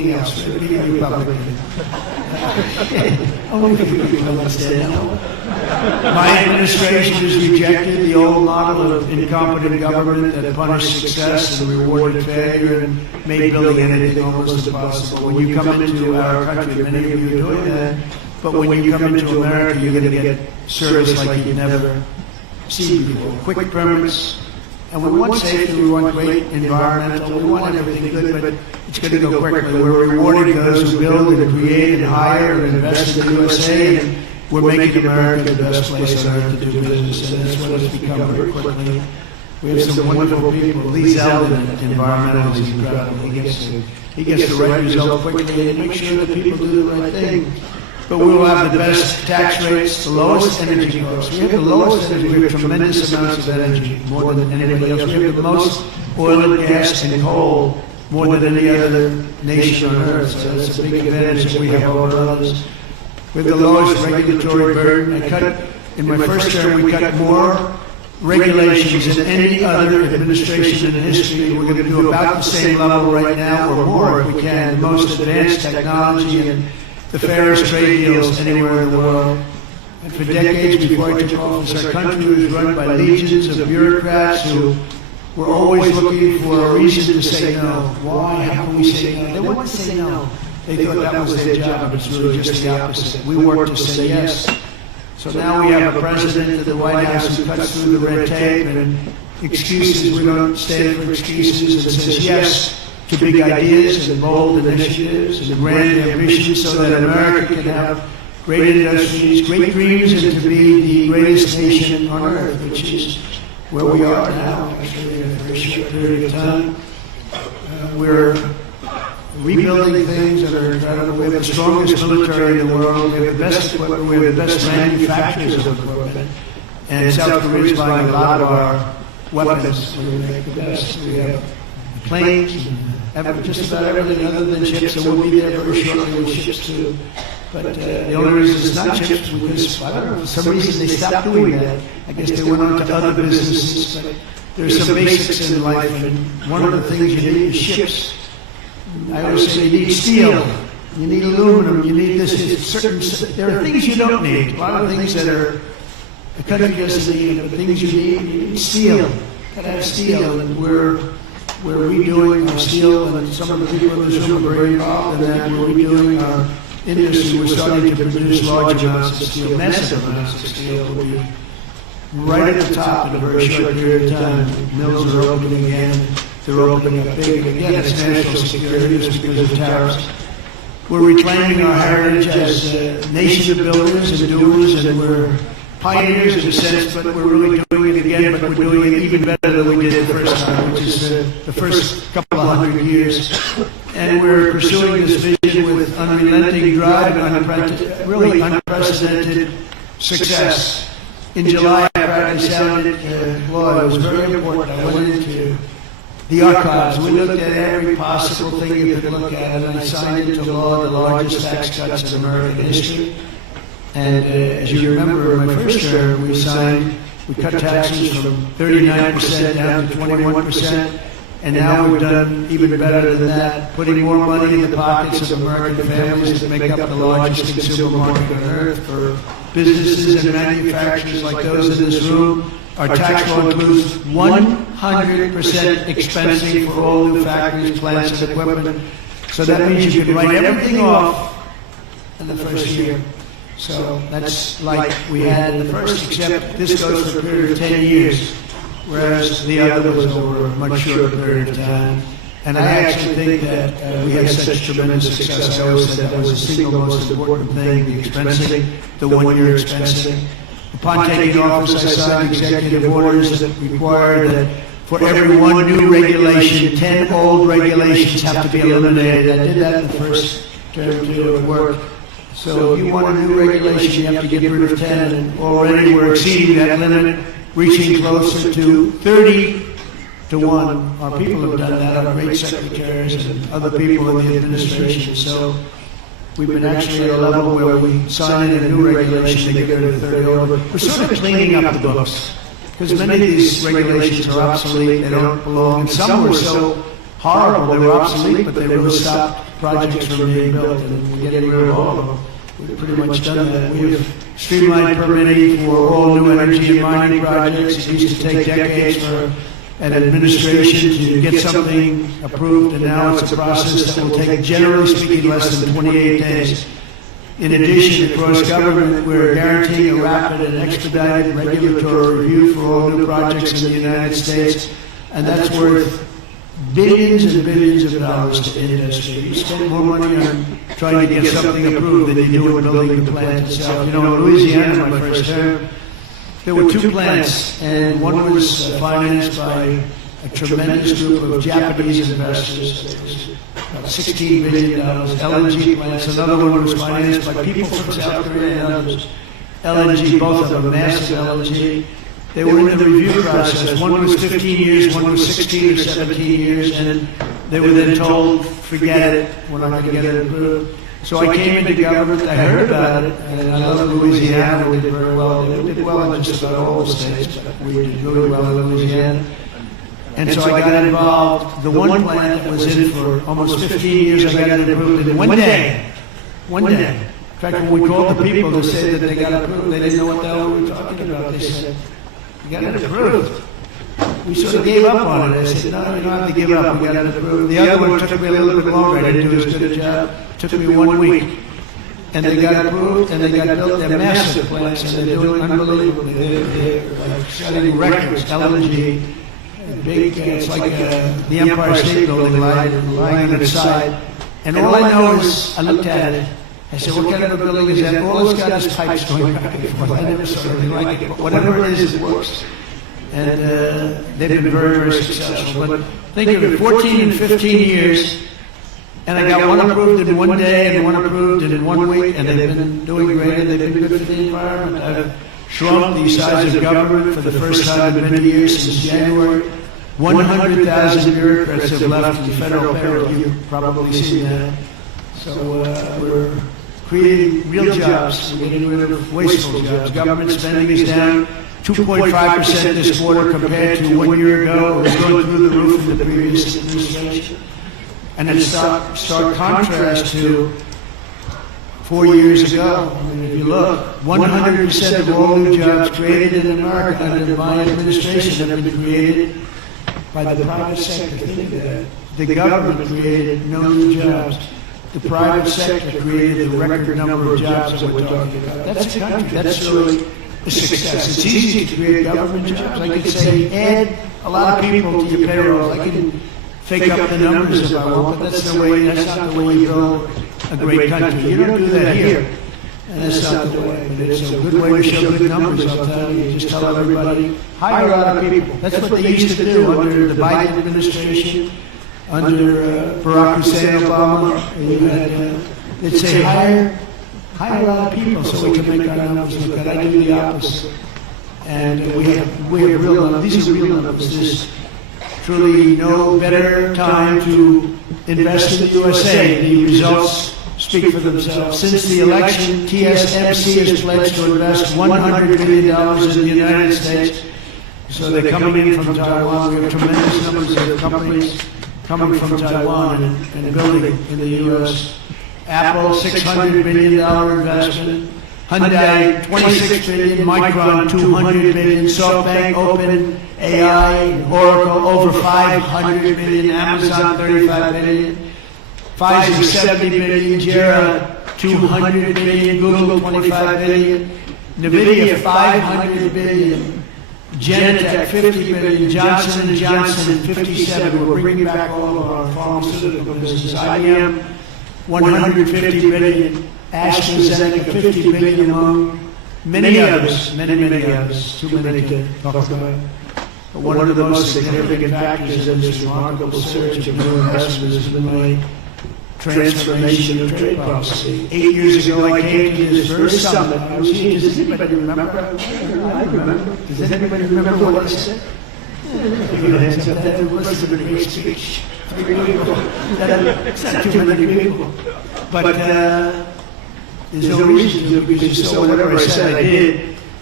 something else. Be a Republican. Only people understand that. My administration has rejected the old model of incompetent government that punished success and rewarded failure and made building anything almost impossible. When you come into our country, many of you are doing that, but when you come into America, you're going to get service like you've never seen before. Quick permits. And we want safety, we want great environmental, we want everything good, but it's going to go quickly. We're rewarding those who build and create and hire and invest in the USA, and we're making America the best place on earth to do business, and that's what it's become very quickly. We have some wonderful people. Lee Zeldin at Environmental is incredible. He gets the right result quickly and makes sure that people do the right thing. But we will have the best tax rates, the lowest energy costs. We have the lowest energy. We have tremendous amounts of energy, more than anybody else. We have the most oil and gas and coal, more than any other nation on earth. So that's a big advantage that we have over others. We have the lowest regulatory burden. In my first term, we cut more regulations than any other administration in history. We're going to do about the same level right now, or more if we can. The most advanced technology and the fairest trade deals anywhere in the world. And for decades before I took office, our country was run by legions of bureaucrats who were always looking for a reason to say no. Why? How can we say no? They wanted to say no. They thought that was their job. It's really just the opposite. We work to say yes. So now we have a president of the White House who cuts through the red tape and excuses. We don't stand for excuses and says yes to big ideas and bold initiatives and grand ambitions so that America can have great industries, great dreams, and to be the greatest nation on earth, which is where we are now, actually, in a very short period of time. We're rebuilding things that are incredible. We have the strongest military in the world. We have the best equipment. We have the best manufacturers of equipment. And South Korea is buying a lot of our weapons. We make the best. We have planes, have just about everything other than chips, and we'll be there very shortly with chips too. But the only reason it's not chips because, I don't know, for some reason they stopped doing that. I guess they went on to other businesses, but there's some basics in life, and one of the things you need is ships. I always say you need steel, you need aluminum, you need this. There are things you don't need. A lot of things that the country doesn't need, and the things you need steel. Got to have steel, and we're redoing our steel, and some of the people in this room are very involved in that. We're redoing our industry. We're starting to produce large amounts of steel, massive amounts of steel. We'll be right at the top in a very short period of time. Mills are opening again. They're opening up big. Again, it's national security. It's because of tariffs. We're reclaiming our heritage as a nation of builders and doers, and we're pioneers in a sense, but we're really doing it again, but we're doing it even better than we did the first time, which is the first couple of 100 years. And we're pursuing this vision with unrelenting drive and really unprecedented success. In July, I proudly sounded law. It was very important. I went into the archives. We looked at every possible thing you could look at, and I signed into law the largest tax cuts in American history. And as you remember, in my first term, we cut taxes from 39% down to 21%, and now we've done even better than that, putting more money in the pockets of American families that make up the largest consumer market on earth for businesses and manufacturers like those in this room. Our tax law includes 100% expensing for all new factories, plants, and equipment. So that means you can write everything off in the first year. So that's like we had in the first, except this goes for a period of 10 years, whereas the other was over a much shorter period of time. And I actually think that we had such tremendous success. I always said that was the single most important thing, the expensing, the one-year expensing. Upon taking office, I signed executive orders that require that for every one new regulation, 10 old regulations have to be eliminated. I did that in the first term too at work. So if you want a new regulation, you have to get rid of 10, and already we're exceeding that limit, reaching closer to 30 to 1. Our people have done that, our great secretaries and other people in the administration. So we've been actually at a level where we sign in a new regulation, they get rid of 30 over. We're sort of cleaning up the books, because many of these regulations are obsolete, they don't belong, and some were so horrible. They were obsolete, but they really stopped projects from being built, and we're getting rid of all of them. We've pretty much done that. We have streamlined permitting for all new energy and mining projects. It used to take decades for an administration to get something approved, and now it's a process that will take, generally speaking, less than 28 days. In addition, across government, we're guaranteeing a rapid and expedited regulatory review for all new projects in the United States, and that's worth billions and billions of dollars to industry. You spend more money on trying to get something approved than you do in building the plant itself. You know, in Louisiana, my first term, there were two plants, and one was financed by a tremendous group of Japanese investors. It was about $16 billion, LNG plants. Another one was financed by people from South Korea and others. LNG, both of them, massive LNG. They were in the review process. One was 15 years, one was 16 or 17 years, and they were then told, forget it, we're not going to get it approved. So I came into government, I heard about it, and I love Louisiana. We did very well. We did well in just about all the states, but we did really well in Louisiana. And so I got involved. The one plant that was in for almost 15 years, I got it approved in one day. One day. In fact, when we called the people to say that they got approved, they didn't know what the hell we were talking about. They said, "You got it approved." We sort of gave up on it. I said, "No, you don't have to give up. We got it approved." The other one took me a little bit longer. I didn't do as good a job. It took me 1 week. And they got approved, and they got built. They're massive plants, and they're doing unbelievably. They're like setting records, LNG. Big, it's like the Empire State Building lying on its side. And all I know is, I looked at it, I said, what kind of a building is that? All it's got is pipes going back and forth. I never saw anything like it, but whatever it is, it works. And they've been very, very successful. But think of it, 14 and 15 years, and I got one approved in one day and one approved in 1 week, and they've been doing great, and they've been good for the environment. I've shrunk the size of government for the first time in many years since January. 100,000 bureaucrats have left the federal payroll. You've probably seen that. So we're creating real jobs. We're getting rid of wasteful jobs. Government spending is down 2.5% this quarter compared to 1 year ago. It was going through the roof in the previous administration. And in stark contrast to 4 years ago, I mean, if you look, 100% of all new jobs created in America under my administration have been created by the private sector. Think of that. The government created no new jobs. The private sector created the record number of jobs that we're talking about. That's a country. That's really a success. It's easy to create government jobs. I could say, add a lot of people to your payroll. I can fake up the numbers if I want, but that's not the way you build a great country. You don't do that here. And that's not the way. But it's a good way to show good numbers, I'll tell you. Just tell everybody, hire a lot of people. That's what they used to do under the Biden administration, under Barack Hussein Obama. They'd say, hire a lot of people so we can make our numbers look good. I do the opposite. And we have real numbers. These are real numbers. There's truly no better time to invest in the USA. The results speak for themselves. Since the election, TSMC has pledged to invest $100 billion in the United States. So they're coming in from Taiwan. We have tremendous numbers of companies coming from Taiwan and building in the U.S. Apple, $600 billion investment. Hyundai, $26 billion. Micron, $200 billion. SoftBank, Open, AI, Oracle, over $500 billion. Amazon, $35 billion. Pfizer, $70 billion, Jera, $200 billion, Google, $25 billion, NVIDIA, $500 billion, Genentech, $50 billion, Johnson & Johnson, $57 billion. We're bringing back all of our pharmaceutical business. IBM, $150 billion, AstraZeneca, $50 billion, among many others, many others, too many to talk about. But one of the most significant factors in this remarkable surge of new investment has been my transformation of trade policy. 8 years ago, I came to this very summit. I was here. Does anybody remember? I remember. Does anybody remember what I said? That must have been a great speech. It's not too many people. But there's no reason to, because you saw whatever I said I did.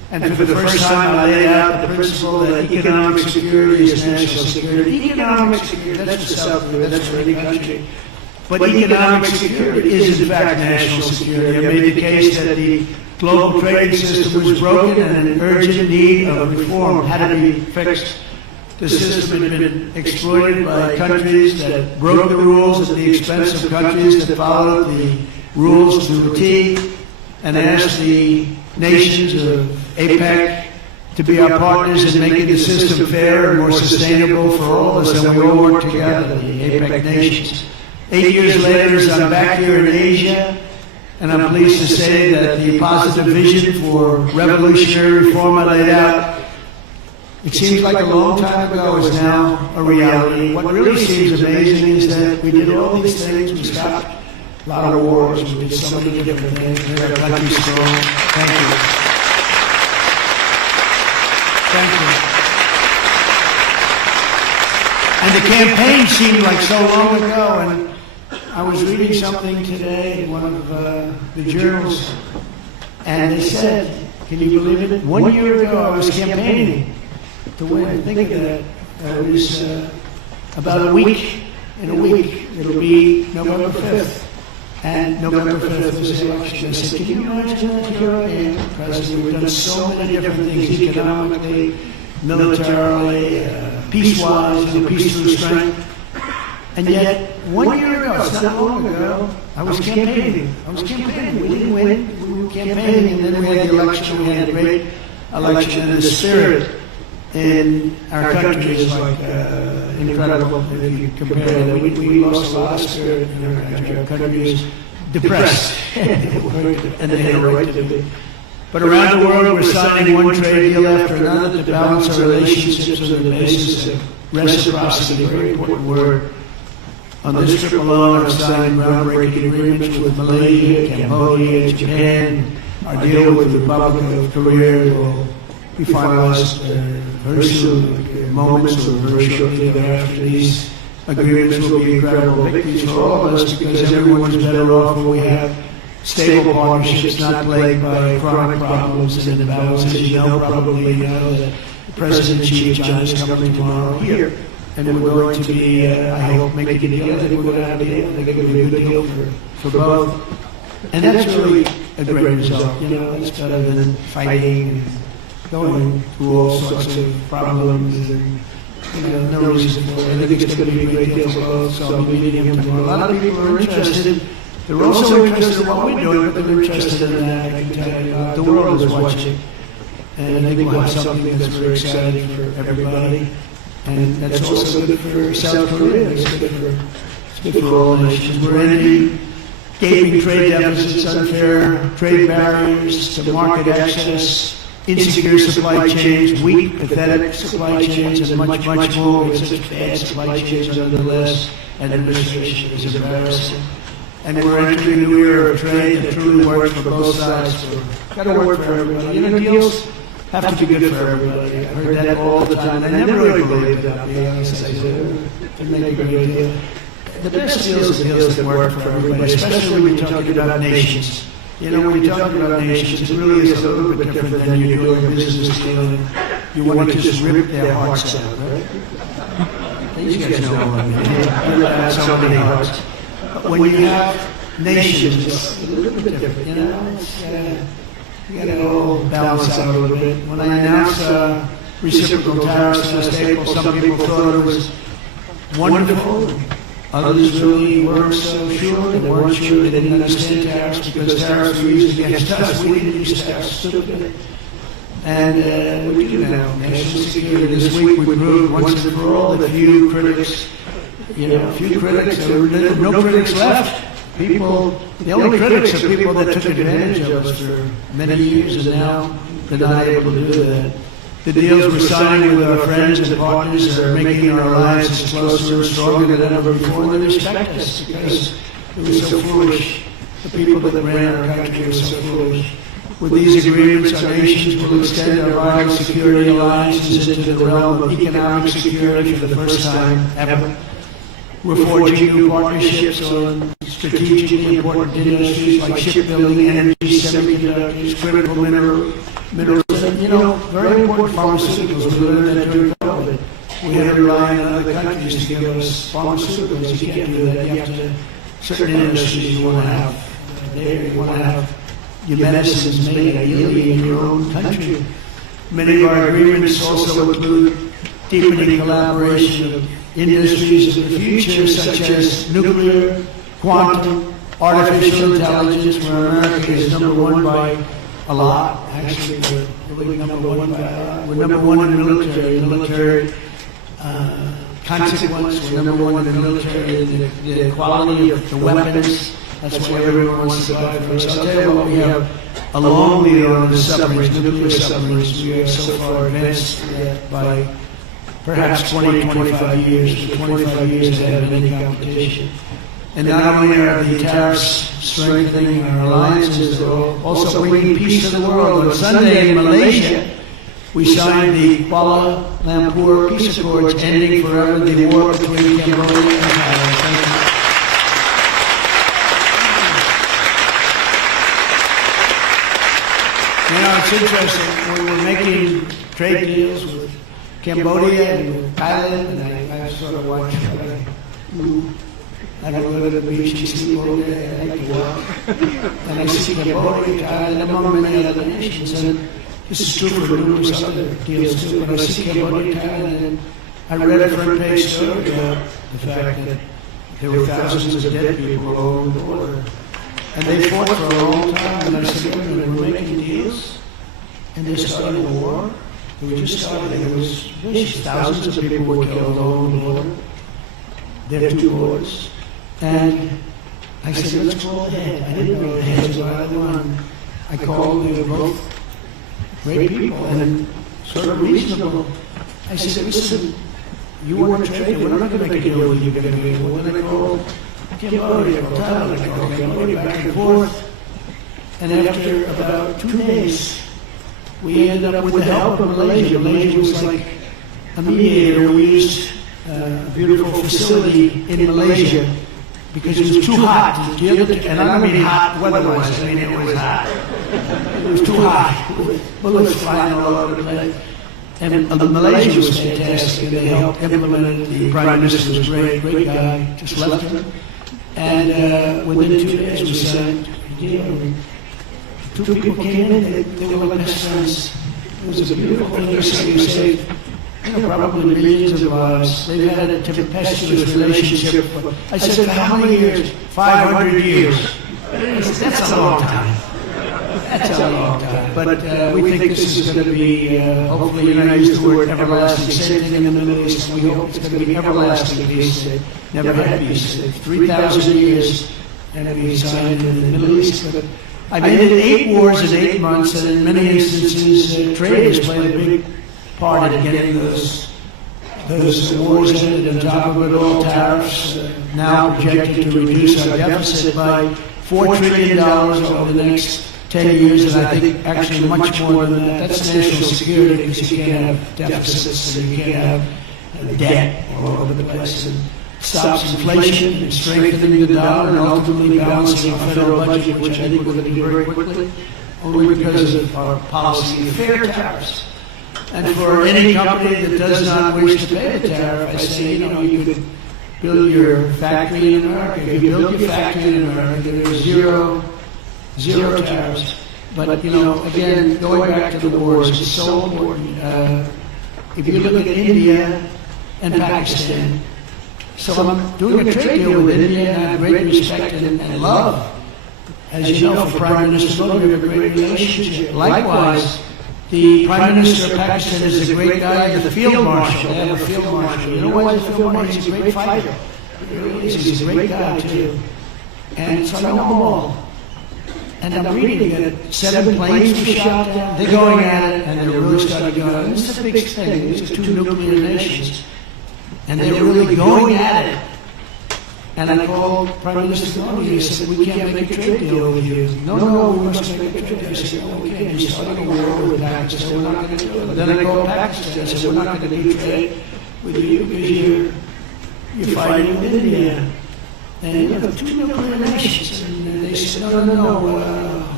And for the first time, I laid out the principle that economic security is national security. Economic security, that's for South Korea, that's for any country. But economic security is, in fact, national security. I made the case that the global trading system was broken and an urgent need of reform had to be fixed. The system had been exploited by countries that broke the rules at the expense of countries that followed the rules to a T, and asked the nations of APEC to be our partners in making the system fair and more sustainable for all of us, and we all work together, the APEC nations. 8 years later, as I'm back here in Asia, and I'm pleased to say that the positive vision for revolutionary reform I laid out, it seems like a long time ago, is now a reality. What really seems amazing is that we did all these things, we stopped a lot of wars, we did so many different things, we made our country strong. Thank you. Thank you. And the campaign seemed like so long ago, and I was reading something today in one of the journals, and they said, can you believe it? 1 year ago I was campaigning to win. Think of that. It was about a week. In a week, it'll be November 5th. And November 5th was the election. I said, can you imagine that? Here I am, President. We've done so many different things economically, militarily, peace-wise, peace through strength. And yet, 1 year ago, it's not long ago, I was campaigning. We didn't win. We were campaigning, and then we had the election. We had a great election, and the spirit in our country is like incredible. If you compare that, we lost a lot of spirit in our country. Our country is depressed, and they had a right to be. But around the world, we're signing one trade deal after another to balance our relationships on the basis of reciprocity, a very important word. On this trip alone, I've signed groundbreaking agreements with Malaysia, Cambodia, Japan. Our deal with the Republic of Korea will be finalized very soon, moments or very shortly thereafter. These agreements will be incredible victories for all of us because everyone's better off when we have stable partnerships, not plagued by chronic problems and imbalances. As you know, probably you know that the President Xi of China is coming tomorrow here. And we're going to be, I hope, making a deal. I think we're going to have a deal. I think it'll be a good deal for both. And that's really a great result. You know, it's better than fighting and going through all sorts of problems and, you know, no reason for it. I think it's going to be a great deal for both. So I'll be meeting him tomorrow. A lot of people are interested. They're also interested in what we're doing, but they're interested in that. I can tell you, the world is watching. And I think we'll have something that's very exciting for everybody. And that's also good for South Korea. It's good for all nations. We're ending gaping trade deficits, unfair trade barriers to market access, insecure supply chains, weak, pathetic supply chains, and much, much more. We have such bad supply chains under the last administration. It's embarrassing. And we're entering a new era of trade that truly works for both sides. It's got to work for everybody. You know, deals have to be good for everybody. I've heard that all the time. I never really believed that, to be honest. I said, to make a great deal. The best deals are deals that work for everybody, especially when you're talking about nations. You know, when you're talking about nations, it really is a little bit different than you're doing a business deal and you want to just rip their hearts out, right? These guys know what I mean. You rip out so many hearts. But when you have nations, it's a little bit different, you know? You got to all balance out a little bit. When I announced reciprocal tariffs last April, some people thought it was wonderful. Others really weren't so sure. They weren't sure. They didn't understand tariffs because tariffs were used against us. We didn't use tariffs. Stupid. And we do now. National security. This week we proved once and for all that few critics, there were no critics left. People, the only critics are people that took advantage of us for many years, and now they're not able to do that. The deals we're signing with our friends and partners are making our alliances closer and stronger than ever before, and they respect us because it was so foolish. The people that ran our country were so foolish. With these agreements, our nations will extend our vital security alliances into the realm of economic security for the first time ever. We're forging new partnerships on strategically important industries like shipbuilding, energy, semiconductors, critical minerals, very important pharmaceuticals. We learned that during COVID. We had to rely on other countries to give us pharmaceuticals. You can't do that. You have to, certain industries you want to have there. You want to have your medicines made ideally in your own country. Many of our agreements also include deepening collaboration of industries of the future, such as nuclear, quantum, artificial intelligence, where America is number one by a lot. Actually, we're number one by a lot. We're number one in the military. Military consequence, we're number one in the military. The quality of the weapons, that's why everyone wants to buy from us. I'll tell you what, we have a long lead on the submarines, nuclear submarines. We are so far advanced by perhaps 20, 25 years. 25 years ahead of any competition. And not only are the tariffs strengthening our alliances, they're also bringing peace to the world. On Sunday in Malaysia, we signed the Kuala Lumpur Peace Accords, ending forever the war between Cambodia and Thailand. It's interesting. We were making trade deals with Cambodia and with Thailand, and I sort of watched. I don't live at the beach and sleep all day. I like to walk. And I see Cambodia, Thailand, among many other nations. And this is true for numerous other deals too. But I see Cambodia, Thailand, and I read a front page story about the fact that there were thousands of dead people along the border. And they fought for a long time. And I said, we're making deals, and they're starting a war. We just started. There was thousands of people were killed along the border. There are two wars. And I said, let's call ahead. I didn't know the heads were either one. I called, they were both great people and sort of reasonable. I said, listen, you want to trade, we're not going to make a deal with you. We're going to call Cambodia, or Thailand, I call Cambodia back and forth. And after about 2 days, we ended up with the help of Malaysia. Malaysia was like a mediator. We used a beautiful facility in Malaysia because it was too hot. And I don't mean hot weather-wise, I mean it was hot. It was too hot, with bullets flying all over the place. And Malaysia was fantastic, and they helped implement it. The Prime Minister was great, great guy, just left him. And within 2 days we signed a deal. Two people came in, they were like best friends. It was a beautiful thing. You saved probably millions of lives. They've had a tempestuous relationship. I said, for how many years? 500 years. That's a long time. That's a long time. But we think this is going to be, hopefully, I use the word everlasting. Same thing in the Middle East. We hope it's going to be everlasting peace. They never had peace. 3,000 years, and we signed in the Middle East. But I made it 8 wars in 8 months, and in many instances, trade has played a big part in getting those wars ended. On top of it all, tariffs now projected to reduce our deficit by $4 trillion over the next 10 years, and I think actually much more than that. That's national security, because you can't have deficits and you can't have debt all over the place. And stops inflation and strengthening the dollar and ultimately balancing our federal budget, which I think we're going to do very quickly, only because of our policy of fair tariffs. And for any company that does not wish to pay the tariff, I say, you could build your factory in America. If you build your factory in America, there's zero tariffs. But, again, going back to the wars, it's so important. If you look at India and Pakistan, so I'm doing a trade deal with India, and I have great respect and love. As you know, for Prime Minister Modi, we have a great relationship. Likewise, the Prime Minister of Pakistan is a great guy, the Field Marshal. They have a Field Marshal. You know why the Field Marshal? He's a great fighter. He's a great guy, too. And so I know them all. And I'm reading that 7 planes were shot down. They're going at it, and they're really starting to go. This is a big thing. These are 2 nuclear nations. And they're really going at it. And I called Prime Minister Modi. He said, we can't make a trade deal with you. No, we must make a trade deal. I said, no, we can't. You're starting a war with Pakistan. We're not going to do it. Then I called Pakistan. I said, we're not going to do trade with you because you're fighting with India. And you have 2 nuclear nations. And they said, no.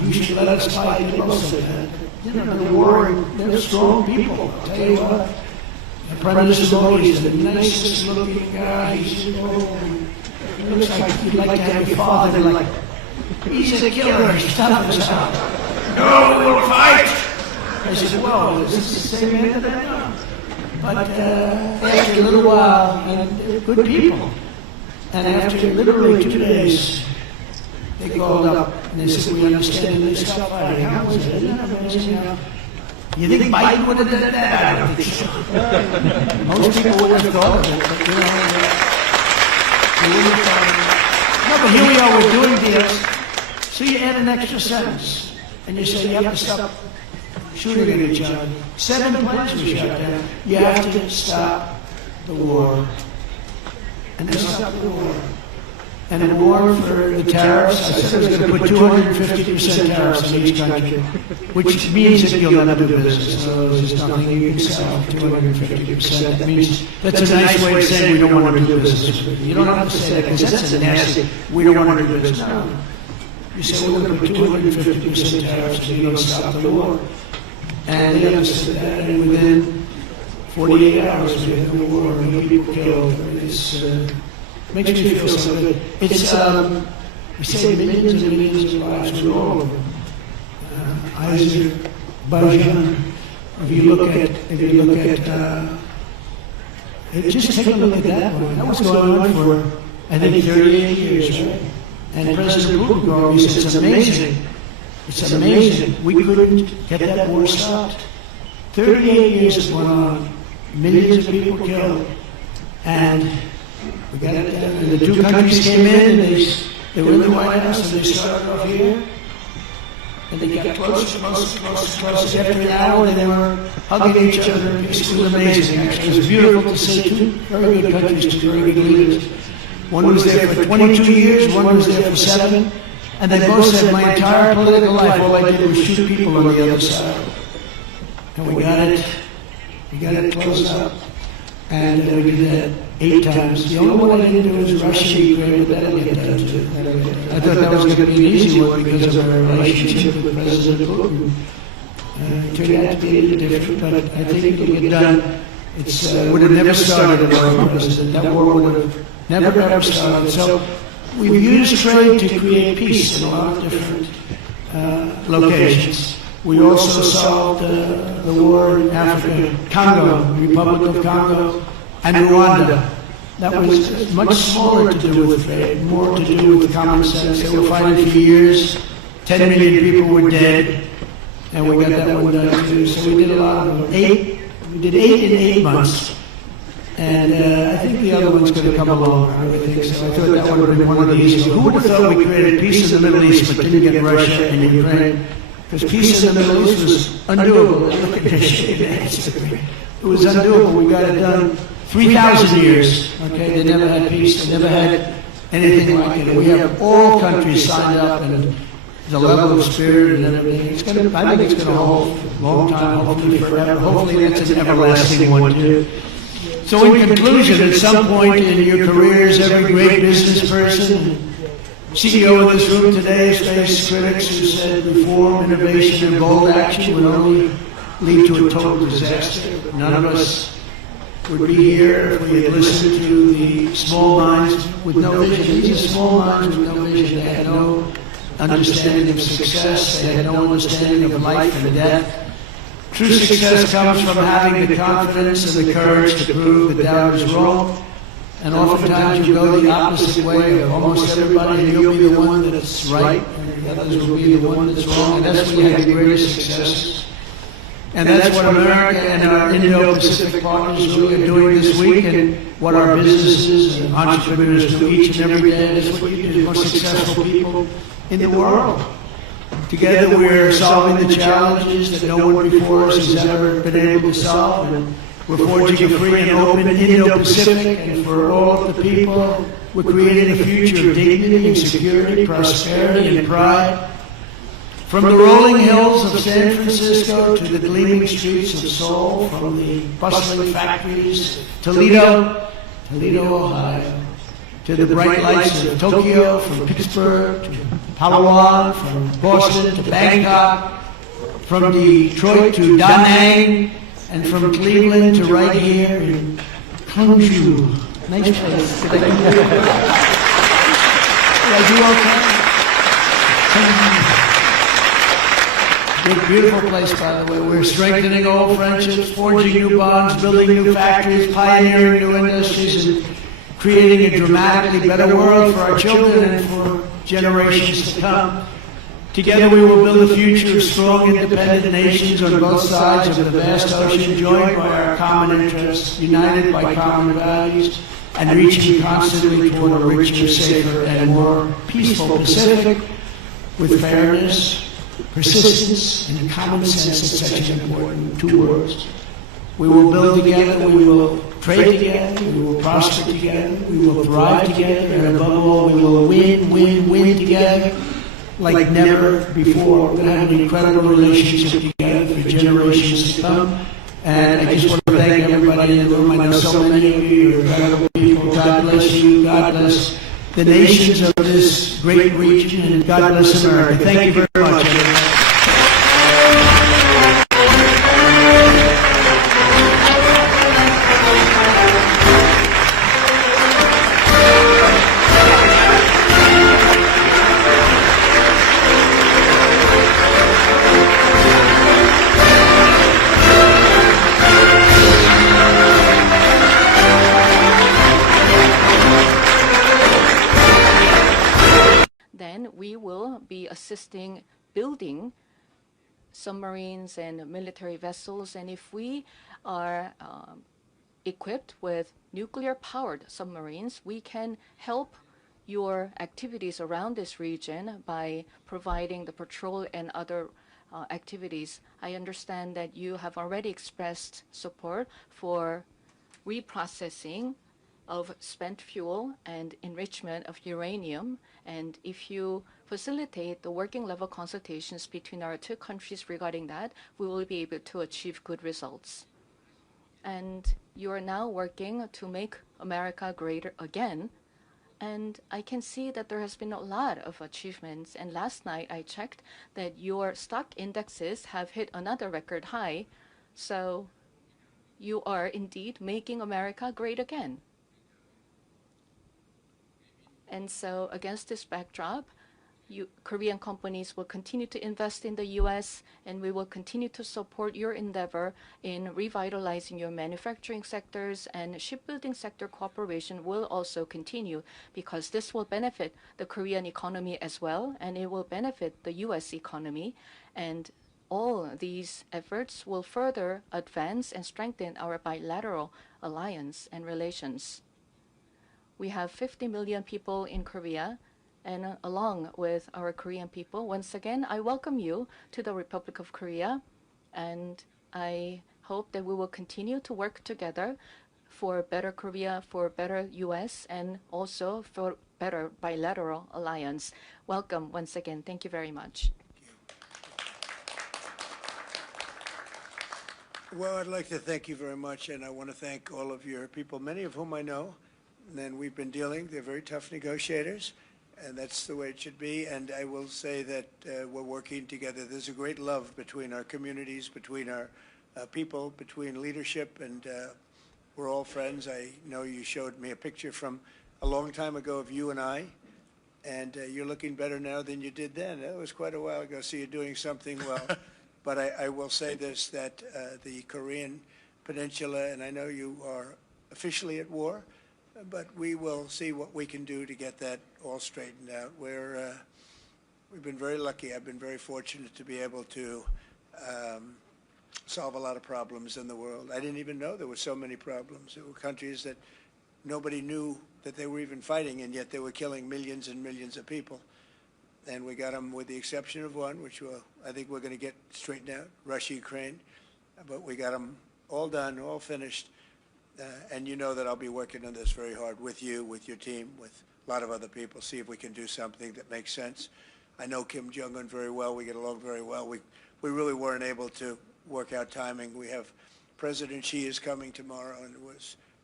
You should let us fight. They both said that. You know, they're warring, they're strong people. I'll tell you what. The Prime Minister Modi is the nicest looking guy. He's old. He looks like you'd like to have your father. Like, he's a killer. He's tough as hell. No, we will fight. I said, well, is this the same man that I know? But after a little while, and they're good people. And after literally 2 days, they called up and they said, we understand, and they stopped fighting. How was it? Isn't that amazing? You think Biden would have done that? I don't think so. Most people would have thought of it, but you know, they wouldn't have thought of it. No, but here we are, we're doing deals. So you add an extra sentence, and you say you have to stop shooting at each other. 7 planes were shot down. You have to stop the war. And they stopped the war. And in war for the tariffs, I said it was going to put 250% tariffs on each country, which means that you'll never do business. So there's nothing you can sell for 250%. That means that's a nice way of saying we don't want to do business with you. You don't have to say that because that's nasty. We don't want to do business. No. You say we're going to put 250% tariffs and you don't stop the war. And they understood that, and within 48 hours we had the war, no people killed. It makes me feel so good. It's, we say millions and millions of lives with all of them. Azerbaijan, if you look at, just take a look at that one. That was going on for, I think, 38 years, right? And President Putin called me and said, it's amazing. It's amazing. We couldn't get that war stopped. 38 years it went on. Millions of people killed. And we got it done. And the 2 countries came in, and they were in the White House, and they started off here. And they got closer. After an hour, they were hugging each other. It was amazing, actually. It was beautiful to see 2 very good countries, 2 very good leaders. One was there for 22 years, one was there for 7. And they both said, my entire political life, all I did was shoot people on the other side. And we got it closed up. And we did that 8 times. The only one I didn't do was Russia, Ukraine, but that'll get done too. I thought that was going to be an easy one because of our relationship with President Putin. It turned out to be a little different, but I think it'll get done. It would have never started without President. That war would have never ever started. So we've used trade to create peace in a lot of different locations. We also solved the war in Africa, Congo, the Republic of Congo, and Rwanda. That was much smaller to do with trade, more to do with common sense. They were fighting for years. 10 million people were dead, and we got that one done too. So we did a lot of them. We did 8 in 8 months. And I think the other one's going to come along. I really think so. I thought that would have been one of the easiest. Who would have thought we created peace in the Middle East but didn't get Russia and Ukraine? Because peace in the Middle East was undoable. It was undoable. We got it done 3,000 years. Okay, they never had peace. They never had anything like it. We have all countries signed up, and the level of spirit and everything. I think it's going to hold a long time, hopefully forever. Hopefully that's an everlasting one too. So in conclusion, at some point in your careers, every great business person, CEO in this room today has faced critics who said reform, innovation, and bold action would only lead to a total disaster. But none of us would be here if we had listened to the small minds with no vision. These are small minds with no vision. They had no understanding of success. They had no understanding of life and death. True success comes from having the confidence and the courage to prove the doubters wrong. And oftentimes you go the opposite way of almost everybody, and you'll be the one that's right, and the others will be the one that's wrong. And that's when you have the greatest success. And that's what America and our Indo-Pacific partners really are doing this week, and what our businesses and entrepreneurs do each and every day. That's what you do, the most successful people in the world. Together we're solving the challenges that no one before us has ever been able to solve, and we're forging a free and open Indo-Pacific, and for all of the people, we're creating a future of dignity and security, prosperity and pride. From the rolling hills of San Francisco to the gleaming streets of Seoul, from the bustling factories, Toledo, Ohio, to the bright lights of Tokyo, from Pittsburgh to Palawan, from Boston to Bangkok, from Detroit to Da Nang, and from Cleveland to right here in Hangzhou. Nice place. Are you okay? Beautiful place, by the way. We're strengthening old friendships, forging new bonds, building new factories, pioneering new industries, and creating a dramatically better world for our children and for generations to come. Together we will build a future of strong, independent nations on both sides of the vast ocean, joined by our common interests, united by common values, and reaching constantly toward a richer, safer, and more peaceful Pacific with fairness, persistence, and common sense is such an important two words. We will build together, we will trade together, we will prosper together, we will thrive together, and above all, we will win together like never before. We're going to have an incredible relationship together for generations to come. And I just want to thank everybody in the room. I know so many of you are incredible people. God bless you. God bless the nations of this great region, and God bless America. Thank you very much. We will be assisting building submarines and military vessels, and if we are equipped with nuclear-powered submarines, we can help your activities around this region by providing the patrol and other activities. I understand that you have already expressed support for reprocessing of spent fuel and enrichment of uranium. And if you facilitate the working level consultations between our two countries regarding that, we will be able to achieve good results. And you are now working to make America greater again. And I can see that there has been a lot of achievements. And last night I checked that your stock indexes have hit another record high. So you are indeed making America great again. And so against this backdrop, Korean companies will continue to invest in the U.S., and we will continue to support your endeavor in revitalizing your manufacturing sectors, and shipbuilding sector cooperation will also continue, because this will benefit the Korean economy as well, and it will benefit the U.S. economy. And all these efforts will further advance and strengthen our bilateral alliance and relations. We have 50 million people in Korea, and along with our Korean people, once again, I welcome you to the Republic of Korea, and I hope that we will continue to work together for better Korea, for better U.S., and also for better bilateral alliance. Welcome once again. Thank you very much. Well, I'd like to thank you very much, and I want to thank all of your people, many of whom I know, and we've been dealing. They're very tough negotiators, and that's the way it should be. And I will say that we're working together. There's a great love between our communities, between our people, between leadership, and we're all friends. I know you showed me a picture from a long time ago of you and I, and you're looking better now than you did then. That was quite a while ago, so you're doing something well. But I will say this, that the Korean Peninsula, and I know you are officially at war, but we will see what we can do to get that all straightened out. We've been very lucky. I've been very fortunate to be able to solve a lot of problems in the world. I didn't even know there were so many problems. There were countries that nobody knew that they were even fighting, and yet they were killing millions and millions of people. And we got them, with the exception of one, which I think we're going to get straightened out, Russia, Ukraine. But we got them all done, all finished. And you know that I'll be working on this very hard with you, with your team, with a lot of other people, see if we can do something that makes sense. I know Kim Jong-un very well. We get along very well. We really weren't able to work out timing. We have President Xi is coming tomorrow, and it was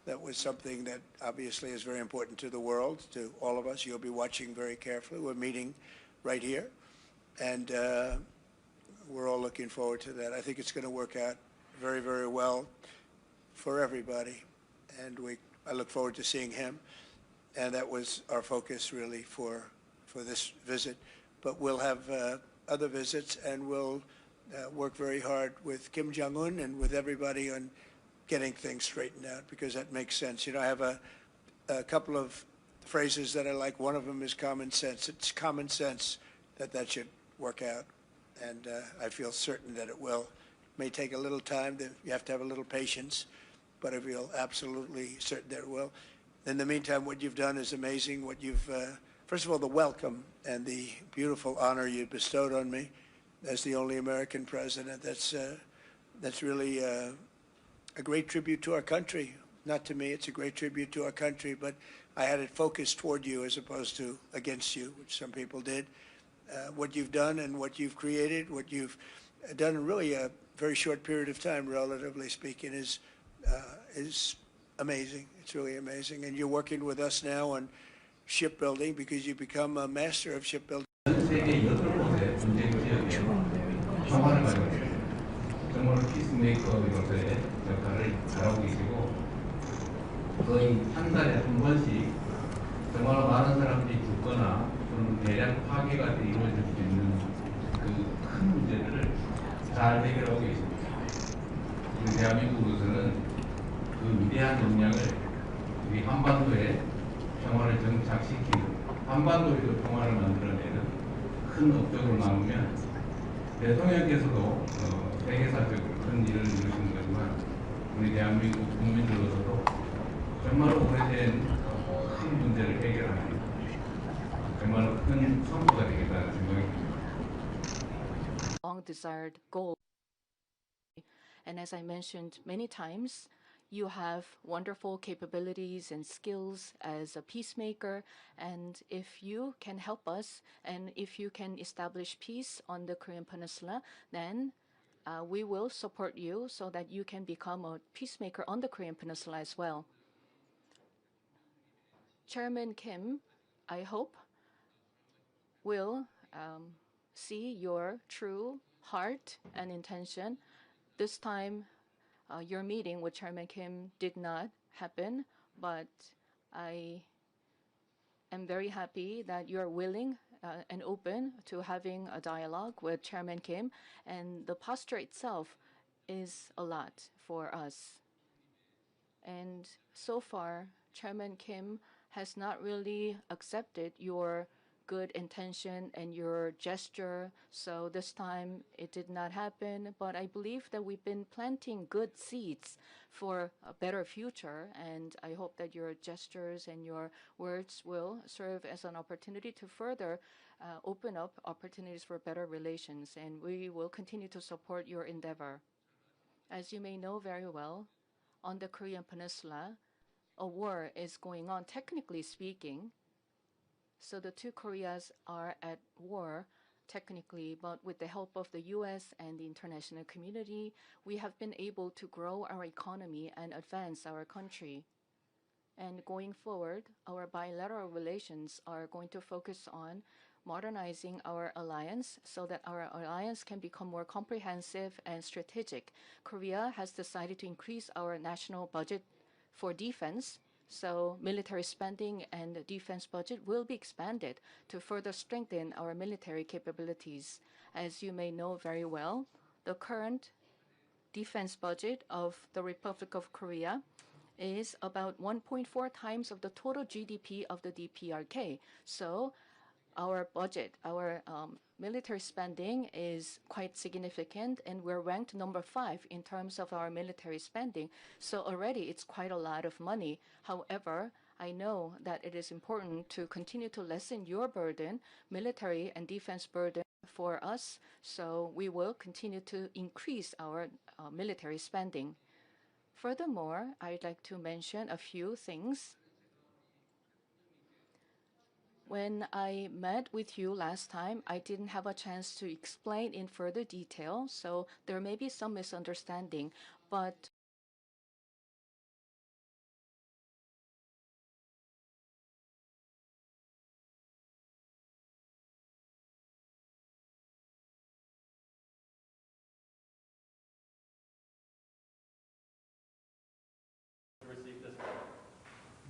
That was something that obviously is very important to the world, to all of us. You'll be watching very carefully. We're meeting right here, and we're all looking forward to that. I think it's going to work out very, very well for everybody, and I look forward to seeing him. And that was our focus really for this visit. But we'll have other visits, and we'll work very hard with Kim Jong-un and with everybody on getting things straightened out, because that makes sense. You know, I have a couple of phrases that I like. One of them is common sense. It's common sense that should work out, and I feel certain that it will. It may take a little time. You have to have a little patience, but I feel absolutely certain that it will. In the meantime, what you've done is amazing. What you've, first of all, the welcome and the beautiful honor you bestowed on me as the only American president. That's really a great tribute to our country. Not to me, it's a great tribute to our country, but I had it focused toward you as opposed to against you, which some people did. What you've done and what you've created, what you've done in really a very short period of time, relatively speaking, is amazing. It's really amazing. And you're working with us now on shipbuilding because you become a master of shipbuilding. 정말 피스메이커 로서의 역할을 잘하고 계시고 거의 한 달에 한 번씩 정말 많은 사람들이 죽거나 또는 대량 파괴가 이루어질 수 있는 그 큰 문제들을 잘 해결하고 계십니다. 우리 대한민국으로서는 그 위대한 역량을 우리 한반도에 평화를 정착시키고 한반도에도 평화를 만들어내는 큰 업적으로 남으면 대통령께서도 세계사적으로 큰 일을 이루시는 거지만 우리 대한민국 국민들로서도 정말로 오래된 큰 문제를 해결하는 정말로 큰 선포가 되겠다는 생각이 듭니다. Long desired goal. And as I mentioned many times, you have wonderful capabilities and skills as a peacemaker. And if you can help us and if you can establish peace on the Korean Peninsula, then we will support you so that you can become a peacemaker on the Korean Peninsula as well. Chairman Kim, I hope, will see your true heart and intention. This time, your meeting with Chairman Kim did not happen, but I am very happy that you're willing and open to having a dialogue with Chairman Kim, and the posture itself is a lot for us. And so far, Chairman Kim has not really accepted your good intention and your gesture. So this time it did not happen. But I believe that we've been planting good seeds for a better future. And I hope that your gestures and your words will serve as an opportunity to further open up opportunities for better relations. And we will continue to support your endeavor. As you may know very well, on the Korean Peninsula, a war is going on, technically speaking. So the two Koreas are at war, technically, but with the help of the US and the international community, we have been able to grow our economy and advance our country. And going forward, our bilateral relations are going to focus on modernizing our alliance so that our alliance can become more comprehensive and strategic. Korea has decided to increase our national budget for defense. So military spending and defense budget will be expanded to further strengthen our military capabilities. As you may know very well, the current defense budget of the Republic of Korea is about 1.4 times of the total GDP of the DPRK. So our budget, our military spending is quite significant, and we're ranked number 5 in terms of our military spending. So already it's quite a lot of money. However, I know that it is important to continue to lessen your burden, military and defense burden for us. So we will continue to increase our military spending. Furthermore, I'd like to mention a few things. When I met with you last time, I didn't have a chance to explain in further detail, so there may be some misunderstanding. But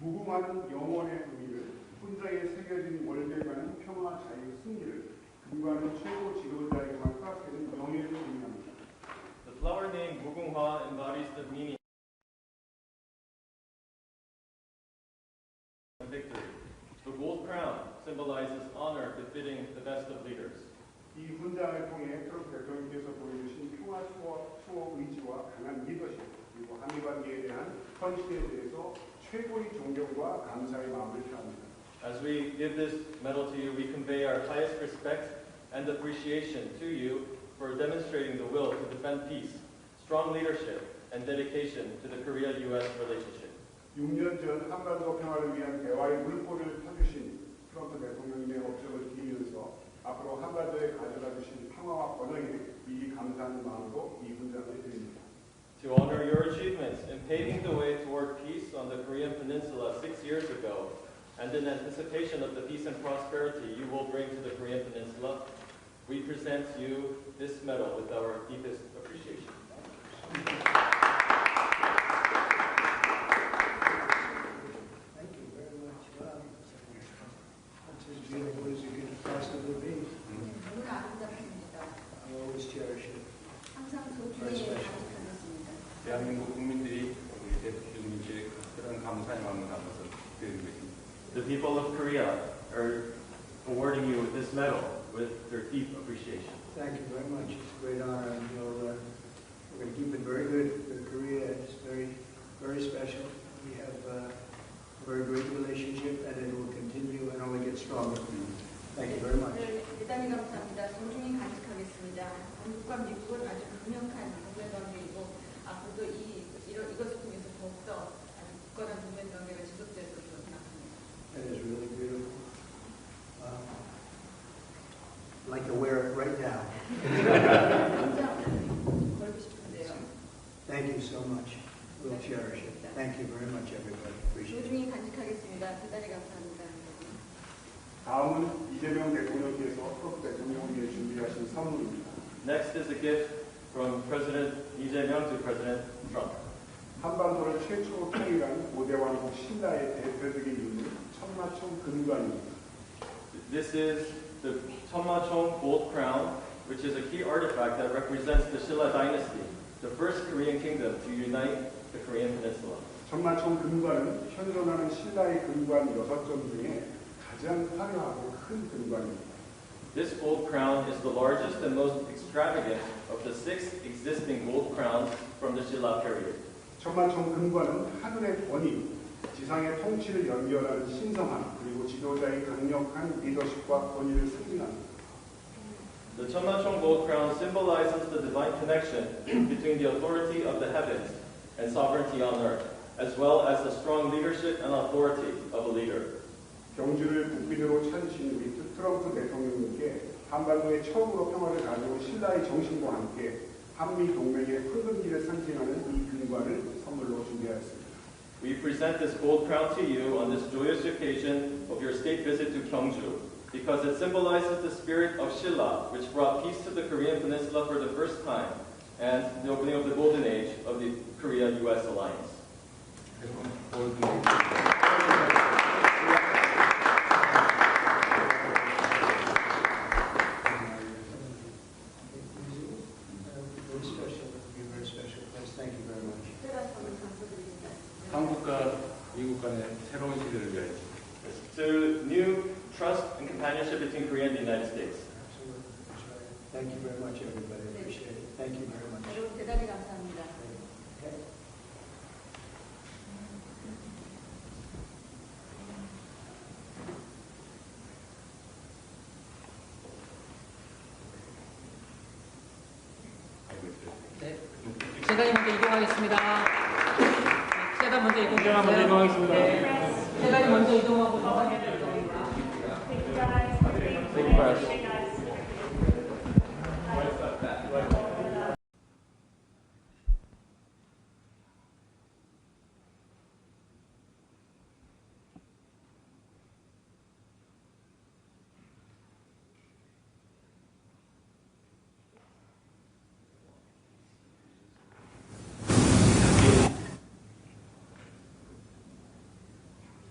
무궁화는 영원의 의미를, 훈장에 새겨진 월대관은 평화, 자유, 승리를, 금관은 최고 지도자의 각각 되는 명예를 의미합니다. The flower named Mugunghwa embodies the meaning of victory. The gold crown symbolizes honor befitting the best of leaders. 이 훈장을 통해 트럼프 대통령께서 보여주신 평화 수호 의지와 강한 리더십, 그리고 한미 관계에 대한 헌신에 대해서 최고의 존경과 감사의 마음을 표합니다. As we give this medal to you, we convey our highest respect and appreciation to you for demonstrating the will to defend peace, strong leadership, and dedication to the Korea-U.S. relationship. 6년 전 한반도 평화를 위한 대화의 물꼬를 펴주신 트럼프 대통령님의 업적을 기리면서 앞으로 한반도에 가져다 주신 평화와 번영에 미리 감사하는 마음으로 이 훈장을 드립니다. To honor your achievements in paving the way toward peace on the Korean Peninsula 6 years ago, and in anticipation of the peace and prosperity you will bring to the Korean Peninsula, we present you this medal with our deepest appreciation. Thank you very much. Wow. That's as beautiful as it could possibly be. 너무나 아름답습니다. I always cherish it. 항상 소중히 간직하겠습니다. 대한민국 국민들이 우리 대통령님께 그런 감사의 마음을 담아서 드리는 것입니다. The people of Korea are awarding you with this medal with their deep appreciation. Thank you very much. It's a great honor, and we're going to keep it very good with Korea. It's very, very special. We have a very great relationship, and it will continue and only get stronger. Thank you very much. 네, 대단히 감사합니다. 소중히 간직하겠습니다. 한국과 미국은 아주 강력한 동맹 관계이고 앞으로도 이것을 통해서 더욱더 아주 굳건한 동맹 관계가 지속될 것으로 생각합니다. That is really beautiful. I'd like to wear it right now. 당장 걸고 싶은데요. Thank you so much. We'll cherish it. Thank you very much, everybody. Appreciate it. 소중히 간직하겠습니다. 대단히 감사합니다. 다음은 이재명 대통령께서 트럼프 대통령을 위해 준비하신 선물입니다. Next is a gift from President Jae Myung to President Trump. 한반도를 최초로 통일한 고대왕국 신라의 대표적인 유물 천마총 금관입니다. This is the Cheonmachong gold crown, which is a key artifact that represents the Silla dynasty, the first Korean kingdom to unite the Korean peninsula. 천마총 금관은 현존하는 신라의 금관 6점 중에 가장 화려하고 큰 금관입니다. This gold crown is the largest and most extravagant of the 6 existing gold crowns from the Silla period. 천마총 금관은 하늘의 권위, 지상의 통치를 연결하는 신성함, 그리고 지도자의 강력한 리더십과 권위를 상징합니다. The Cheonmachong gold crown symbolizes the divine connection between the authority of the heavens and sovereignty on earth, as well as the strong leadership and authority of a leader. 경주를 국빈으로 찾으신 우리 트럼프 대통령님께 한반도에 처음으로 평화를 가져온 신라의 정신과 함께 한미 동맹의 붉은 길을 상징하는 이 금관을 선물로 준비하였습니다. We present this gold crown to you on this joyous occasion of your state visit to Gyeongju, because it symbolizes the spirit of Silla, which brought peace to the Korean peninsula for the first time, and the opening of the golden age of the Korea-U.S. alliance. Very special. You're very special. Yes, thank you very much. 특별한 선물 감사드립니다. 한국과 미국 간의 새로운 시대를 위하여 To new trust and companionship between Korea and the United States. Absolutely. That's right. Thank you very much, everybody. I appreciate it. Thank you very much. 여러분 대단히 감사합니다. Okay. 세단이 먼저 이동하겠습니다. 세단 먼저 이동하겠습니다. 네. 세단이 먼저 이동하고 나와야 될 겁니다.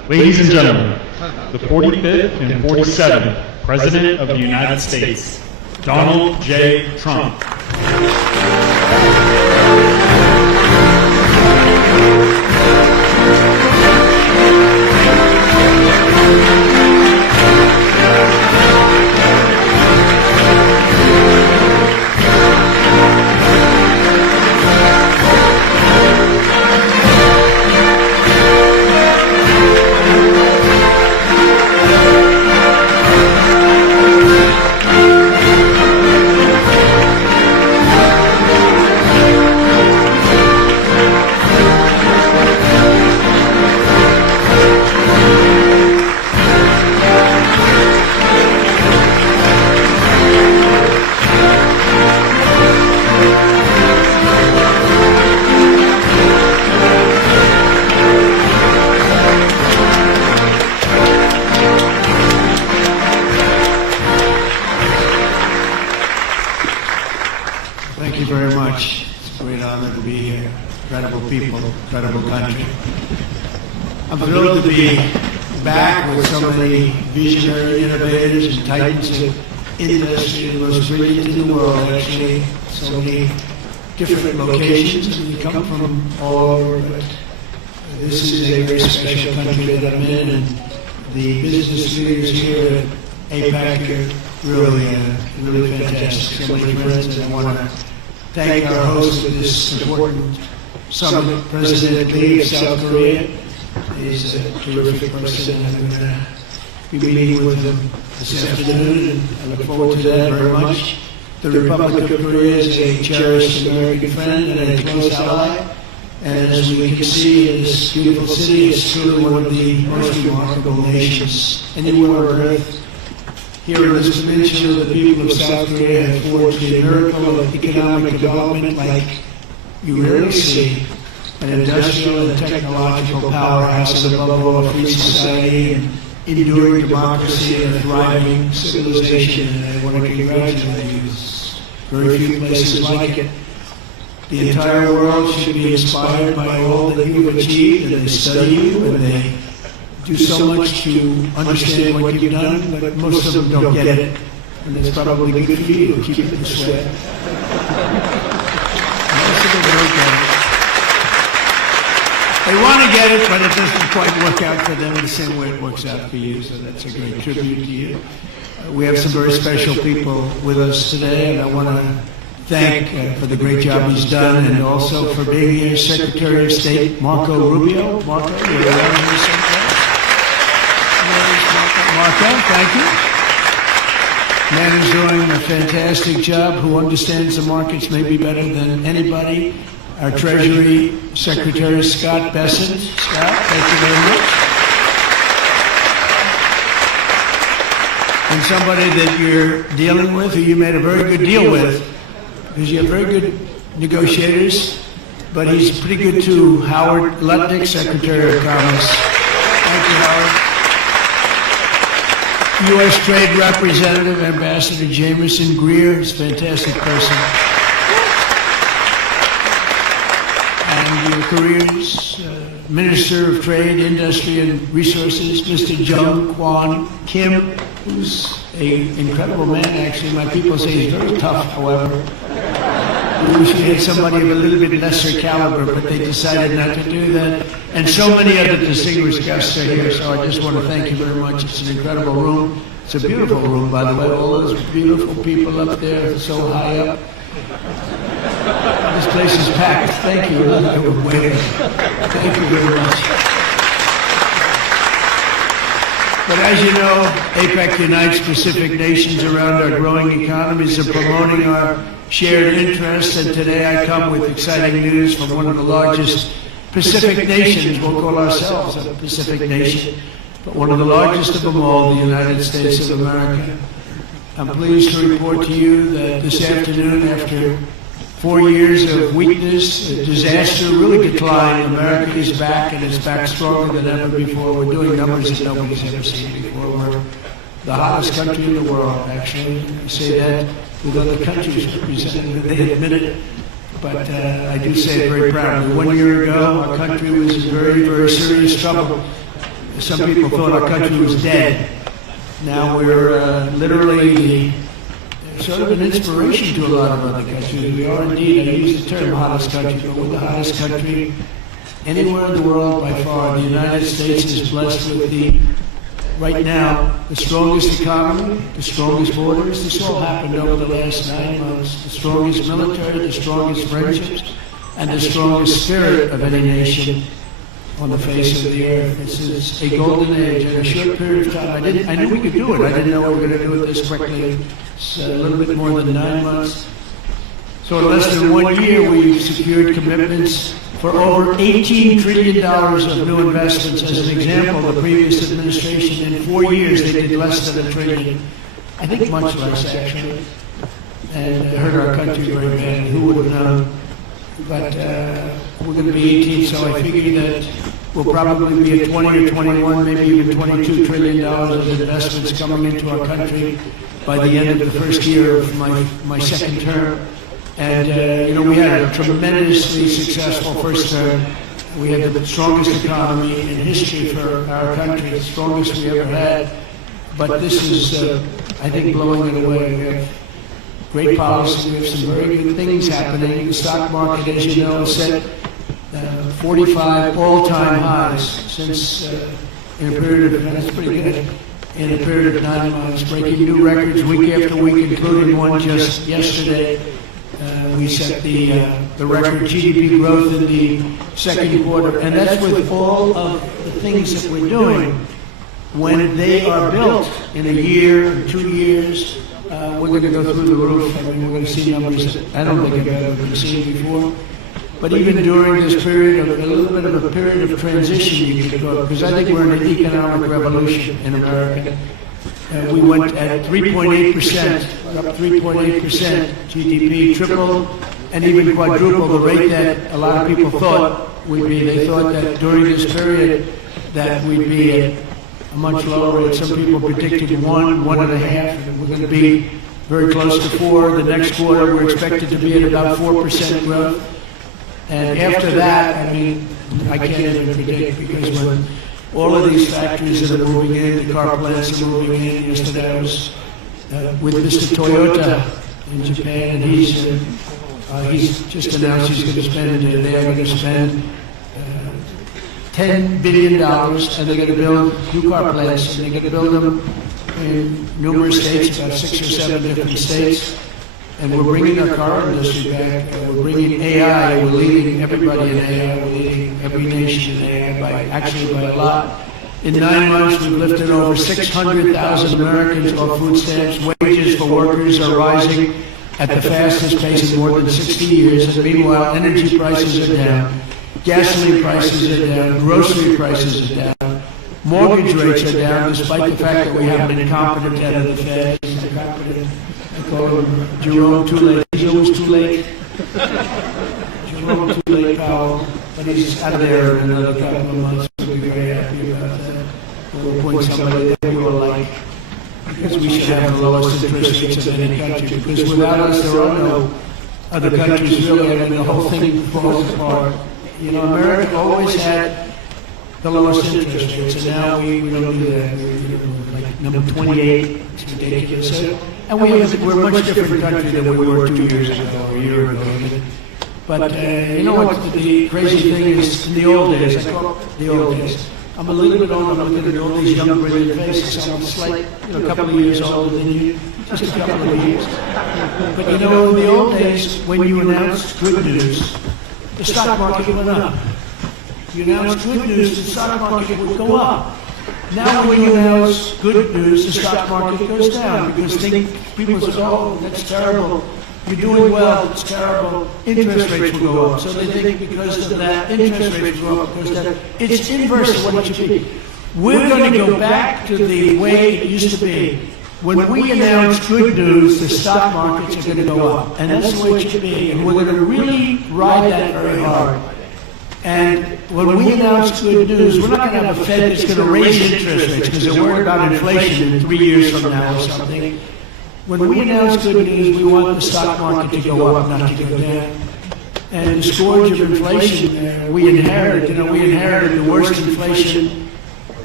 Ladies and gentlemen, the 45th and 47th President of the United States, Donald J. Trump. Thank you very much. It's a great honor to be here. Incredible people, incredible country. I'm thrilled to be back with so many visionary innovators and titans of industry, the most brilliant in the world, actually. So many different locations, and we come from all over, but this is a very special country that I'm in, and the business leaders here at APAC are really fantastic. So many friends, and I want to thank our host of this important summit, President Lee of South Korea. He's a terrific person. I'm going to be meeting with him this afternoon, and I look forward to that very much. The Republic of Korea is a cherished American friend and a close ally. And as we can see in this beautiful city, it's truly one of the most remarkable nations anywhere on earth. Here in this peninsula, the people of South Korea have forged a miracle of economic development like you rarely see. An industrial and technological powerhouse, and above all, a free society and enduring democracy and a thriving civilization. And I want to congratulate you. Very few places like it. The entire world should be inspired by all that you have achieved, and they study you, and they do so much to understand what you've done, but most of them don't get it. And it's probably good for you to keep it this way. Most of them don't get it. They want to get it, but it doesn't quite work out for them the same way it works out for you, so that's a great tribute to you. We have some very special people with us today, and I want to thank for the great job he's done, and also for being here, Secretary of State Marco Rubio. Marco, you're around here someplace. Marco, thank you. Man who's doing a fantastic job, who understands the markets maybe better than anybody. Our Treasury Secretary, Scott Bessent. Scott, thank you very much. And somebody that you're dealing with, who you made a very good deal with, because you have very good negotiators, but he's pretty good too. Howard Lutnick, Secretary of Commerce. Thank you, Howard. U.S. Trade Representative, Ambassador Jameson Greer, is a fantastic person. And your Korea's Minister of Trade, Industry, and Resources, Mr. Jung Kwon Kim, who's an incredible man, actually. My people say he's very tough, however. We wish we had somebody of a little bit lesser caliber, but they decided not to do that. And so many other distinguished guests are here, so I just want to thank you very much. It's an incredible room. It's a beautiful room, by the way. All those beautiful people up there, so high up. This place is packed. Thank you. Thank you very much. But as you know, APEC unites Pacific nations around our growing economies and promoting our shared interests. And today I come with exciting news from one of the largest Pacific nations. We'll call ourselves a Pacific nation, but one of the largest of them all, the United States of America. I'm pleased to report to you that this afternoon, after 4 years of weakness, disaster, really decline, America is back, and it's back stronger than ever before. We're doing numbers that nobody's ever seen before. We're the hottest country in the world, actually. I say that with other countries represented, they admit it. But I do say it very proudly. 1 year ago, our country was in very, very serious trouble. some people thought our country was dead. Now we're literally sort of an inspiration to a lot of other countries. We are indeed, I use the term hottest country, but we're the hottest country anywhere in the world by far. The United States is blessed with right now, the strongest economy, the strongest borders. This all happened over the last 9 months. The strongest military, the strongest friendships, and the strongest spirit of any nation on the face of the earth. This is a golden age in a short period of time. I knew we could do it. I didn't know we were going to do it this quickly. It's a little bit more than 9 months. So in less than 1 year, we've secured commitments for over $18 trillion of new investments. As an example, the previous administration, in 4 years, they did less than $1 trillion. I think much less, actually. And it hurt our country very badly. Who would have known? But we're going to be 18, so I figure that we'll probably be at 20 or 21, maybe even $22 trillion of investments coming into our country by the end of the first year of my second term. And, we had a tremendously successful first term. We had the strongest economy in history for our country, the strongest we ever had. But this is, I think, blowing it away. We have great policy. We have some very good things happening. The stock market, as you know, has set 45 all-time highs since in a period of, that's pretty good, in a period of 9 months, breaking new records week after week, including one just yesterday. We set the record GDP growth in the second quarter, and that's with all of the things that we're doing. When they are built in a year, 2 years, we're going to go through the roof. I mean, we're going to see numbers that I don't think I've ever seen before. But even during this period, a little bit of a period of transition, you could go, because I think we're in an economic revolution in America. We went at 3.8%, up 3.8% GDP, triple and even quadruple the rate that a lot of people thought we'd be. They thought that during this period that we'd be at a much lower rate. Some people predicted 1.5, and we're going to be very close to 4. The next quarter, we're expected to be at about 4% growth. And after that, I mean, I can't even predict, because when all of these factories that are moving in, the car plants are moving in. Yesterday I was with Mr. Toyota in Japan, and he's just announced he's going to spend, they are going to spend $10 billion, and they're going to build new car plants, and they're going to build them in numerous states, about 6 or 7 different states. And we're bringing our car industry back. We're bringing AI. We're leading everybody in AI. We're leading every nation in AI by a lot. In 9 months, we've lifted over 600,000 Americans off food stamps. Wages for workers are rising at the fastest pace in more than 60 years. And meanwhile, energy prices are down. Gasoline prices are down. Grocery prices are down. Mortgage rates are down, despite the fact that we have an incompetent head of the Fed. He's incompetent. I call him Jerome Too Late. He's always too late. Jerome Too Late Powell. But he's out of there in another couple of months. We'll be very happy about that. We'll appoint somebody that we will like. Because we should have the lowest interest rates of any country. Because without us, there are no other countries really. I mean, the whole thing falls apart. You know, America always had the lowest interest rates, and now we don't do that. We're like number 28. It's ridiculous. And we're a much different country than we were 2 years ago or a year ago. But you know what the crazy thing is? In the old days, I call it the old days. I'm a little bit older. I'm looking at all these young, brilliant faces. I'm just like a couple of years older than you, just a couple of years. But you know, in the old days, when you announced good news, the stock market went up. You announced good news, the stock market would go up. Now when you announce good news, the stock market goes down, because people say, oh, that's terrible. You're doing well, it's terrible. Interest rates will go up. So they think because of that, interest rates will go up. Because that, it's inverse of what it should be. We're going to go back to the way it used to be. When we announce good news, the stock markets are going to go up. And that's the way it should be. And we're going to really ride that very hard. And when we announce good news, we're not going to have a Fed that's going to raise interest rates because they're worried about inflation in 3 years from now or something. When we announce good news, we want the stock market to go up, not to go down. And the scourge of inflation we inherited the worst inflation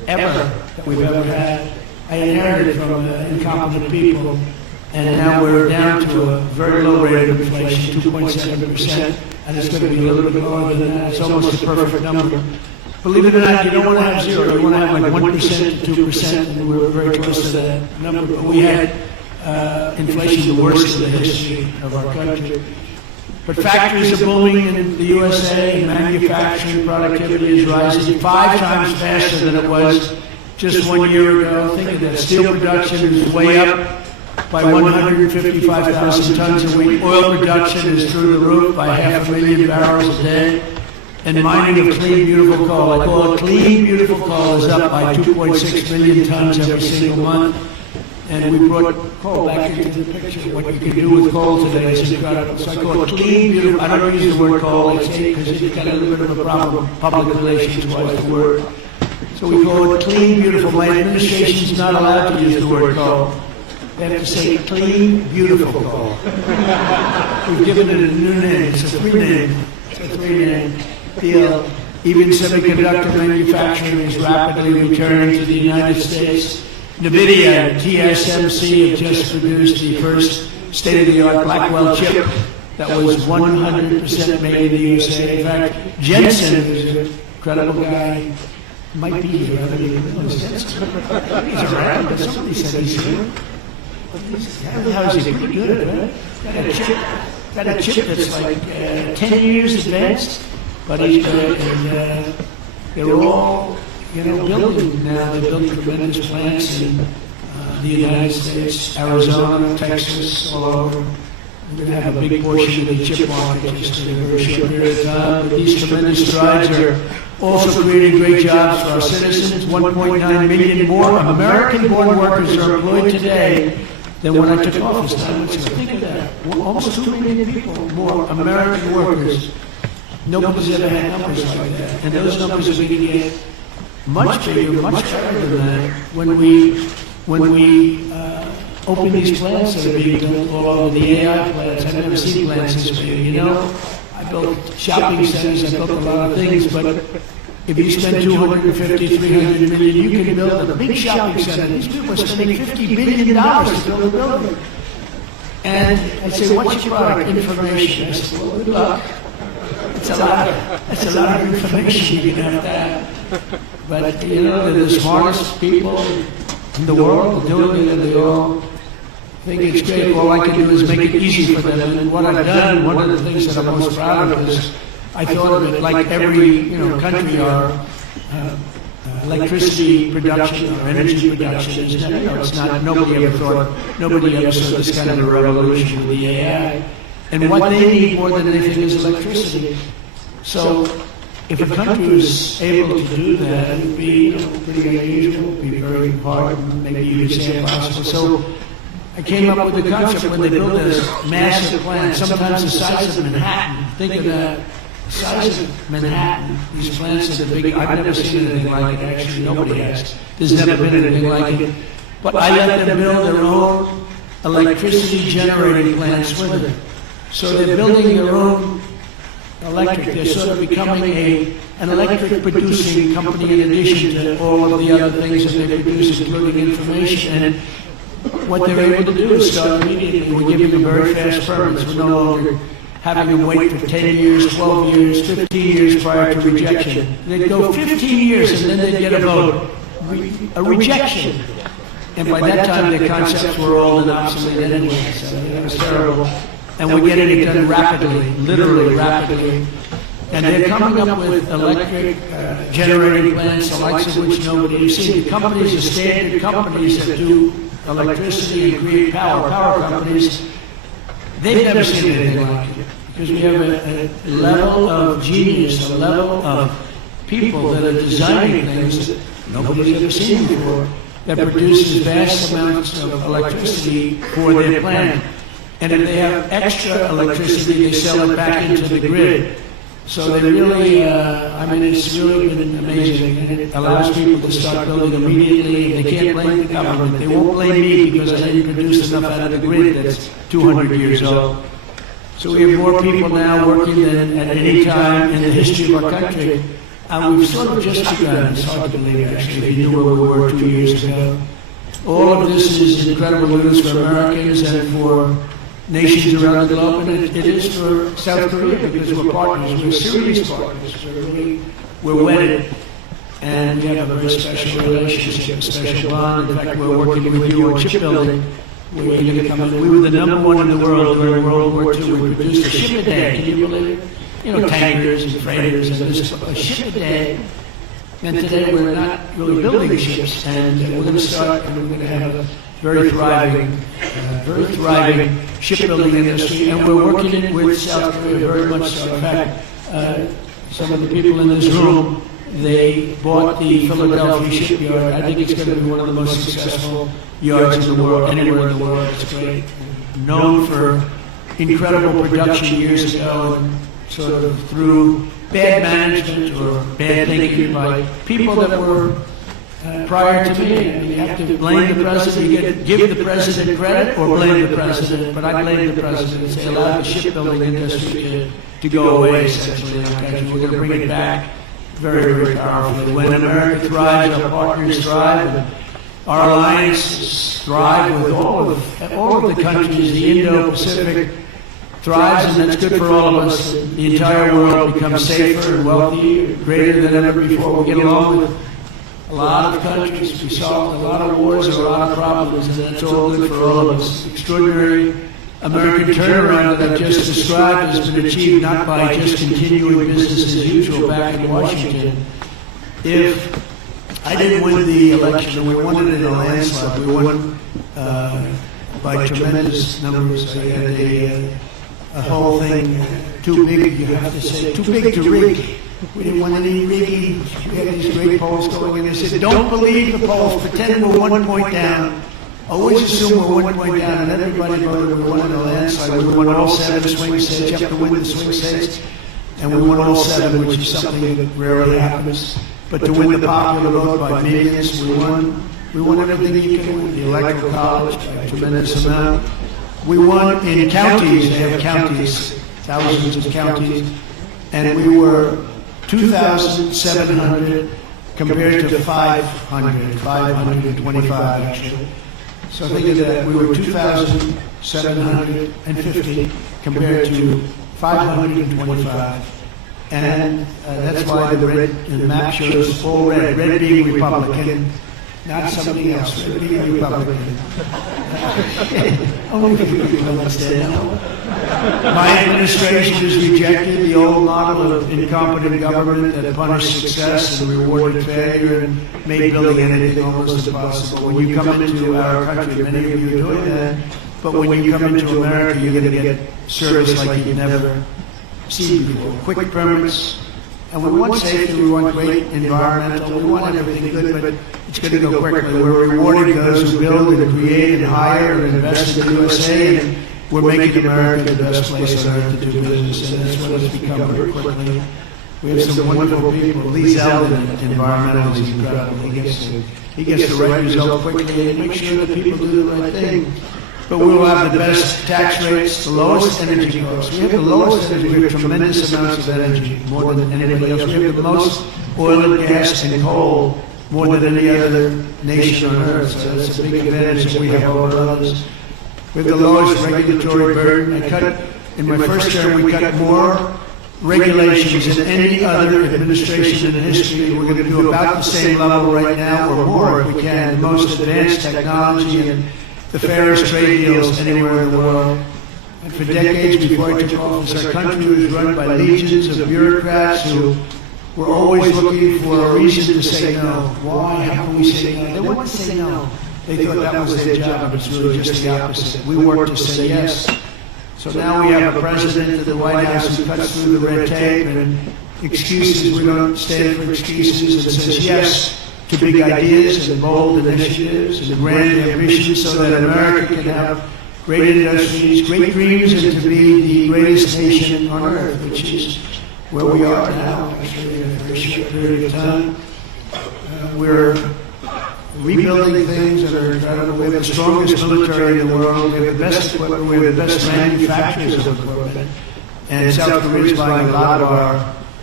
ever that we've ever had. I inherited from incompetent people, and now we're down to a very low rate of inflation, 2.7%, and it's going to be a little bit lower than that. It's almost a perfect number. Believe it or not, you don't want to have zero. You want to have like 1% to 2%, and we're very close to that number. But we had inflation the worst in the history of our country. But factories are booming in the USA, and manufacturing productivity is rising 5 times faster than it was just 1 year ago. Think of that. Steel production is way up by 155,000 tons a week. Oil production is through the roof by 500,000 barrels a day. And mining of clean, beautiful coal. I call it clean, beautiful coal is up by 2.6 million tons every single month. And we brought coal back into the picture. What you can do with coal today is incredible. So I call it clean, beautiful. I don't use the word coal, because it's got a little bit of a problem. Public relations was the word. So we call it clean, beautiful. My administration is not allowed to use the word coal. They have to say clean, beautiful coal. We've given it a new name. It's a three-name deal. Even semiconductor manufacturing is rapidly returning to the United States. NVIDIA and TSMC have just produced the first state-of-the-art Blackwell chip that was 100% made in the USA. In fact, Jensen, who's an incredible guy, might be here. I don't even know Jensen. He's around, but somebody said he's here. How is he? Pretty good, right? Got a chip that's like 10 years advanced, but he's good. And they're all, building now. They're building tremendous plants in the United States, Arizona, Texas, all over. We're going to have a big portion of the chip market just in a very short period of time. But these tremendous strides are also creating great jobs for our citizens. 1.9 million more American-born workers are employed today than when I took office 9 months ago. Think of that. Almost 2 million people more American workers. Nobody's ever had numbers like that. And those numbers are going to get much bigger, much better than that when we open these plants that are being built all over, the AI plants. I've never seen plants this big. I built shopping centers, I built a lot of things, but if you spend 250, 300 million, you can build a big shopping center. These people are spending $50 billion to build a building. And I say, what's your product? Information. I said, well, good luck. That's a lot of information you can have that. But, they're the smartest people in the world doing it, and they all think it's great. All I can do is make it easy for them. And what I've done, one of the things that I'm most proud of is I thought of it like every country, our electricity production or energy production is not, it's not, nobody ever saw this kind of a revolution with the AI. And what they need more than anything is electricity. So if a country was able to do that, it would be pretty unusual, it would be very hard, maybe you could say impossible. So I came up with the concept when they build this massive plant, sometimes the size of Manhattan. Think of that, the size of Manhattan. These plants are big. I've never seen anything like it. Actually, nobody has. There's never been anything like it. But I let them build their own electricity generating plants with it. So they're building their own electric. They're sort of becoming an electric producing company in addition to all of the other things that they produce, including information. And what they're able to do is start immediately. We're giving them very fast permits. We're no longer having them wait for 10 years, 12 years, 15 years prior to rejection. They'd go 15 years and then they'd get a vote, a rejection. And by that time, their concepts were old and obsolete anyway, so it was terrible. And we're getting it done rapidly, literally rapidly. And they're coming up with electric generating plants, the likes of which nobody has seen. The companies are standard companies that do electricity and create power companies. They've never seen anything like it. Because we have a level of genius, a level of people that are designing things that nobody's ever seen before, that produces vast amounts of electricity for their plant. And if they have extra electricity, they sell it back into the grid. So they really, it's really been amazing. And it allows people to start building immediately. They can't blame the government. They won't blame me because I didn't produce enough out of the grid that's 200 years old. So we have more people now working than at any time in the history of our country. We've sort of just begun. It's hard to believe, actually, if you knew where we were 2 years ago. All of this is incredible news for Americans and for nations around the globe, and it is for South Korea because we're partners. We're serious partners. We're wedded, and we have a very special relationship, a special bond. In fact, we're working with you on shipbuilding. We're going to come in. We were the number one in the world during World War II. We produced a ship a day. Can you believe it? You know, tankers and freighters, and this a ship a day. And today we're not really building ships, and we're going to start, and we're going to have a very thriving shipbuilding industry, and we're working with South Korea very much so. In fact, some of the people in this room, they bought the Philadelphia shipyard. I think it's going to be one of the most successful yards in the world, anywhere in the world. It's great. Known for incredible production years ago, and sort of through bad management or bad thinking by people that were prior to me. I mean, you have to blame the president. You can give the president credit or blame the president, but I blame the president. They allowed the shipbuilding industry to go away, essentially, in our country. We're going to bring it back very, very powerfully. When America thrives, our partners thrive, and our alliances thrive with all of the countries, the Indo-Pacific thrives, and that's good for all of us. The entire world becomes safer and wealthier, greater than ever before. We get along with a lot of countries. We solve a lot of wars, a lot of problems, and that's all good for all of us. Extraordinary American turnaround that I've just described has been achieved not by just continuing business as usual back in Washington. If I didn't win the election, we won it in a landslide. We won by tremendous numbers. I had a whole thing too big, you have to say, too big to rig. We didn't want any rigging. We had these great polls going in. They said, don't believe the polls, pretend we're 1 point down. Always assume we're 1 point down, and everybody voted. We won in a landslide. We won all 7 swing states. You have to win the swing states. And we won all 7, which is something that rarely happens. But to win the popular vote by millions, we won everything you can win. The Electoral College by a tremendous amount. We won in counties. They have counties, thousands of counties. And we were 2,700 compared to 525 actually. So think of that, we were 2,750 compared to 525. And that's why the map shows all red, red being Republican, not something else, red being Republican. Only people understand. My administration has rejected the old model of incompetent government that punished success and rewarded failure and made building anything almost impossible. When you come into our country, many of you are doing that, but when you come into America, you're going to get service like you've never seen before. Quick permits, and we want safety, we want great environmental, we want everything good, but it's going to go quickly. We're rewarding those who build and create and hire and invest in the USA, and we're making America the best place on earth to do business, and that's what it's become very quickly. We have some wonderful people. Lee Zeldin, environmental, is incredible. He gets the right result quickly and makes sure that people do the right thing. But we will have the best tax rates, the lowest energy costs. We have the lowest energy. We have tremendous amounts of energy, more than anybody else. We have the most oil and gas and coal, more than any other nation on earth. So that's a big advantage that we have over others. We have the lowest regulatory burden. In my first term, we cut more regulations than any other administration in history. We're going to do about the same level right now or more if we can. The most advanced technology and the fairest trade deals anywhere in the world. And for decades before I took office, our country was run by legions of bureaucrats who were always looking for a reason to say no. Why? How can we say no? They wanted to say no. They thought that was their job, but it's really just the opposite. We work to say yes. So now we have a president of the White House who cuts through the red tape and excuses. We don't stand for excuses and says yes to big ideas and bold initiatives and grand ambitions so that America can have great industries, great dreams, and to be the greatest nation on earth, which is where we are now, actually in a very short period of time. We're rebuilding things that are incredible. We have the strongest military in the world. We have the best equipment. We have the best manufacturers of equipment. And South Korea is buying a lot of our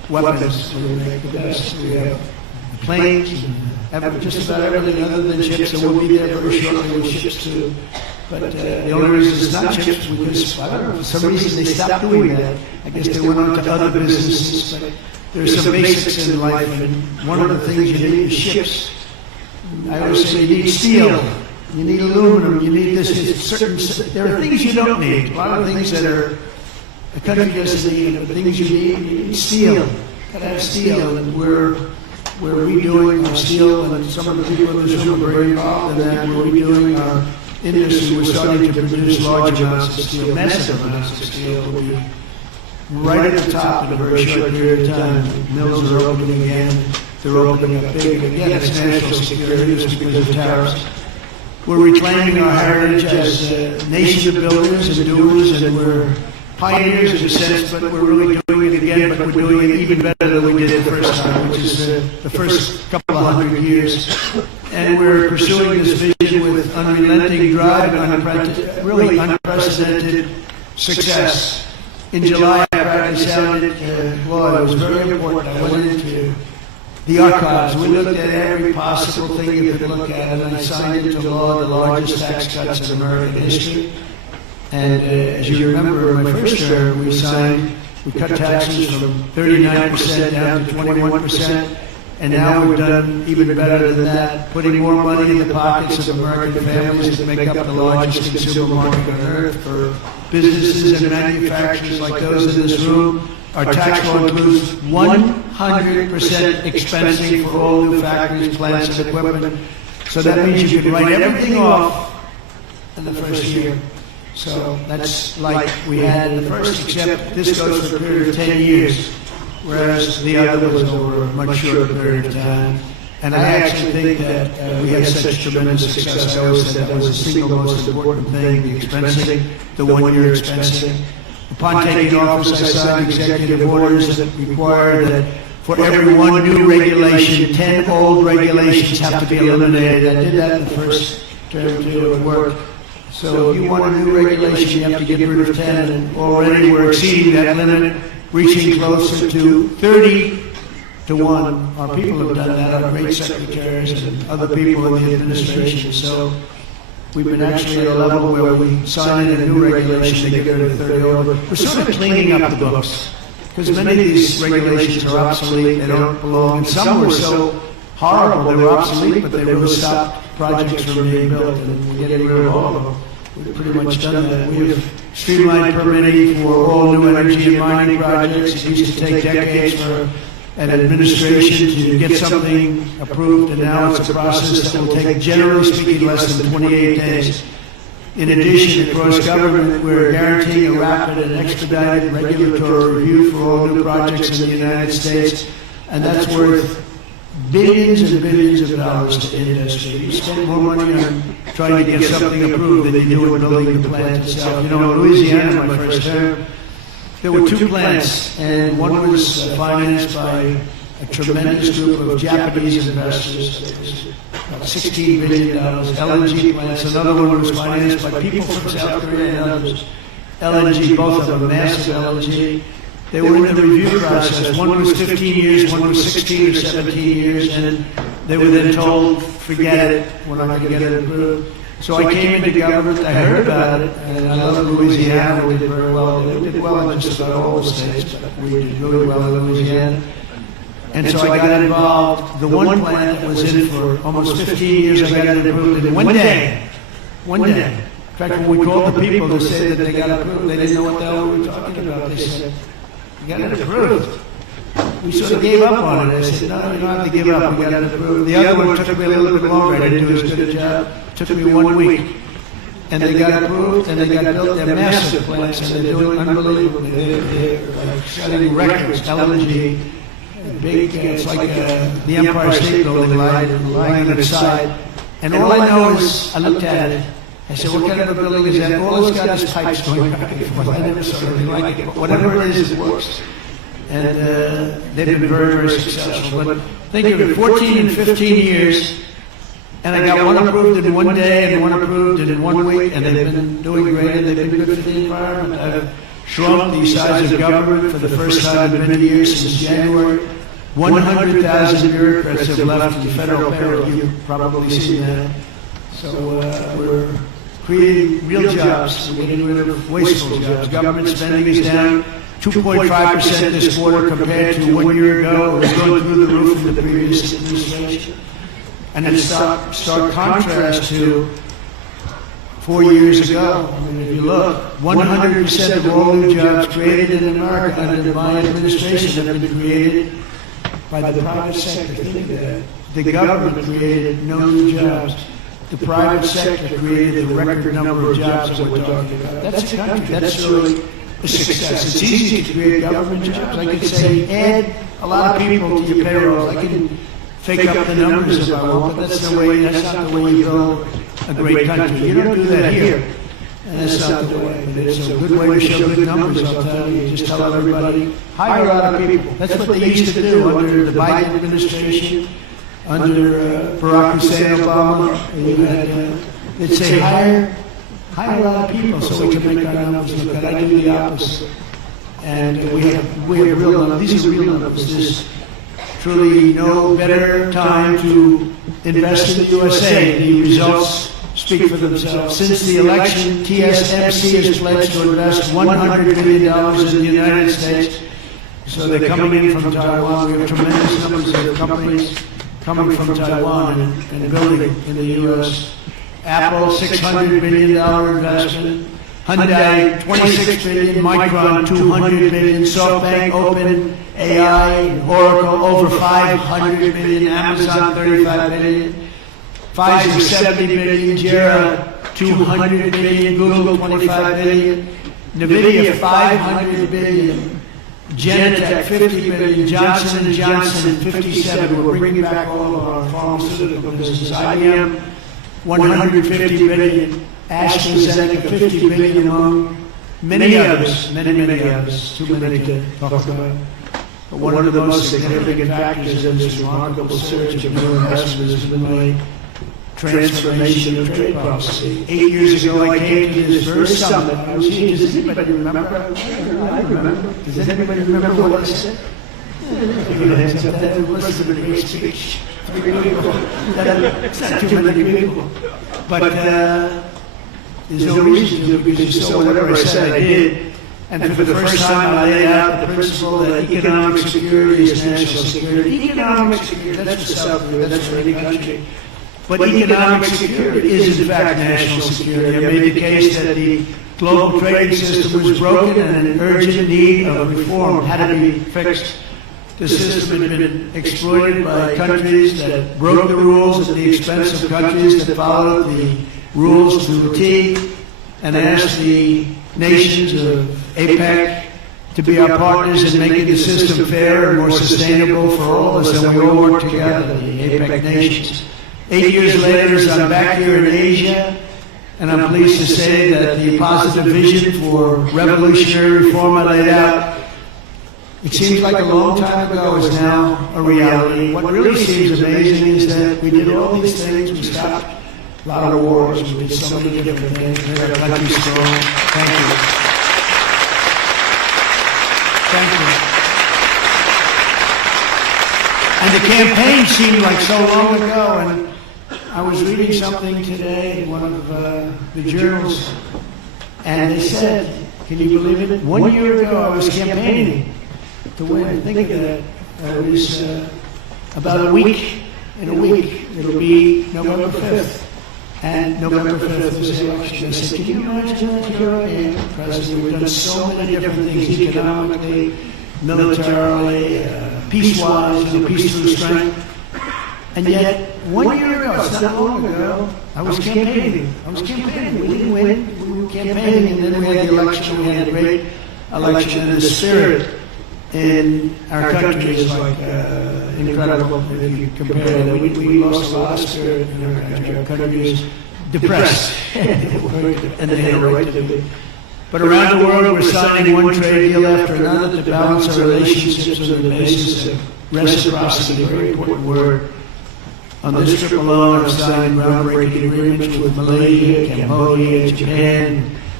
weapons. We make the best. We have planes, and just about everything other than chips, and we'll be there very shortly with chips too. But the only reason it's not chips because, I don't know, for some reason they stopped doing that. I guess they went on to other businesses, but there's some basics in life, and one of the things you need is ships. I always say you need steel, you need aluminum, you need this. There are things you don't need. A lot of things that are the country doesn't need, but things you need steel. Gotta have steel, and we're redoing our steel, and some of the people in this room are very involved in that. We're redoing our industry. We're starting to produce large amounts of steel, massive amounts of steel. We'll be right at the top in a very short period of time. Mills are opening again. They're opening up big. Again, it's national security. It's because of tariffs. We're reclaiming our heritage as a nation of builders and doers, and we're pioneers in a sense, but we're really doing it again, but we're doing it even better than we did the first time, which is the first couple of 100 years. And we're pursuing this vision with unrelenting drive and really unprecedented success. In July, I practically sounded law. It was very important. I went into the archives. We looked at every possible thing you could look at, and I signed into law the largest tax cuts in American history. And as you remember, in my first term, we cut taxes from 39% down to 21%, and now we've done even better than that, putting more money in the pockets of American families that make up the largest consumer market on earth for businesses and manufacturers like those in this room. Our tax law includes 100% expensing for all new factories, plants, and equipment. So that means you can write everything off in the first year. So that's like we had in the first, except this goes for a period of 10 years, whereas the other was over a much shorter period of time. And I actually think that we had such tremendous success. I always said that was the single most important thing, the expensing, the one-year expensing. Upon taking office, I signed executive orders that require that for every one new regulation, 10 old regulations have to be eliminated. I did that in the first term too at work. So if you want a new regulation, you have to get rid of 10, and already we're exceeding that limit, reaching closer to 30 to 1. Our people have done that, our great secretaries and other people in the administration. So we've been actually at a level where we sign in a new regulation to get rid of 30 over. We're sort of cleaning up the books, because many of these regulations are obsolete, they don't belong, and some were so horrible, they were obsolete, but they really stopped projects from being built, and we're getting rid of all of them. We've pretty much done that. We have streamlined permitting for all new energy and mining projects. It used to take decades for an administration to get something approved, and now it's a process that will take, generally speaking, less than 28 days. In addition, across government, we're guaranteeing a rapid and expedited regulatory review for all new projects in the United States, and that's worth billions and billions of dollars to industry. You spend more money on trying to get something approved than you do in building the plant itself. You know, in Louisiana, my first term, there were 2 plants, and one was financed by a tremendous group of Japanese investors. It was about $16 billion. LNG plants. Another one was financed by people from South Korea and others. LNG, both of them, massive LNG. They were in the review process. One was 15 years, one was 16 or 17 years, and they were then told, forget it, we're not going to get it approved. So I came into government, I heard about it, and I love Louisiana. We did very well. We did well in just about all the states, but we did really well in Louisiana. And so I got involved. The one plant that was in for almost 15 years, I got it approved in one day. One day. In fact, when we called the people to say that they got approved, they didn't know what the hell we were talking about. They said, we got it approved. We sort of gave up on it. I said, no, you don't have to give up. We got it approved. The other one took me a little bit longer. I didn't do as good a job. It took me 1 week. And they got approved, and they got built. They're massive plants, and they're doing unbelievably. They're setting records. LNG, big, it's like the Empire State Building lying on its side. And all I know is, I looked at it. I said, what kind of a building is that? All it's got is pipes going back and forth. I never saw anything like it. But whatever it is, it works. And they've been very, very successful. But think of it, 14 and 15 years, and I got one approved in one day and one approved in 1 week, and they've been doing great, and they've been good for the environment. I've shrunk the size of government for the first time in many years since January. 100,000 bureaucrats have left the federal payroll. You've probably seen that. So we're creating real jobs. We're getting rid of wasteful jobs. Government spending is down 2.5% this quarter compared to 1 year ago. It was going through the roof in the previous administration. And in stark contrast to 4 years ago, I mean, if you look, 100% of all new jobs created in America under my administration have been created by the private sector. Think of that. The government created no new jobs. The private sector created the record number of jobs that we're talking about. That's a country. That's really a success. It's easy to create government jobs. I could say, add a lot of people to your payroll. I can fake up the numbers if I want, but that's not the way you build a great country. You don't do that here. And that's not the way. But it's a good way to show good numbers, I'll tell you. You just tell everybody, hire a lot of people. That's what they used to do under the Biden administration, under Barack Hussein Obama. They'd say, hire a lot of people so we can make our numbers look good. I do the opposite. And we have real numbers. These are real numbers. There's truly no better time to invest in the USA. The results speak for themselves. Since the election, TSMC has pledged to invest $100 billion in the United States. So they're coming in from Taiwan. We have tremendous numbers of companies coming from Taiwan and building in the U.S. Apple, $600 billion investment. Hyundai, $26 billion. Micron, $200 billion. SoftBank, Open, AI, Oracle, over $500 billion. Amazon, $35 billion. Pfizer, $70 billion. Jera, $200 billion. Google, $25 billion. NVIDIA, $500 billion. Genentech, $50 billion. Johnson & Johnson, $57 billion. We're bringing back all of our pharmaceutical business. IBM, $150 billion. AstraZeneca, $50 billion, among many others, many others, too many to talk about. But one of the most significant factors in this remarkable surge of new investment has been my transformation of trade policy. 8 years ago, I came to this very summit. I was here. Does anybody remember? I remember. Does anybody remember what I said? That must have been a great speech. 3 people. It's not too many people. But there's no reason to, because you saw whatever I said I did. And for the first time, I laid out the principle that economic security is national security. Economic security, that's the South, that's for any country. But economic security is, in fact, national security. I made the case that the global trading system was broken and an urgent need of reform had to be fixed. The system had been exploited by countries that broke the rules at the expense of countries that followed the rules to a T, and asked the nations of APEC to be our partners in making the system fair and more sustainable for all of us, and we all work together, the APEC nations. 8 years later, as I'm back here in Asia, and I'm pleased to say that the positive vision for revolutionary reform I laid out, it seems like a long time ago, is now a reality. What really seems amazing is that we did all these things. We stopped a lot of wars. We did so many different things. We made our country strong. Thank you. Thank you. And the campaign seemed like so long ago, and I was reading something today in one of the journals, and they said, can you believe it? 1 year ago I was campaigning to win. Think of that. It was about a week. In a week, it'll be November 5th. And November 5th was the election. I said, can you imagine that? Here I am, President. We've done so many different things, economically, militarily, peace-wise, peace through strength. And yet, 1 year ago, it's not long ago, I was campaigning. We didn't win. We were campaigning, and then we had the election. We had a great election, and the spirit in our country is like incredible. If you compare that, we lost a lot of spirit in our country. Our country is depressed, and they had a right to be. But around the world, we're signing one trade deal after another to balance our relationships on the basis of reciprocity, a very important word. On this trip alone, I've signed groundbreaking agreements with Malaysia, Cambodia, Japan,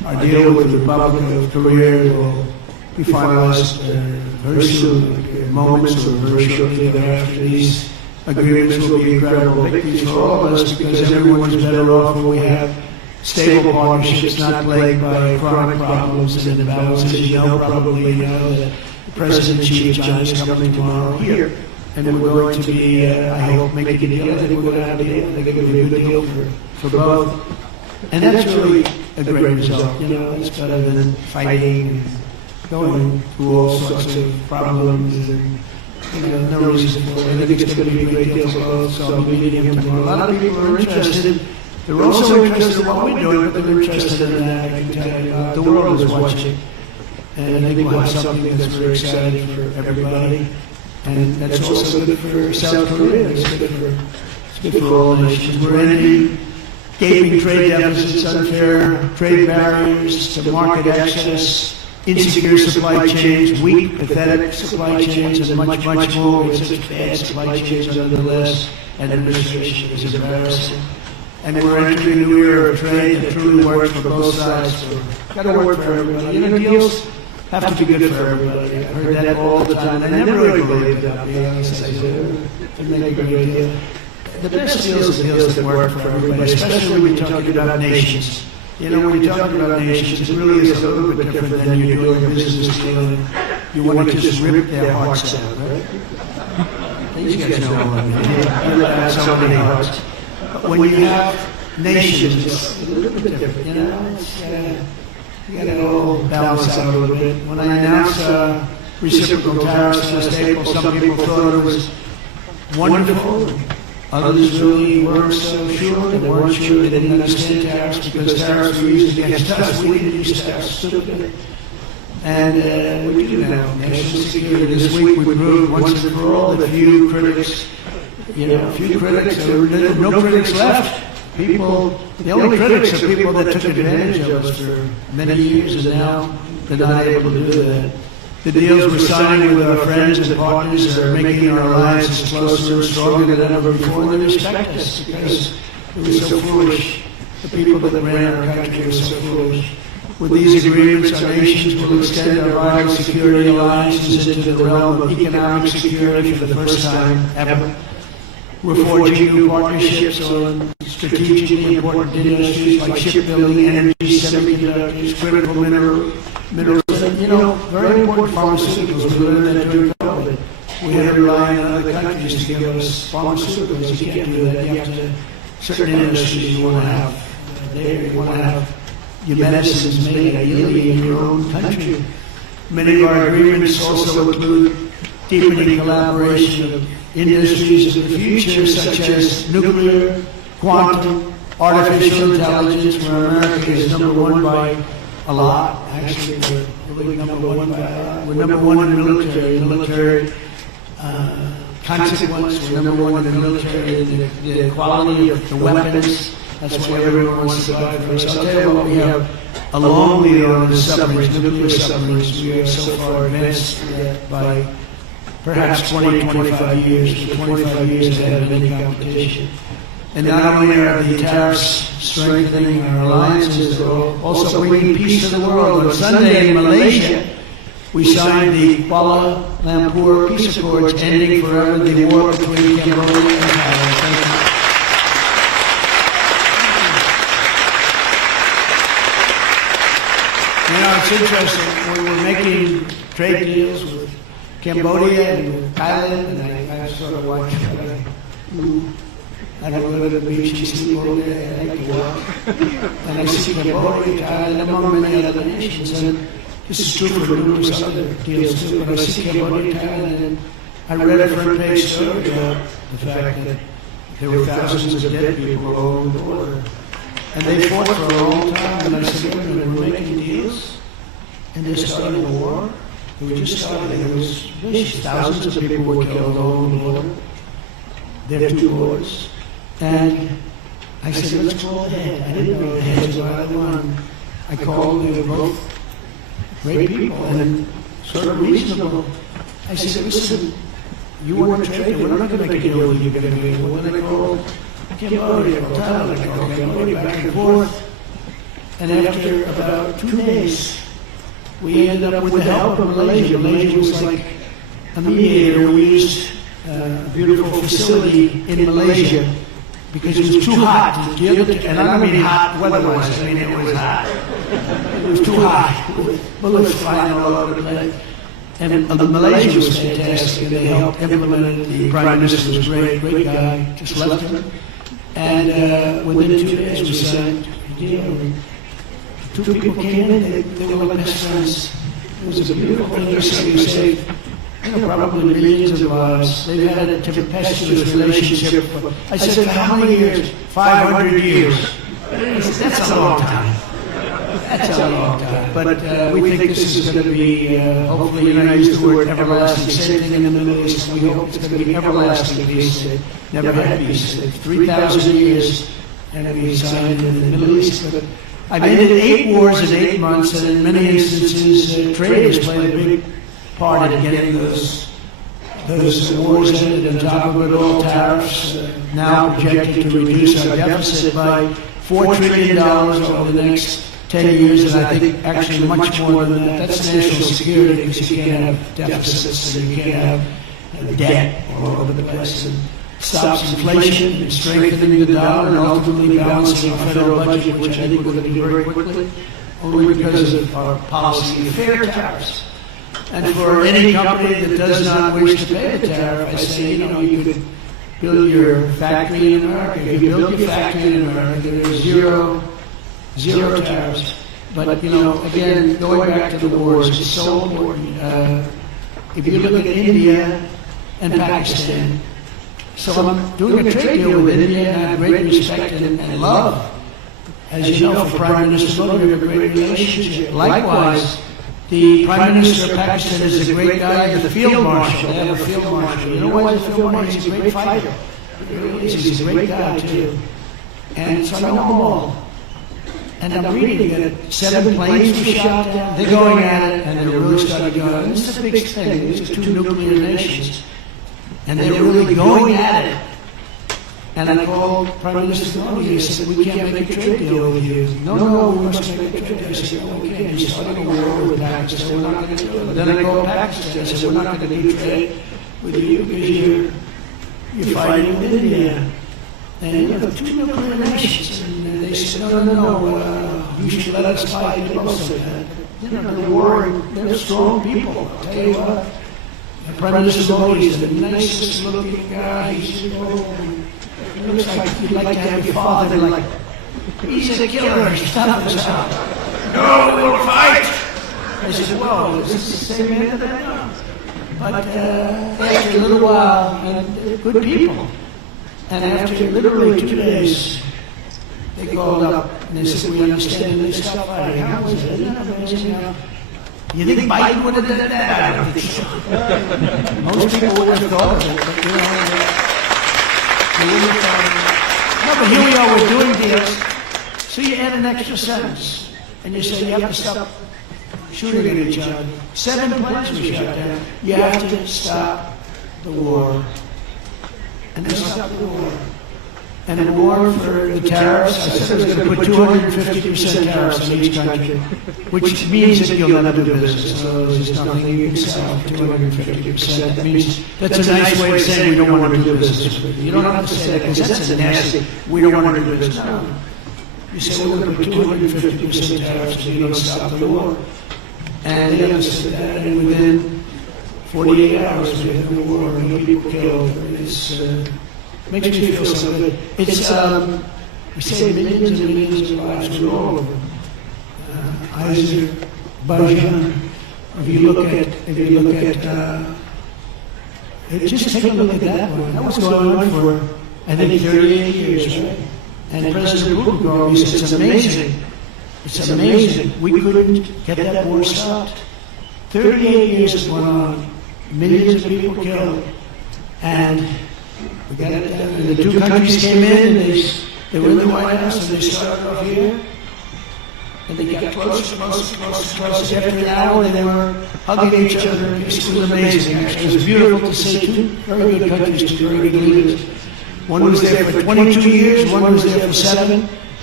our deal with the Republic of Korea will be finalized very soon, moments or very shortly thereafter. These agreements will be incredible victories for all of us because everyone's better off when we have stable partnerships not plagued by chronic problems and imbalances. You know, probably know that President Xi of China is coming tomorrow here, and we're going to be, I hope, making a deal. I think we're going to have a deal. I think it'll be a good deal for both. And that's really a great result. You know, it's better than fighting and going through all sorts of problems and, you know, no reason for it. I think it's going to be a great deal for both, so I'll be meeting him tomorrow. A lot of people are interested. They're also interested in what we're doing, but they're interested in that. I can tell you, the world is watching. And I think we'll have something that's very exciting for everybody. And that's also good for South Korea. It's good for all nations. We're ending gaping trade deficits, unfair trade barriers to market access, insecure supply chains, weak, pathetic supply chains, and much, much more. We have such bad supply chains under the last administration. It's embarrassing. And we're entering a new era of trade that truly works for both sides. It's got to work for everybody. You know, deals have to be good for everybody. I've heard that all the time. And I never really believed that, to be honest. I said, to make a good deal. The best deals are deals that work for everybody, especially when you're talking about nations. You know, when you're talking about nations, it really is a little bit different than you're doing a business deal and you want to just rip their hearts out, right? These guys know what I mean. You have so many hearts. But when you have nations, it's a little bit different, you know? You got to all balance out a little bit. When I announced reciprocal tariffs last April, some people thought it was wonderful. Others really weren't so sure. They weren't sure. They didn't understand tariffs because tariffs were used against us. We didn't use tariffs. Stupid. And we do now. National security. This week we proved once and for all that few critics, there were no critics left. People, the only critics are people that took advantage of us for many years, and now they're not able to do that. The deals we're signing with our friends and partners are making our alliances closer and stronger than ever before, and they respect us because it was so foolish. The people that ran our country were so foolish. With these agreements, our nations will extend our vital security alliances into the realm of economic security for the first time ever. We're forging new partnerships on strategically important industries like shipbuilding, energy, semiconductors, critical minerals, and, very important pharmaceuticals. We learned that during COVID. We had to rely on other countries to give us pharmaceuticals. You can't do that. You have to, certain industries you want to have there. You want to have your medicines made ideally in your own country. Many of our agreements also include deepening collaboration of industries of the future, such as nuclear, quantum, artificial intelligence, where America is number one by a lot. Actually, we're really number one by a lot. We're number one in the military consequence. We're number one in the military, the quality of the weapons. That's why everyone wants to buy from us. I'll tell you what, we have a long lead on the submarines, nuclear submarines. We are so far advanced by perhaps 20, 25 years. We're 25 years ahead of any competition. And not only are the tariffs strengthening our alliances, they're also bringing peace to the world. On Sunday in Malaysia, we signed the Kuala Lumpur Peace Accords, ending forever the war between Cambodia and Thailand. It's interesting. We were making trade deals with Cambodia and with Thailand, and I sort of watched I don't go to the beach and sleep over there. I like to walk. And I see Cambodia, Thailand, among many other nations. And this is true for numerous other deals too. But I see Cambodia, Thailand, and I read a front page story about the fact that there were thousands of dead people along the border. And they fought for a long time. And I said, wait a minute, we're making deals? And they're starting a war? They were just starting. There was thousands of people were killed along the border. Their two boys. And I said, let's call ahead. I didn't know the heads of either one. I called, they were both great people and sort of reasonable. I said, listen, you want to trade? We're not going to make a deal with you. When I called Cambodia, or Thailand, I called Cambodia back and forth. And after about 2 days, we ended up with the help of Malaysia. Malaysia was like a mediator. We used a beautiful facility in Malaysia because it was too hot to deal with it. And I don't mean hot weather-wise, I mean it was hot. It was too hot, with bullets flying all over the place. And Malaysia was fantastic, and they helped implement it. The Prime Minister was great guy, just left him. And within 2 days we signed a deal. 2 people came in, they were like best friends. It was a beautiful thing. We saved probably millions of lives. They've had a tempestuous relationship. I said, for how many years? 500 years. That's a long time. That's a long time. But we think this is going to be, hopefully, I use the word everlasting. Same thing in the Middle East. We hope it's going to be everlasting peace. They never had peace. 3,000 years, and we signed in the Middle East. But I've ended 8 wars in 8 months, and in many instances, trade has played a big part in getting those wars ended. On top of it all, tariffs now projected to reduce our deficit by $4 trillion over the next 10 years, and I think actually much more than that. That's national security, because you can't have deficits and you can't have debt all over the place. And stops inflation and strengthening the dollar and ultimately balancing our federal budget, which I think we're going to do very quickly, only because of our policy of fair tariffs. And for any company that does not wish to pay the tariff, I say, you could build your factory in America. If you build your factory in America, there's zero tariffs. But, again, going back to the wars, it's so important. If you look at India and Pakistan, so I'm doing a trade deal with India, and I have great respect and love. As you know, for Prime Minister Modi, we have a great relationship. Likewise, the Prime Minister of Pakistan is a great guy, the field marshal. They have a field marshal. You know why the field marshal? He's a great fighter. He's a great guy, too. And so I know them all. And I'm reading that 7 planes were shot down. They're going at it, and they're really starting to go. And this is a big thing. These are 2 nuclear nations. And they're really going at it. And I called Prime Minister Modi and said, we can't make a trade deal with you. No, we must make a trade deal. He said, no, we can't. You're starting a war with Pakistan. We're not going to do it. Then I called Pakistan and said, we're not going to do trade with you because you're fighting with India. And 2 nuclear nations. And they said, no, you should let us fight both of that. They're warring. They're strong people. I'll tell you what. Prime Minister Modi is the nicest looking guy. He's old. He looks like you'd like to have your father. Like, he's a killer. Stop us out. No, we'll fight. I said, whoa, is this the same man that I know? But after a little while, and they're good people. And after literally 2 days, they called up and they said, we understand. They stopped fighting. How was it? Isn't that amazing? You think Biden would have done that? I don't think so. Most people would have thought of it, but they wouldn't have thought of it. No, but here we are, we're doing deals. So you add an extra sentence, and you say you have to stop shooting at each other. 7 planes were shot down. You have to stop the war. And they stopped the war. And the war for the tariffs, I said it was going to put 250% tariffs on each country, which means that you'll never do business. So there's nothing you can sell for 250%. That means that's a nice way of saying we don't want to do business with you. You don't have to say that because that's a nasty, we don't want to do business. No. You say we're going to put 250% tariffs and you don't stop the war. And they understood that, and within 48 hours we had the war and no people killed. Makes me feel so good. It's, we say millions and millions of lives with all of them. Azerbaijan, if you look at, just take a look at that one. That was going on for, I think, 38 years, right? And President Putin called me and said, it's amazing. It's amazing. We couldn't get that war stopped. 38 years it went on. Millions of people killed. And we got it done. And the 2 countries came in, and they were in the White House, and they started off here. And they got closer. After an hour, they were hugging each other. It was amazing, actually. It was beautiful to see 2 very good countries, 2 very good leaders. One was there for 22 years, one was there for 7.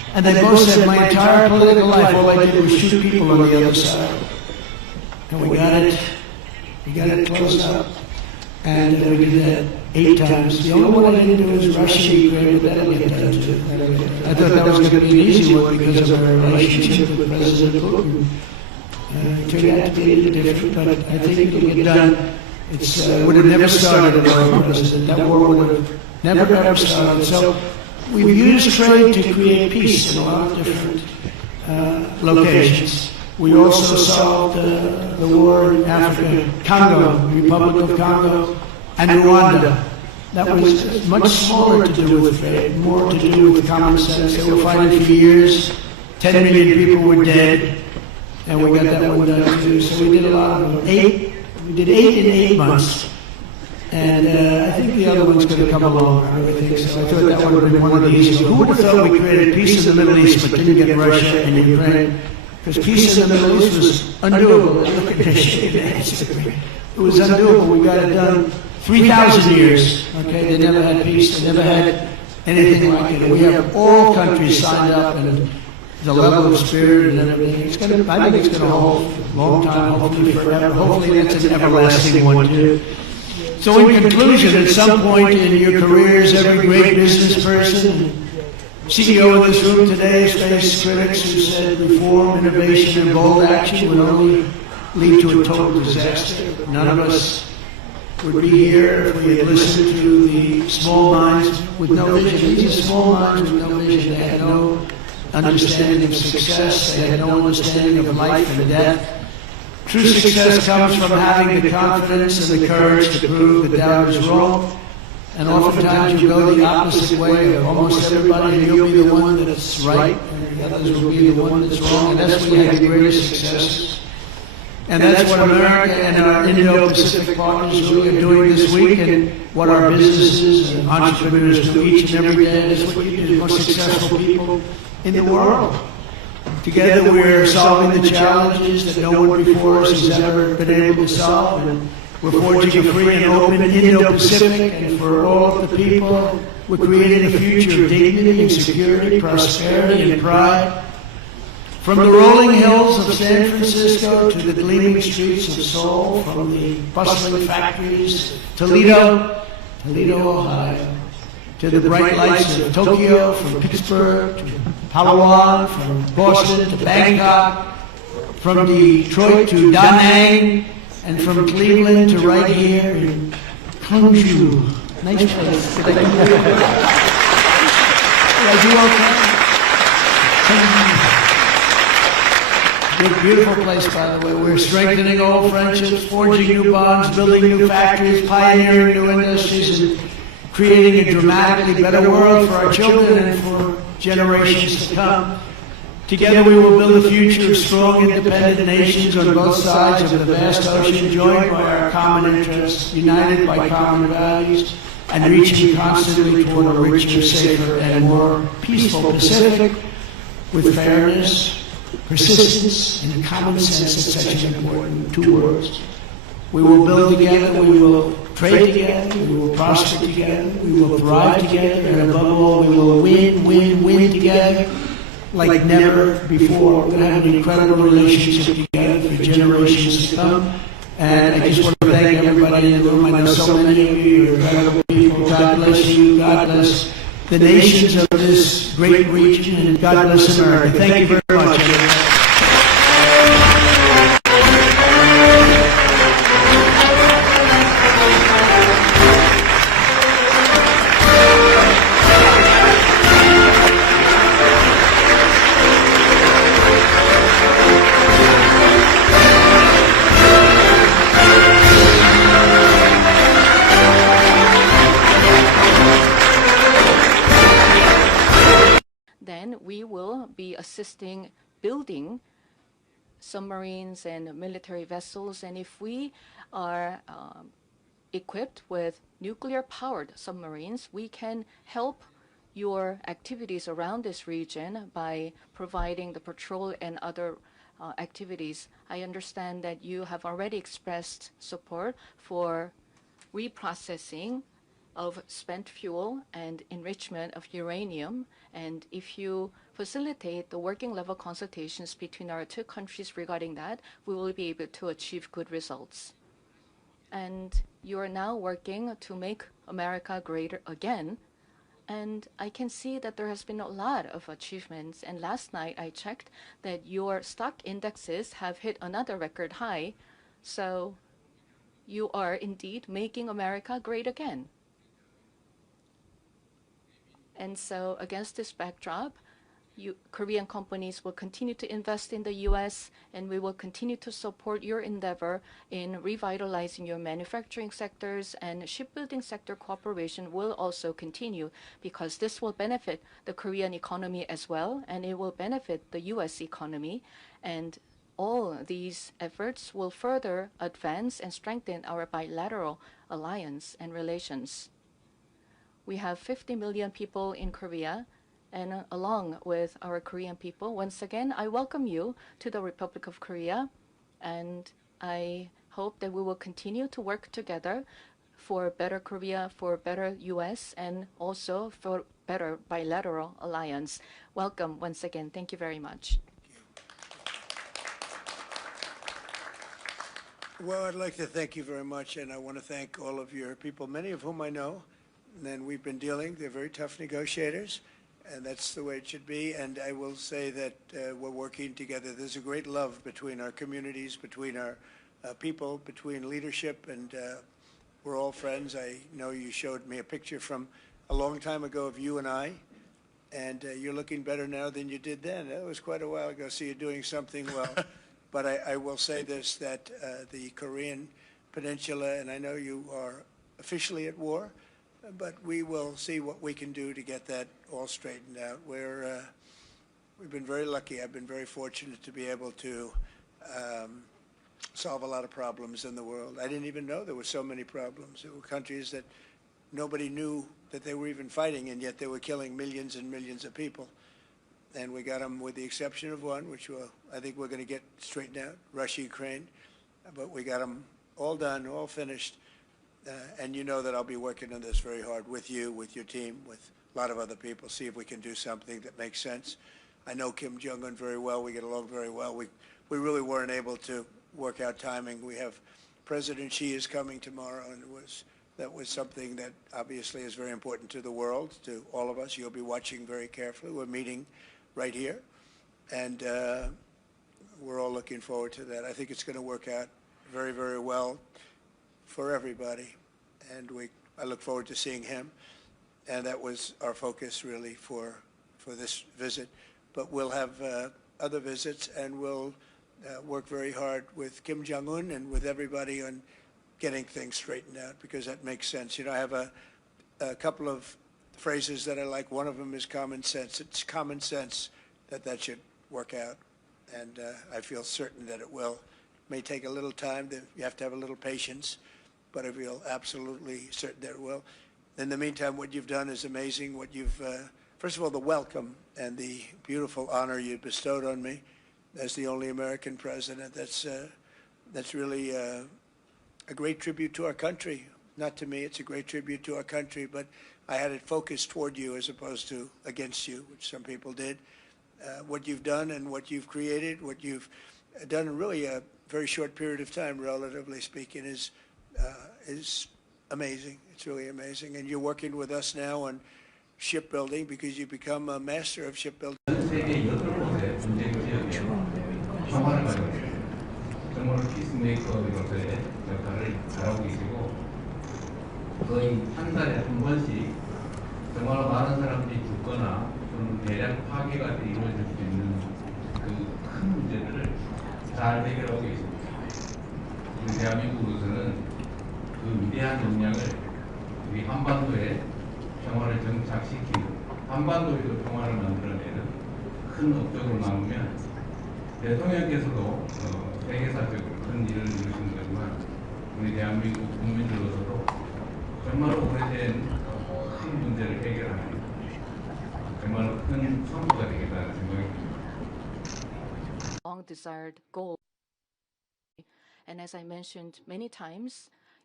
And they both said, my entire political life, all I did was shoot people on the other side. And we got it closed up. And we did that 8 times. The only one I didn't do was Russia, Ukraine, but that'll get done too. I thought that was going to be an easy one because of our relationship with President Putin. It turned out to be a little different, but I think it'll get done. It would have never started if I were president. That war would have never ever started. So we've used trade to create peace in a lot of different locations. We also solved the war in Africa, Congo, Republic of Congo, and Rwanda. That was much smaller to do with trade, more to do with common sense. They were fighting for years. 10 million people were dead, and we got that one done too. So we did a lot of them. We did 8 in 8 months. And I think the other one's going to come along. I think so. I thought that would have been one of the easiest. Who would have thought we created peace in the Middle East, but didn't get Russia and Ukraine? Because peace in the Middle East was undoable. Look at this shit. It was undoable. We got it done 3,000 years. Okay, they never had peace. They never had anything like it. We have all countries signed up, and the level of spirit and everything. I think it's going to hold for a long time, hopefully forever. Hopefully that's an everlasting one too. So in conclusion, at some point in your careers, every great business person, CEO in this room today has faced critics who said reform, innovation, and bold action would only lead to a total disaster. None of us would be here if we had listened to the small minds with no vision. These are small minds with no vision. They had no understanding of success. They had no understanding of life and death. True success comes from having the confidence and the courage to prove the doubt is wrong. And oftentimes you go the opposite way of almost everybody, and you'll be the one that's right, and the others will be the one that's wrong. And that's when you have the greatest successes. And that's what America and our Indo-Pacific partners really are doing this week, and what our businesses and entrepreneurs do each and every day. That's what you do, the most successful people in the world. Together we're solving the challenges that no one before us has ever been able to solve, and we're forging a free and open Indo-Pacific, and for all of the people, we're creating a future of dignity and security, prosperity and pride. From the rolling hills of San Francisco to the gleaming streets of Seoul, from the bustling factories of Toledo, Ohio, to the bright lights of Tokyo, from Pittsburgh to Palawan, from Boston to Bangkok, from Detroit to Da Nang, and from Cleveland to right here in Gwangju. Nice place. Did I do okay? Beautiful place, by the way. We're strengthening old friendships, forging new bonds, building new factories, pioneering new industries, and creating a dramatically better world for our children and for generations to come. Together we will build a future of strong, independent nations on both sides of the vast ocean, joined by our common interests, united by common values, and reaching constantly toward a richer, safer, and more peaceful Pacific with fairness, persistence, and common sense. That's such an important 2 words. We will build together, we will trade together, we will prosper together, we will thrive together, and above all, we will win together like never before. We're going to have an incredible relationship together for generations to come. And I just want to thank everybody in the room. I know so many of you are incredible people. God bless you. God bless the nations of this great region, and God bless America. Thank you very much, everyone. Then we will be assisting building submarines and military vessels. And if we are equipped with nuclear-powered submarines, we can help your activities around this region by providing the patrol and other activities. I understand that you have already expressed support for reprocessing of spent fuel and enrichment of uranium. And if you facilitate the working level consultations between our two countries regarding that, we will be able to achieve good results. And you are now working to make America greater again. And I can see that there has been a lot of achievements. And last night I checked that your stock indexes have hit another record high. So you are indeed making America great again. And so against this backdrop, Korean companies will continue to invest in the U.S., and we will continue to support your endeavor in revitalizing your manufacturing sectors, and shipbuilding sector cooperation will also continue because this will benefit the Korean economy as well, and it will benefit the U.S. economy. And all these efforts will further advance and strengthen our bilateral alliance and relations. We have 50 million people in Korea, and along with our Korean people, once again, I welcome you to the Republic of Korea, and I hope that we will continue to work together for better Korea, for better U.S., and also for better bilateral alliance. Welcome once again. Thank you very much. Well, I'd like to thank you very much, and I want to thank all of your people, many of whom I know, and we've been dealing. They're very tough negotiators, and that's the way it should be. And I will say that we're working together. There's a great love between our communities, between our people, between leadership, and we're all friends. I know you showed me a picture from a long time ago of you and I, and you're looking better now than you did then. That was quite a while ago, so you're doing something well. But I will say this, that the Korean Peninsula, and I know you are officially at war, but we will see what we can do to get that all straightened out. We've been very lucky. I've been very fortunate to be able to solve a lot of problems in the world. I didn't even know there were so many problems. There were countries that nobody knew that they were even fighting, and yet they were killing millions and millions of people. And we got them, with the exception of one, which I think we're going to get straightened out, Russia, Ukraine. But we got them all done, all finished. And you know that I'll be working on this very hard with you, with your team, with a lot of other people, see if we can do something that makes sense. I know Kim Jong-un very well. We get along very well. We really weren't able to work out timing. We have President Xi is coming tomorrow, and that was something that obviously is very important to the world, to all of us. You'll be watching very carefully. We're meeting right here, and we're all looking forward to that. I think it's going to work out very, very well for everybody, and I look forward to seeing him. And that was our focus really for this visit. But we'll have other visits, and we'll work very hard with Kim Jong-un and with everybody on getting things straightened out, because that makes sense. You know, I have a couple of phrases that I like. One of them is common sense. It's common sense that should work out, and I feel certain that it will. It may take a little time. You have to have a little patience, but I feel absolutely certain that it will. In the meantime, what you've done is amazing. What you've, first of all, the welcome and the beautiful honor you bestowed on me as the only American president. That's really a great tribute to our country. Not to me, it's a great tribute to our country, but I had it focused toward you as opposed to against you, which some people did. What you've done and what you've created, what you've done in really a very short period of time, relatively speaking, is amazing. It's really amazing. And you're working with us now on shipbuilding because you've become a master of shipbuilding. 정말 피스메이커로서의 역할을 잘하고 계시고 거의 한 달에 한 번씩 정말 많은 사람들이 죽거나 또는 대량 파괴가 이루어질 수 있는 그 큰 문제들을 잘 해결하고 계십니다. 우리 대한민국으로서는 그 위대한 역량을 우리 한반도에 평화를 정착시키고 한반도에도 평화를 만들어내는 큰 업적으로 남으면 대통령께서도 세계사적으로 큰 일을 이루신 거지만 우리 대한민국 국민들로서도 정말로 오래된 큰 문제를 해결하는 정말로 큰 선두가 되겠다는 생각이 듭니다. Long desired goal. And as I mentioned many times,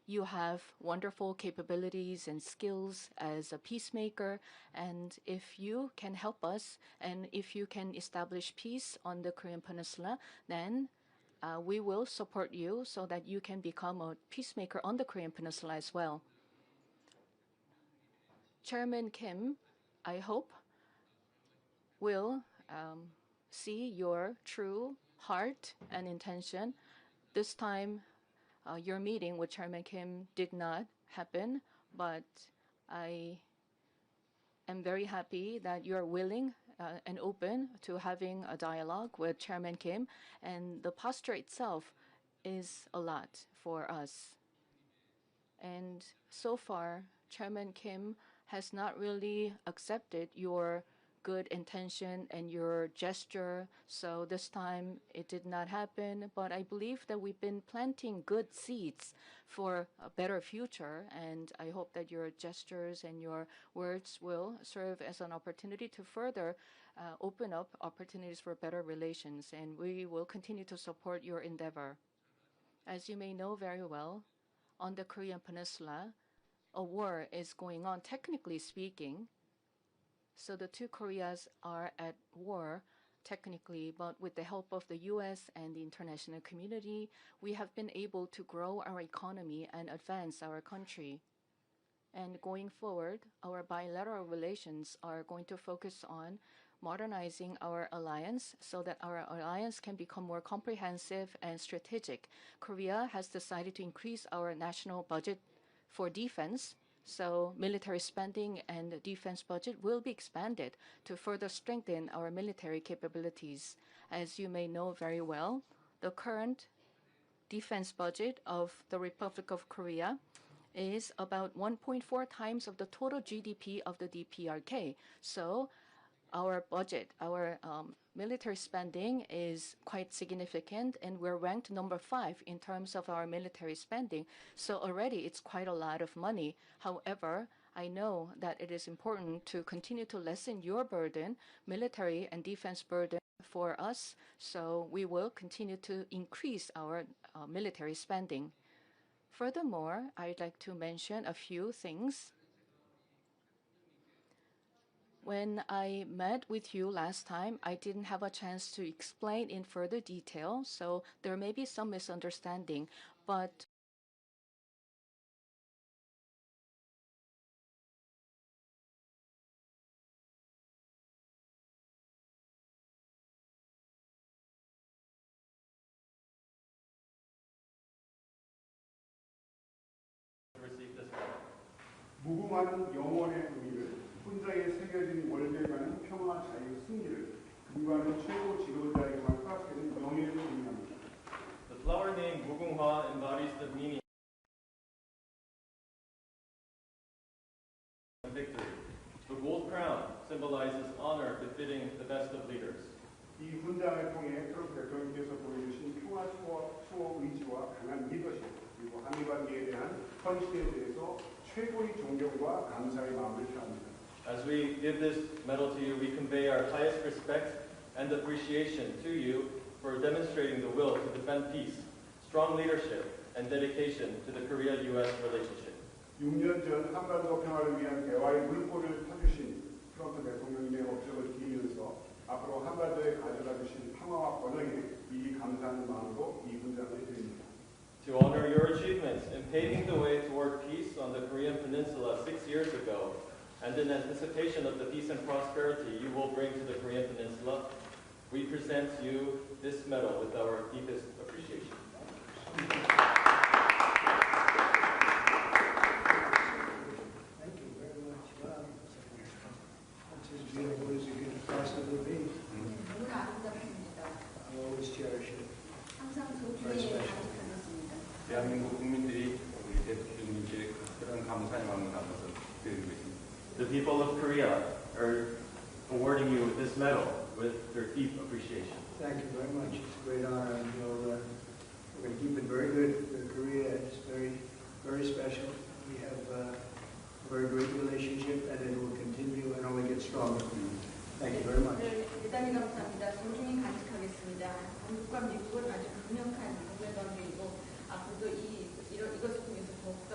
You have wonderful capabilities and skills as a peacemaker, and if you can help us and if you can establish peace on the Korean Peninsula, then we will support you so that you can become a peacemaker on the Korean Peninsula as well. Chairman Kim, I hope, will see your true heart and intention. This time, your meeting with Chairman Kim did not happen, but I am very happy that you're willing and open to having a dialogue with Chairman Kim, and the posture itself is a lot for us. And so far, Chairman Kim has not really accepted your good intention and your gesture. So this time it did not happen. But I believe that we've been planting good seeds for a better future. And I hope that your gestures and your words will serve as an opportunity to further open up opportunities for better relations. And we will continue to support your endeavor. As you may know very well, on the Korean Peninsula, a war is going on, technically speaking. So the two Koreas are at war, technically, but with the help of the US and the international community, we have been able to grow our economy and advance our country. And going forward, our bilateral relations are going to focus on modernizing our alliance so that our alliance can become more comprehensive and strategic. Korea has decided to increase our national budget for defense, so military spending and defense budget will be expanded to further strengthen our military capabilities. As you may know very well, the current defense budget of the Republic of Korea is about 1.4 times of the total GDP of the DPRK. So our budget, our military spending is quite significant, and we're ranked number 5 in terms of our military spending. So already it's quite a lot of money. However, I know that it is important to continue to lessen your burden, military and defense burden for us. So we will continue to increase our military spending. Furthermore, I'd like to mention a few things. When I met with you last time, I didn't have a chance to explain in further detail, so there may be some misunderstanding, but receive this medal. 무궁화는 영원의 의미를, 훈장에 새겨진 월대관은 평화, 자유, 승리를, 금관은 최고 지도자에게만 허락되는 명예를 의미합니다. The flower name Mugunghwa embodies the meaning of victory. The gold crown symbolizes honor befitting the best of leaders. 이 훈장을 통해 트럼프 대통령께서 보여주신 평화 수호 의지와 강한 리더십, 그리고 한미 관계에 대한 헌신에 대해서 최고의 존경과 감사의 마음을 표합니다. As we give this medal to you, we convey our highest respect and appreciation to you for demonstrating the will to defend peace, strong leadership, and dedication to the Korea-U.S. relationship. 6년 전 한반도 평화를 위한 대화의 물꼬를 터주신 트럼프 대통령님의 업적을 기리면서 앞으로 한반도에 가져다 주신 평화와 번영에 미리 감사하는 마음으로 이 훈장을 드립니다. To honor your achievements in paving the way toward peace on the Korean Peninsula 6 years ago, and in anticipation of the peace and prosperity you will bring to the Korean Peninsula, we present you this medal with our deepest appreciation. Thank you very much. Wow. That's as beautiful as it could possibly be. 너무나 아름답습니다. I always cherish it. 항상 소중히 간직하겠습니다. 대한민국 국민들이 우리 대통령님께 그런 감사의 마음을 담아서 드리고 있습니다. The people of Korea are awarding you this medal with their deep appreciation. Thank you very much. It's a great honor, and we're going to keep it very good. Korea is very, very special. We have a very great relationship, and it will continue and only get stronger. Thank you very much. 대단히 감사합니다. 소중히 간직하겠습니다. 한국과 미국은 아주 강력한 동맹관계이고 앞으로도 이것을 통해서 더욱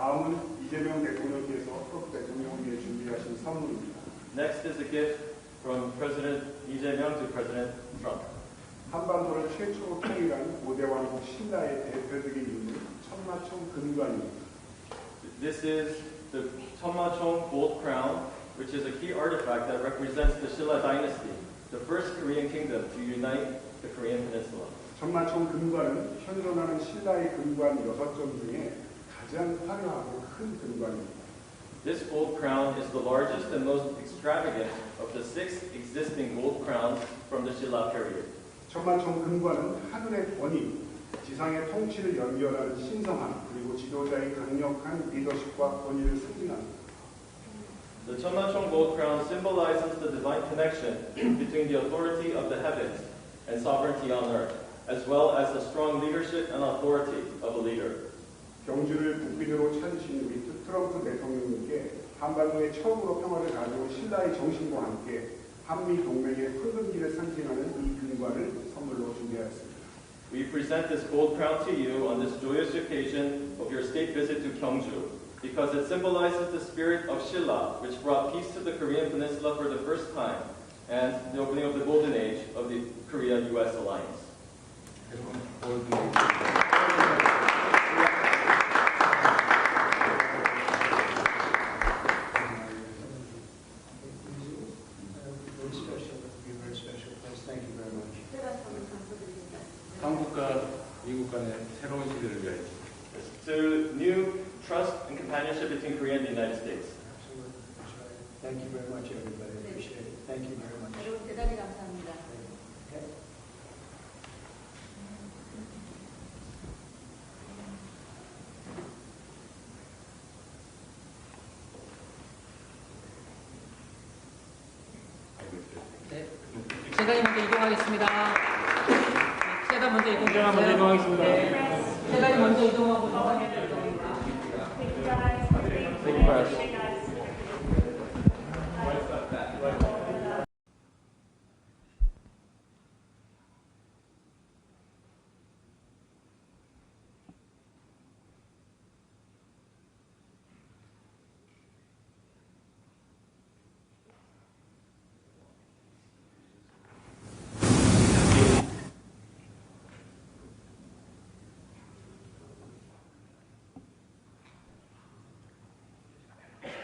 다음은 이재명 대통령께서 트럼프 대통령을 위해 준비하신 선물입니다. Next is a gift from President Lee Jae-myung to President Trump. 한반도를 최초로 통일한 고대 왕국 신라의 대표적인 유물 천마총 금관입니다. This is the Cheonmachong gold crown, which is a key artifact that represents the Silla dynasty, the first Korean kingdom to unite the Korean peninsula. 천마총 금관은 현존하는 신라의 금관 6점 중에 가장 화려하고 큰 금관입니다. This gold crown is the largest and most extravagant of the 6 existing gold crowns from the Silla period. 천마총 금관은 하늘의 권위, 지상의 통치를 연결하는 신성함, 그리고 지도자의 강력한 리더십과 권위를 상징합니다. The Cheonmachong gold crown symbolizes the divine connection between the authority of the heavens and sovereignty on earth, as well as the strong leadership and authority of a leader. 경주를 국빈으로 찾으신 우리 트럼프 대통령님께 한반도에 처음으로 평화를 가져온 신라의 정신과 함께 한미 동맹의 푸른길을 상징하는 이 금관을 선물로 준비하였습니다. We present this gold crown to you on this joyous occasion of your state visit to Gyeongju, because it symbolizes the spirit of Silla, which brought peace to the Korean peninsula for the first time, and the opening of the golden age of the Korea-U.S. alliance. 한국과 미국 간의 새로운 시대를 위하여. To new trust and companionship between Korea and the United States. Absolutely. That's right. Thank you very much, everybody. I appreciate it. Thank you very much. 여러분 대단히 감사합니다. Okay. 네. 세단이 먼저 이동하겠습니다. 세단 먼저 이동하겠습니다. 네. 세단이 먼저 이동하고 나가게 될 겁니다.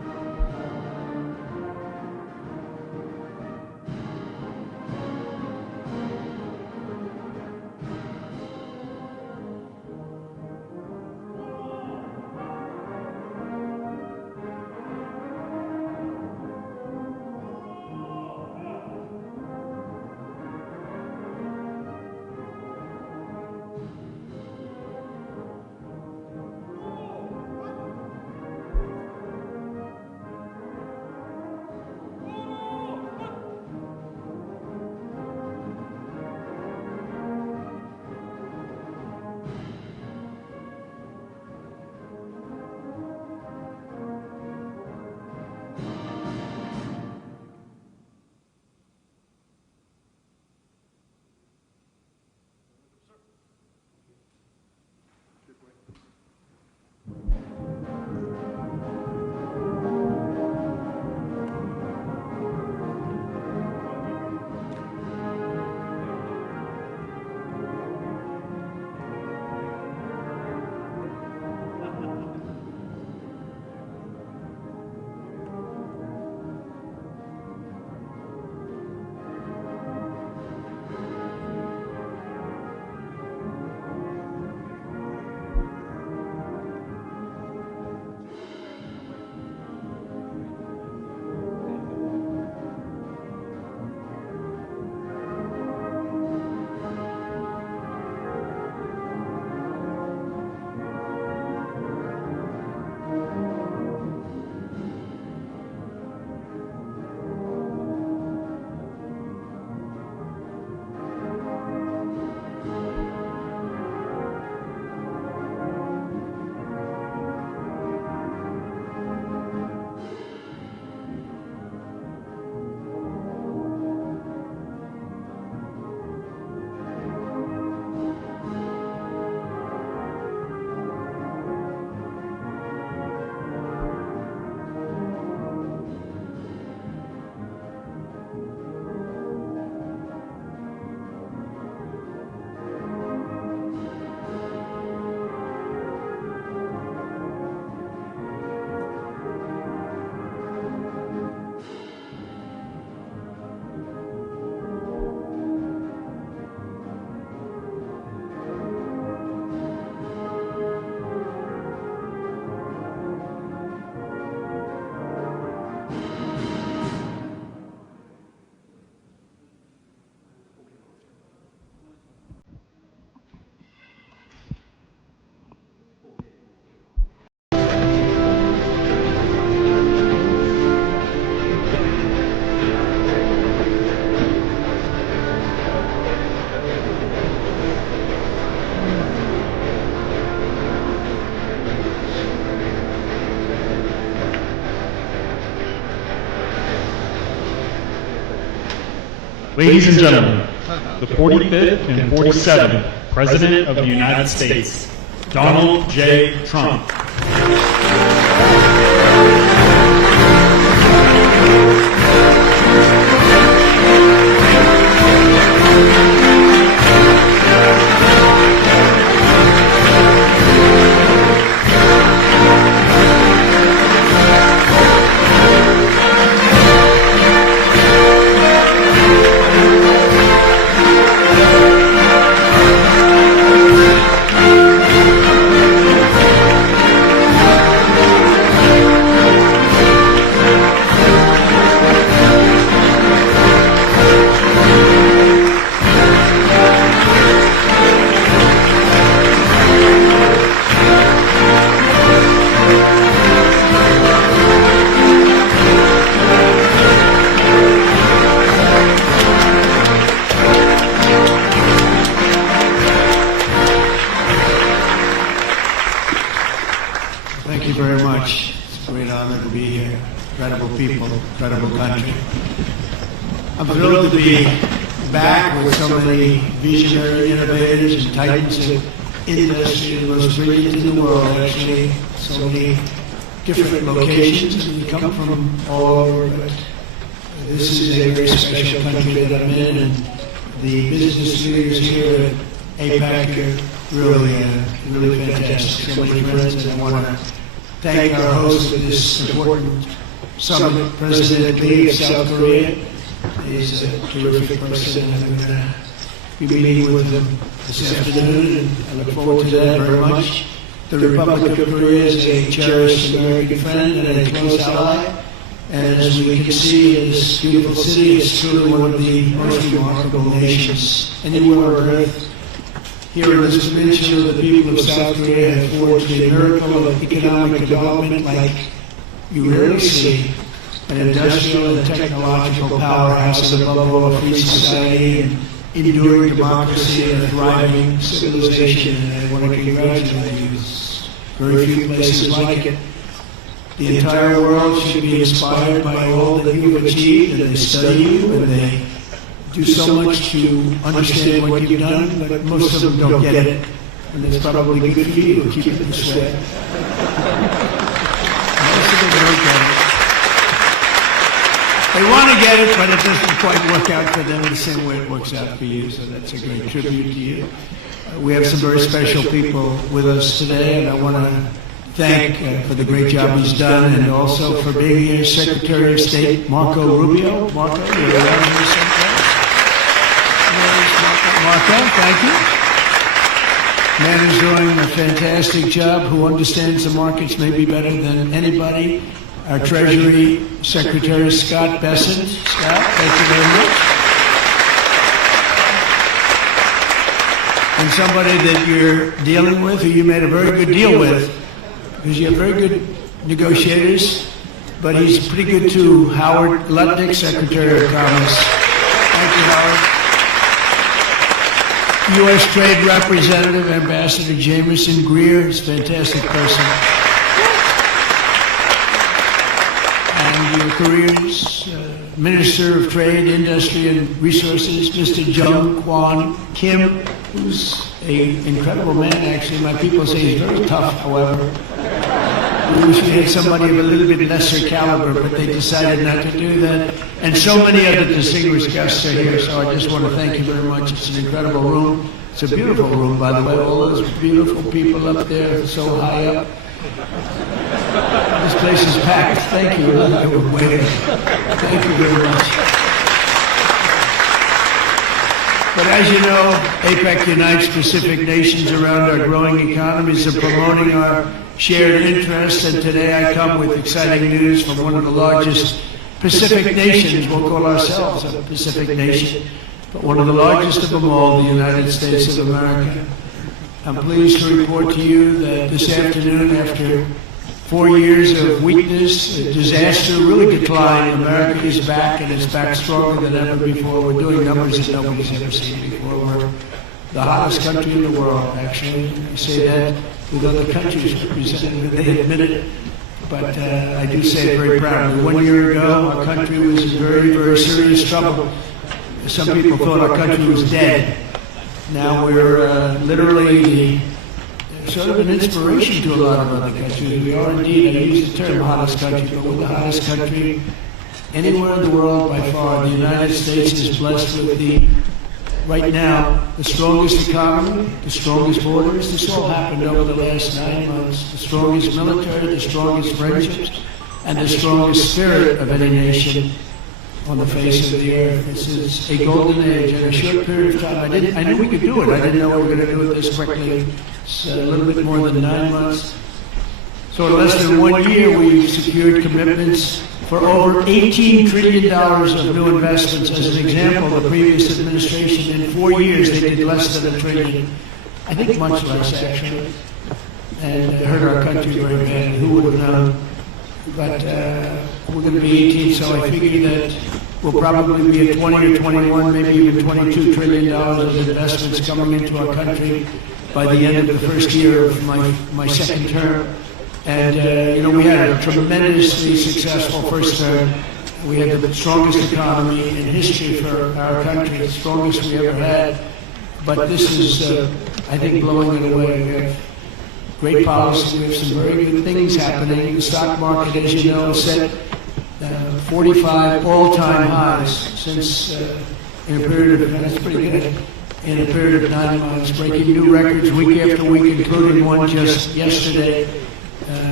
Ladies and gentlemen, the 45th and 47th President of the United States, Donald J. Trump. Thank you very much. It's a great honor to be here. Incredible people, incredible country. I'm thrilled to be back with so many visionary innovators and titans of industry, the most brilliant in the world, actually. So many different locations, and we come from all over, but this is a very special country that I'm in, and the business leaders here at APAC are really fantastic. So many friends, and I want to thank our host of this important summit, President Lee of South Korea. He's a terrific person, and I'm going to be meeting with him this afternoon, and I look forward to that very much. The Republic of Korea is a cherished American friend and a close ally, and as we can see in this beautiful city, it's truly one of the most remarkable nations anywhere on earth. Here in this peninsula, the people of South Korea have forged a miracle of economic development like you rarely see. An industrial and technological powerhouse, and above all, a free society, and enduring democracy, and a thriving civilization. And I want to congratulate you. There's very few places like it. The entire world should be inspired by all that you've achieved, and they study you, and they do so much to understand what you've done, but most of them don't get it. And it's probably good for you to keep it this way. They want to get it, but it doesn't quite work out for them the same way it works out for you, so that's a great tribute to you. We have some very special people with us today, and I want to thank for the great job he's done, and also for being here, Secretary of State Marco Rubio. Marco, you're around here someplace. Marco, thank you. Man who's doing a fantastic job, who understands the markets maybe better than anybody. Our Treasury Secretary, Scott Bessent. Scott, thank you very much. And somebody that you're dealing with, who you made a very good deal with, because you have very good negotiators, but he's pretty good too. Howard Lutnick, Secretary of Commerce. Thank you, Howard. U.S. Trade Representative, Ambassador Jameson Greer, he's a fantastic person. Korea's Minister of Trade, Industry and Resources, Mr. Jung Kwon Kim, who's an incredible man, actually. My people say he's very tough, however. We wish we had somebody of a little bit lesser caliber, but they decided not to do that. And so many other distinguished guests are here, so I just want to thank you very much. It's an incredible room. It's a beautiful room, by the way. All those beautiful people up there, so high up. This place is packed. Thank you. Thank you very much. But as you know, APEC unites Pacific nations around our growing economies and promoting our shared interests. And today I come with exciting news from one of the largest Pacific nations. We'll call ourselves a Pacific nation, but one of the largest of them all, the United States of America. I'm pleased to report to you that this afternoon, after 4 years of weakness, disaster, really decline, America is back, and it's back stronger than ever before. We're doing numbers that nobody's ever seen before. We're the hottest country in the world, actually. I say that with other countries represented, they admit it. But I do say it very proudly. 1 year ago, our country was in very, very serious trouble. Some people thought our country was dead. Now we're literally sort of an inspiration to a lot of other countries. We are indeed, I use the term hottest country, but we're the hottest country anywhere in the world by far. The United States is blessed with right now, the strongest economy, the strongest borders. This all happened over the last 9 months. The strongest military, the strongest friendships, and the strongest spirit of any nation on the face of the earth. This is a golden age. In a short period of time, I knew we could do it. I didn't know we were going to do it this quickly. It's a little bit more than 9 months. So in less than 1 year, we've secured commitments for over $18 trillion of new investments. As an example, the previous administration, in 4 years, they did less than $1 trillion. I think much less, actually. And it hurt our country very badly. Who would have known? But we're going to be 18, so I figure that we'll probably be at 20 or 21, maybe even $22 trillion of investments coming into our country by the end of the first year of my second term. And, we had a tremendously successful first term. We had the strongest economy in history for our country, the strongest we ever had. But this is, I think, blowing it away. We have great policy. We have some very good things happening. The stock market, as you know, set 45 all-time highs since in a period of, that's pretty good, in a period of 9 months, breaking new records week after week, including one just yesterday.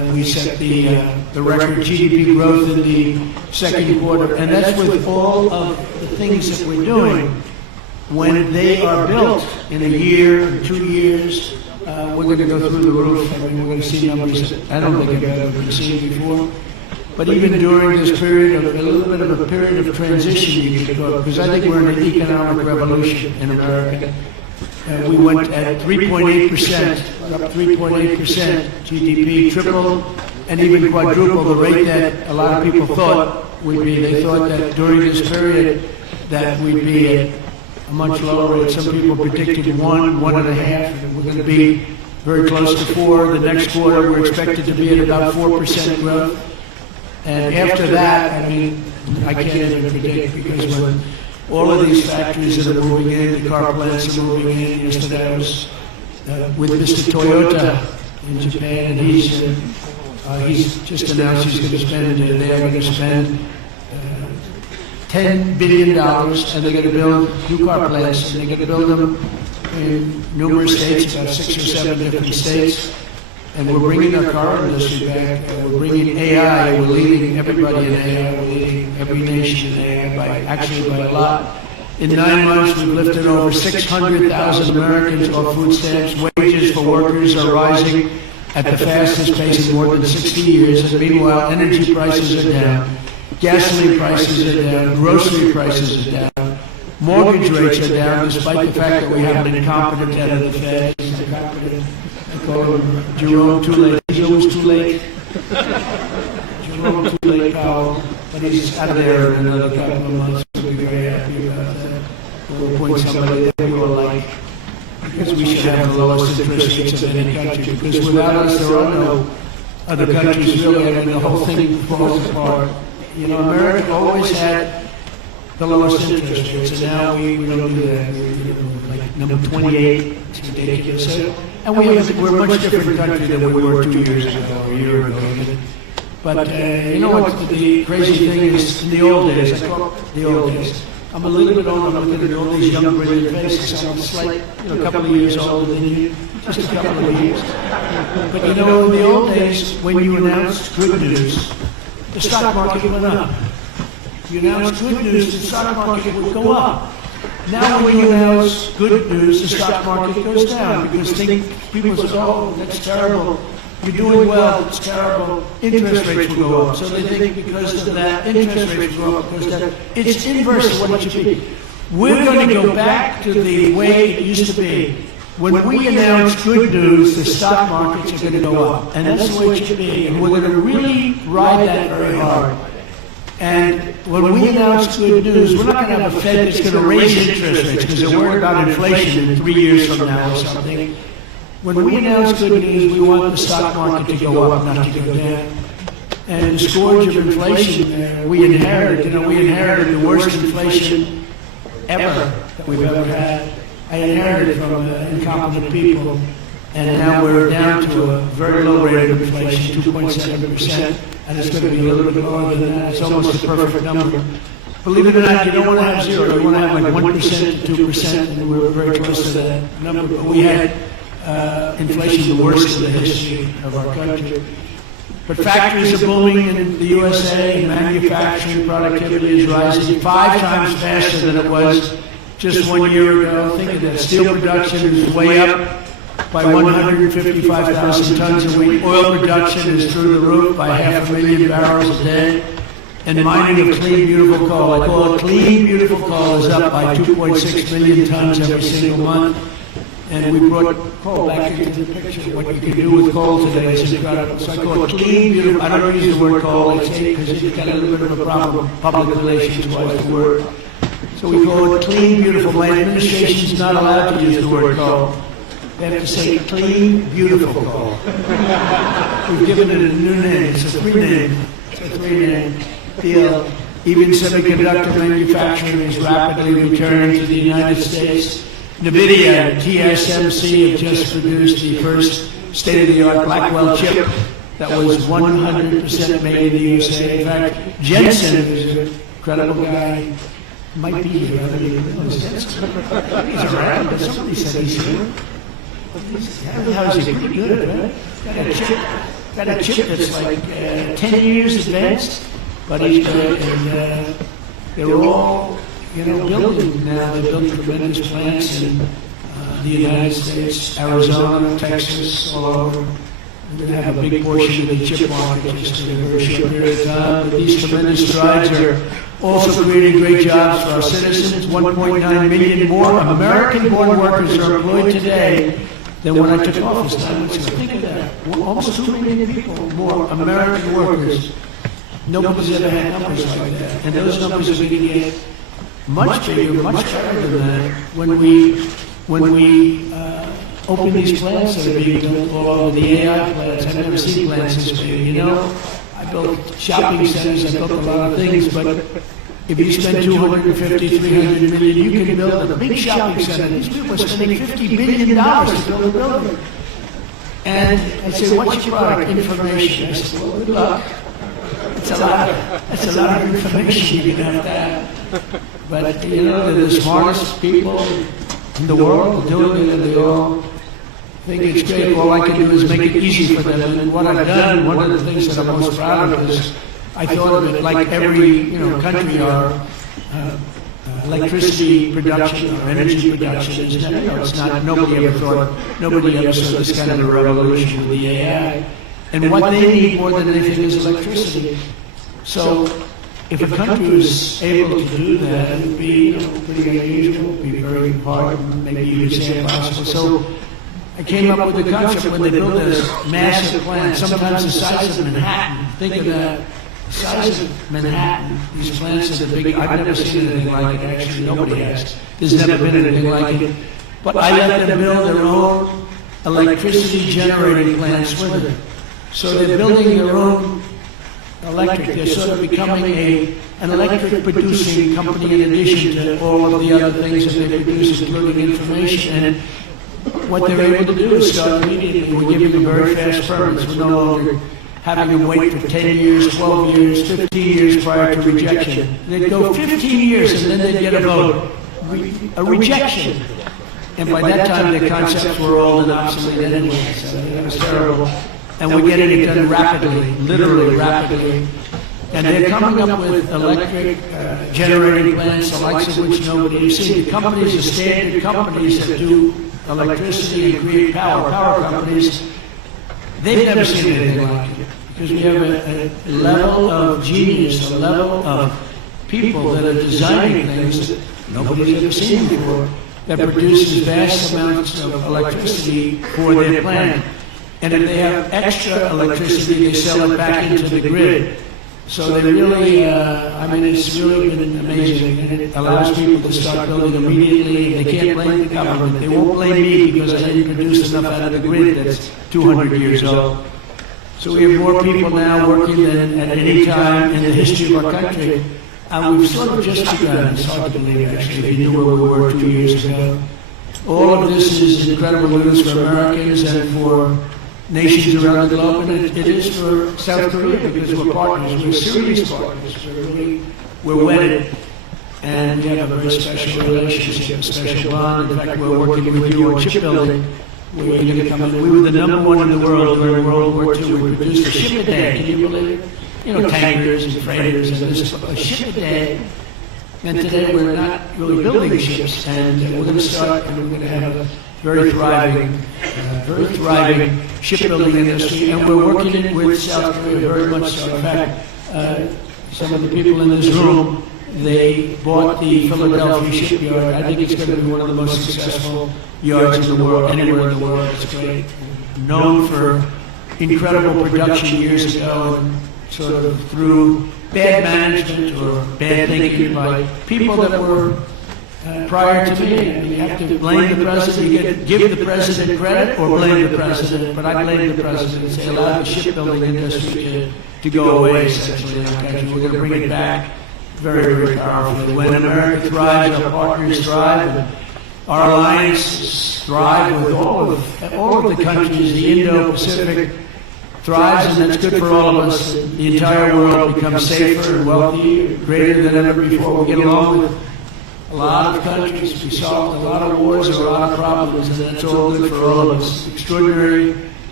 We set the record GDP growth in the second quarter, and that's with all of the things that we're doing. When they are built in a year or 2 years, we're going to go through the roof. I mean, we're going to see numbers that I don't think I've ever seen before. But even during this period, a little bit of a period of transition, you could call it, because I think we're in an economic revolution in America. We went at 3.8%, up 3.8% GDP, triple and even quadruple the rate that a lot of people thought we'd be. They thought that during this period that we'd be at a much lower rate. Some people predicted 1, 1.5, and we're going to be very close to 4. The next quarter, we're expected to be at about 4% growth. And after that, I mean, I can't even predict, because when all of these factories that are moving in, the car plants are moving in. Yesterday I was with Mr. Toyota in Japan, and he's just announced he's going to spend, they're going to spend $10 billion, and they're going to build new car plants, and they're going to build them in numerous states, about 6 or 7 different states. And we're bringing our car industry back. We're bringing AI. We're leading everybody in AI. We're leading every nation in AI by a lot. In 9 months, we've lifted over 600,000 Americans off food stamps. Wages for workers are rising at the fastest pace in more than 60 years. And meanwhile, energy prices are down. Gasoline prices are down. Grocery prices are down. Mortgage rates are down, despite the fact that we have an incompetent head of the Fed. He's incompetent. I call him Jerome Too Late. He's always too late. Jerome Too Late Powell. But he's out of there in another couple of months. We'll be very happy about that. We'll appoint somebody that we will like. Because we should have the lowest interest rates of any country. Because without us, there are no other countries really. I mean, the whole thing falls apart. You know, America always had the lowest interest rates, and now we don't do that. We're like number 28. It's ridiculous. And we're a much different country than we were 2 years ago or a year ago. But you know what the crazy thing is? In the old days, I call it the old days. I'm a little bit older. I'm looking at all these young, brilliant faces. I'm just like, a couple of years older than you, just a couple of years. But you know, in the old days, when you announced good news, the stock market went up. You announced good news, the stock market would go up. Now when you announce good news, the stock market goes down, because people say, oh, that's terrible. You're doing well, it's terrible. Interest rates will go up. So they think because of that, interest rates will go up, because that, it's inverse of what it should be. We're going to go back to the way it used to be. When we announce good news, the stock markets are going to go up. And that's the way it should be. And we're going to really ride that very hard. And when we announce good news, we're not going to have a Fed that's going to raise interest rates because they're worried about inflation in 3 years from now or something. When we announce good news, we want the stock market to go up, not to go down. And the scourge of inflation we inherited, we inherited the worst inflation ever that we've ever had. I inherited from incompetent people, and now we're down to a very low rate of inflation, 2.7%. And it's going to be a little bit lower than that. It's almost a perfect number. Believe it or not, you don't want to have 0. You want to have like 1% to 2%, and we're very close to that number. But we had inflation the worst in the history of our country. But factories are booming in the USA, and manufacturing productivity is rising 5 times faster than it was just 1 year ago. Think of that. Steel production is way up by 155,000 tons a week. Oil production is through the roof by 500,000 barrels a day. And mining of clean, beautiful coal, I call it clean, beautiful coal, is up by 2.6 million tons every single month. And we brought coal back into the picture. What you can do with coal today is incredible. So I call it clean, beautiful. I don't use the word coal, I say, because it's got a little bit of a problem, public relations-wise, the word. So we call it clean, beautiful. My administration is not allowed to use the word coal. They have to say clean, beautiful coal. We've given it a new name. It's a three-name deal. Even semiconductor manufacturing is rapidly returning to the United States. NVIDIA and TSMC have just produced the first state-of-the-art Blackwell chip that was 100% made in the USA. In fact, Jensen, who's an incredible guy, might be here. I don't even know. He's around, but somebody said he's here. How is he? Pretty good, right? got a chip that's like 10 years advanced, but he's good, and they're all, building now. They're building tremendous plants in the United States, Arizona, Texas, all over. We're going to have a big portion of the chip market just in a very short period of time. But these tremendous strides are also creating great jobs for our citizens. 1.9 million more American-born workers are employed today than when I took office 9 months ago. Think of that. Almost 2 million people more American workers. Nobody's ever had numbers like that. And those numbers are going to get much bigger, much better than that when we open these plants that are being built all over, the AI plants. I've never seen plants this big. I built shopping centers, I built a lot of things, but if you spend 250, 300 million, you can build a big shopping center. These people are spending $50 billion to build a building. And I say, what's your product? Information. I said, well, good luck. That's a lot of information you're going to have. But, they're the smartest people in the world doing it, and they all think it's great. All I can do is make it easy for them. And what I've done, one of the things that I'm most proud of is I thought of it like every country, our electricity production or energy production is it's not. Nobody ever saw this kind of a revolution with the AI. And what they need more than anything is electricity. So if a country was able to do that, it would be pretty unusual, it would be very hard, maybe you could say impossible. So I came up with the concept when they build this massive plant, sometimes the size of Manhattan. Think of that, the size of Manhattan. These plants are big. I've never seen anything like it. Actually, nobody has. There's never been anything like it. But I let them build their own electricity generating plants with it. So they're building their own electric. They're sort of becoming an electric producing company in addition to all of the other things that they produce, including information. And what they're able to do is start immediately. We're giving them very fast permits. We're no longer having them wait for 10 years, 12 years, 15 years prior to rejection. They'd go 15 years and then they'd get a vote, a rejection. And by that time, the concepts were old and obsolete anyway, so it was terrible. And we're getting it done rapidly, literally rapidly. And they're coming up with electric generating plants, the likes of which nobody has seen. The companies, the standard companies that do electricity and create power companies, they've never seen anything like it. Because we have a level of genius, a level of people that are designing things that nobody's ever seen before, that produces vast amounts of electricity for their plant. And if they have extra electricity, they sell it back into the grid. So they really, it's really been amazing. And it allows people to start building immediately. They can't blame the government. They won't blame me because I didn't produce enough out of the grid that's 200 years old. So we have more people now working than at any time in the history of our country. And we've sort of just begun. It's hard to believe, actually, if you knew where we were 2 years ago. All of this is incredible news for Americans and for nations around the globe, and it is for South Korea because we're partners. We're serious partners. We're wedded, and we have a very special relationship, a special bond. In fact, we're working with you on shipbuilding. We're going to come in. We were the #1 in the world during World War II. We produced a ship a day. Can you believe it? Tankers and freighters and this, a ship a day. And today we're not really building ships, and we're going to start, and we're going to have a very thriving shipbuilding industry, and we're working with South Korea very much so. In fact, some of the people in this room, they bought the Philadelphia shipyard. I think it's going to be one of the most successful yards in the world, anywhere in the world. It's great. Known for incredible production years ago, and sort of through bad management or bad thinking by people that were prior to me. You have to blame the president. You can give the president credit or blame the president, but I blame the president and say allow the shipbuilding industry to go away, essentially, in our country. We're going to bring it back very, very powerfully. When America thrives, our partners thrive, and our alliances thrive with all of the countries, the Indo-Pacific thrives, and that's good for all of us. The entire world becomes safer and wealthier, greater than ever before. We get along with a lot of countries. We solved a lot of wars and a lot of problems, and that's all good for all of us. Extraordinary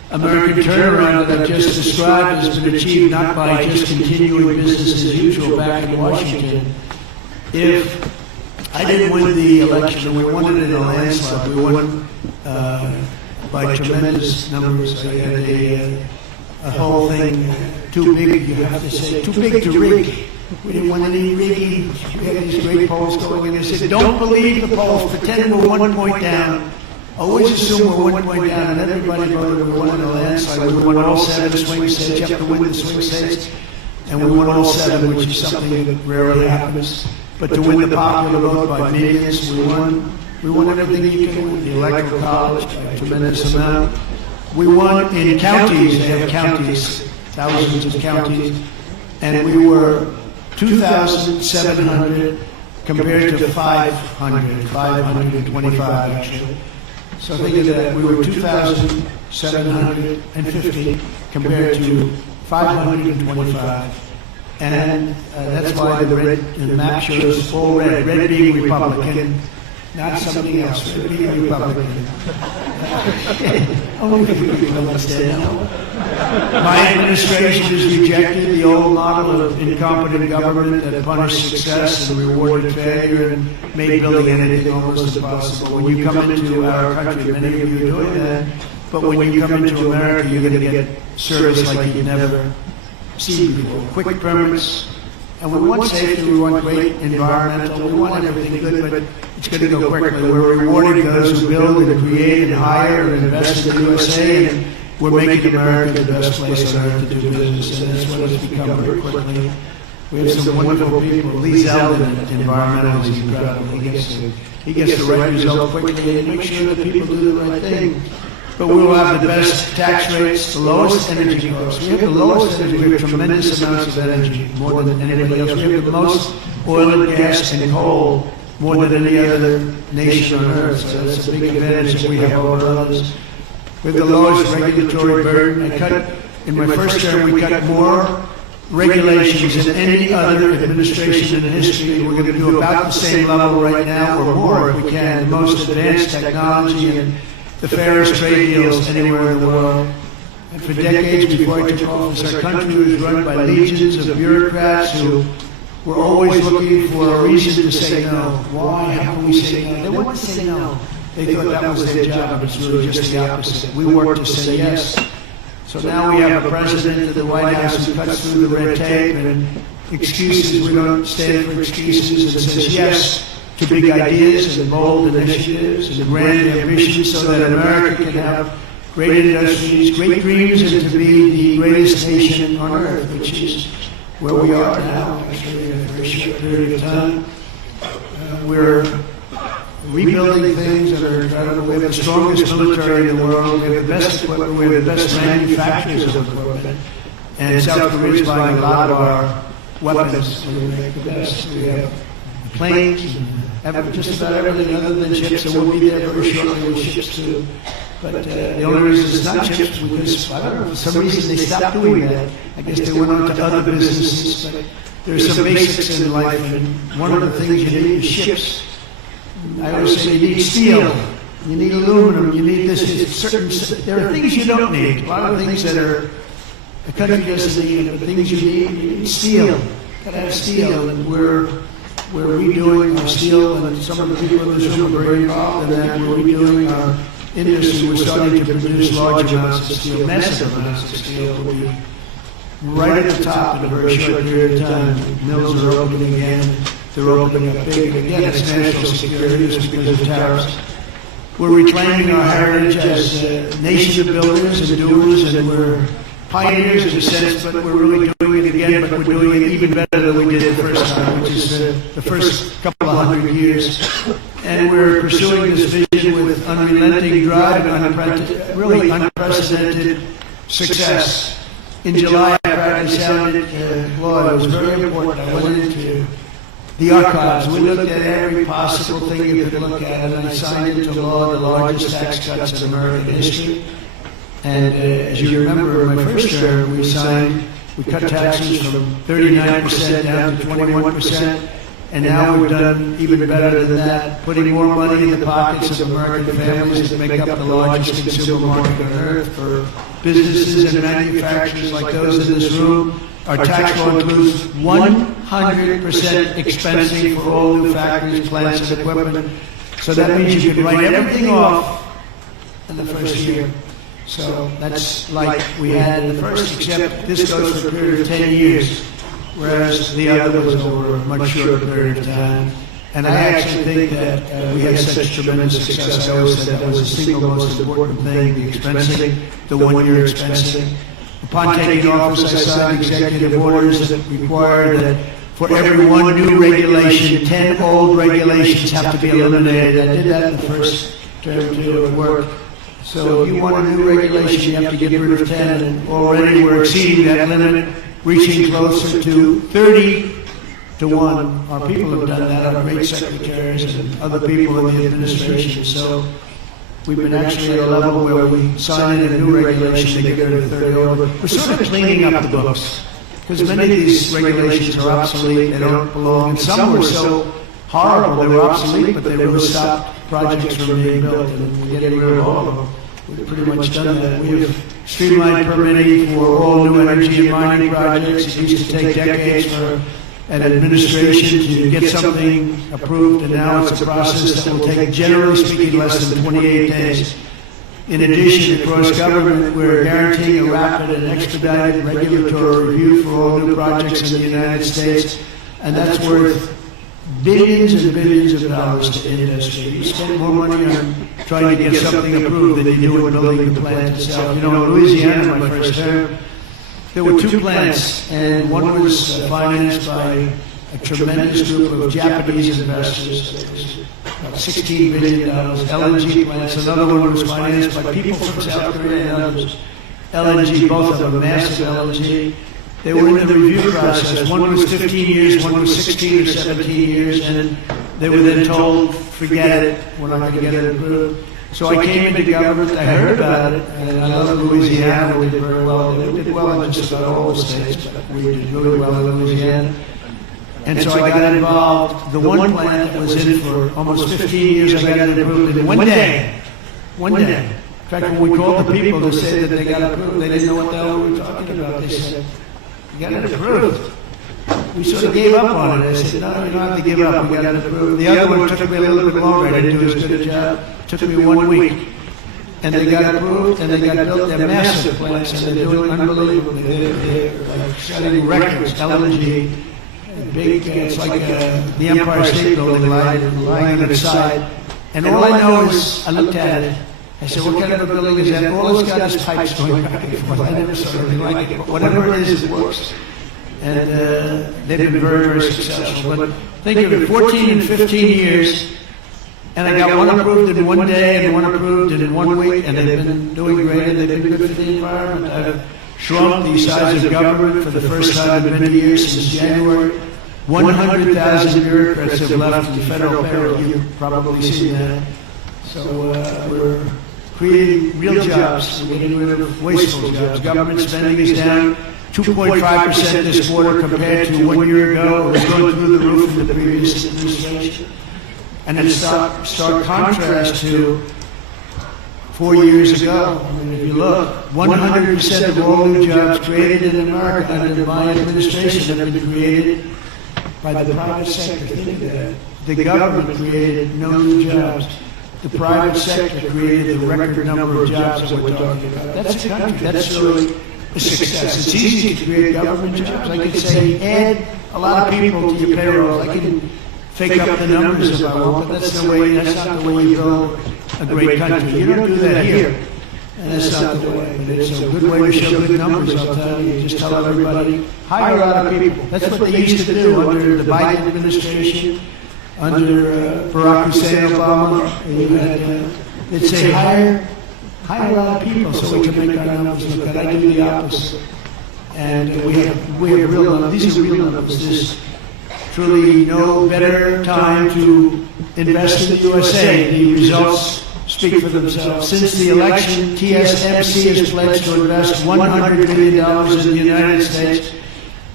American turnaround that I've just described has been achieved not by just continuing business as usual back in Washington. If I didn't win the election, we won it in a landslide. We won by tremendous numbers. I had a whole thing too big, you have to say, too big to rig. We didn't want any rigging. We had these great polls going. They said, don't believe the polls. Pretend we're 1 point down. Always assume we're 1 point down. And everybody voted. We won in a landslide. We won all 7 swing states. You have to win the swing states. And we won all 7, which is something that rarely happens. But to win the popular vote by millions, we won everything you can win. The Electoral College by a tremendous amount. We won in counties. They have counties, thousands of counties. And we were 2,700 compared to 525 actually. So think of that, we were 2,750 compared to 525. And that's why the map shows full red being Republican, not something else, red being Republican. Only people understand. My administration has rejected the old model of incompetent government that punished success and rewarded failure and made building anything almost impossible. When you come into our country, many of you are doing that, but when you come into America, you're going to get service like you've never seen before. Quick permits, and we want safety, we want great environmental, we want everything good, but it's going to go quickly. We're rewarding those who build and create and hire and invest in the USA, and we're making America the best place on earth to do business, and that's what it's become very quickly. We have some wonderful people. Lee Zeldin, environmental, is incredible. He gets the right result quickly and makes sure that people do the right thing. But we will have the best tax rates, the lowest energy costs. We have the lowest energy. We have tremendous amounts of energy, more than anybody else. We have the most oil and gas and coal, more than any other nation on earth. So that's a big advantage that we have over others. We have the lowest regulatory burden. In my first term, we cut more regulations than any other administration in history. We're going to do about the same level right now or more if we can. The most advanced technology and the fairest trade deals anywhere in the world. And for decades before I took office, our country was run by legions of bureaucrats who were always looking for a reason to say no. Why? How can we say no? They wanted to say no. They thought that was their job. It's really just the opposite. We work to say yes. So now we have a president of the White House who cuts through the red tape and excuses. We don't stand for excuses and says yes to big ideas and bold initiatives and grand ambitions so that America can have great industries, great dreams, and to be the greatest nation on earth, which is where we are now, actually, in a very short period of time. We're rebuilding things that are incredible. We have the strongest military in the world. We have the best equipment. We have the best manufacturers of equipment. And South Korea is buying a lot of our weapons. We make the best. We have planes, and just about everything other than chips, and we'll be there very shortly with chips too. But the only reason it's not chips because, I don't know, for some reason they stopped doing that. I guess they went on to other businesses, but there's some basics in life, and one of the things you need is ships. I always say you need steel, you need aluminum, you need this. There are things you don't need. A lot of things that a country doesn't need, but things you need steel. You've got to have steel, and we're redoing our steel, and some of the people in this room are very involved in that. We're redoing our industry. We're starting to produce large amounts of steel, massive amounts of steel. We'll be right at the top in a very short period of time. Mills are opening again. They're opening up big. Again, it's national security. It's because of tariffs. We're reclaiming our heritage as a nation of builders and doers, and we're pioneers in a sense, but we're really doing it again, but we're doing it even better than we did the first time, which is the first couple of 100 years. And we're pursuing this vision with unrelenting drive and really unprecedented success. In July, I practiced sounded law. It was very important. I went into the archives. We looked at every possible thing you could look at, and I signed into law the largest tax cuts in American history. And as you remember, in my first term, we cut taxes from 39% down to 21%. And now we've done even better than that, putting more money in the pockets of American families that make up the largest consumer market on earth for businesses and manufacturers like those in this room. Our tax law includes 100% expensing for all new factories, plants, and equipment. So that means you can write everything off in the first year. So that's like we had in the first, except this goes for a period of 10 years. Whereas the other was over a much shorter period of time. And I actually think that we had such tremendous success. I always said that was the single most important thing, the expensing, the one-year expensing. Upon taking office, I signed executive orders that required that for every one new regulation, 10 old regulations have to be eliminated. I did that in the first term too at work. So if you want a new regulation, you have to get rid of 10, and already we're exceeding that limit, reaching closer to 30 to 1. Our people have done that, our great secretaries and other people in the administration. So we've been actually at a level where we sign in a new regulation to get rid of 30 over. We're sort of cleaning up the books, because many of these regulations are obsolete, they don't belong, and some were so horrible they were obsolete, but they really stopped projects from being built, and we're getting rid of all of them. We've pretty much done that. We have streamlined permitting for all new energy and mining projects. It used to take decades for an administration to get something approved, and now it's a process that will take, generally speaking, less than 28 days. In addition, across government, we're guaranteeing a rapid and expedited regulatory review for all new projects in the United States, and that's worth billions and billions of dollars to industry. You spend more money on trying to get something approved than you do in building the plant itself. You know, in Louisiana, my first term, there were 2 plants, and one was financed by a tremendous group of Japanese investors. It was about $16 billion, LNG plants. Another one was financed by people from South Korea and others. LNG, both of them, massive LNG. They were in the review process. One was 15 years, one was 16 or 17 years, and they were then told, forget it, we're not going to get it approved. So I came into government, I heard about it, and I love Louisiana, we did very well. We did well in just about all the states, but we did really well in Louisiana. And so I got involved. The one plant that was in for almost 15 years, I got it approved in one day. One day. In fact, when we called the people to say that they got approved, they didn't know what the hell we were talking about. They said, we got it approved. We sort of gave up on it. I said, no, you don't have to give up. We got it approved. The other one took me a little bit longer. I didn't do as good a job. It took me 1 week. And they got approved, and they got built. They're massive plants, and they're doing unbelievably. They're like setting records, LNG. Big, it's like the Empire State Building lying on its side. And all I know is, I looked at it. I said, what kind of a building is that? All it's got is pipes going back and forth. I never saw anything like it. But whatever it is, it works. And they've been very, very successful. But think of it, 14 and 15 years, and I got one approved in one day and one approved in 1 week, and they've been doing great, and they've been good for the environment. I've shrunk the size of government for the first time in many years since January. 100,000 bureaucrats have left the federal payroll. You've probably seen that. So we're creating real jobs. We're getting rid of wasteful jobs. Government spending is down 2.5% this quarter compared to 1 year ago. It was going through the roof in the previous administration. And in stark contrast to 4 years ago, I mean, if you look, 100% of all new jobs created in America under my administration have been created by the private sector. Think of that. The government created no new jobs. The private sector created the record number of jobs that we're talking about. That's a country. That's really a success. It's easy to create government jobs. I could say, add a lot of people to your payroll. I can fake up the numbers if I want, but that's not the way you build a great country. You don't do that here. And that's not the way. But it's a good way to show good numbers, I'll tell you. You just tell everybody, hire a lot of people. That's what they used to do under the Biden administration, under Barack Hussein Obama. They'd say, hire a lot of people so we can make our numbers look good. I do the opposite. And we have real numbers. These are real numbers. There's truly no better time to invest in the USA. The results speak for themselves. Since the election, TSMC has pledged to invest $100 billion in the United States,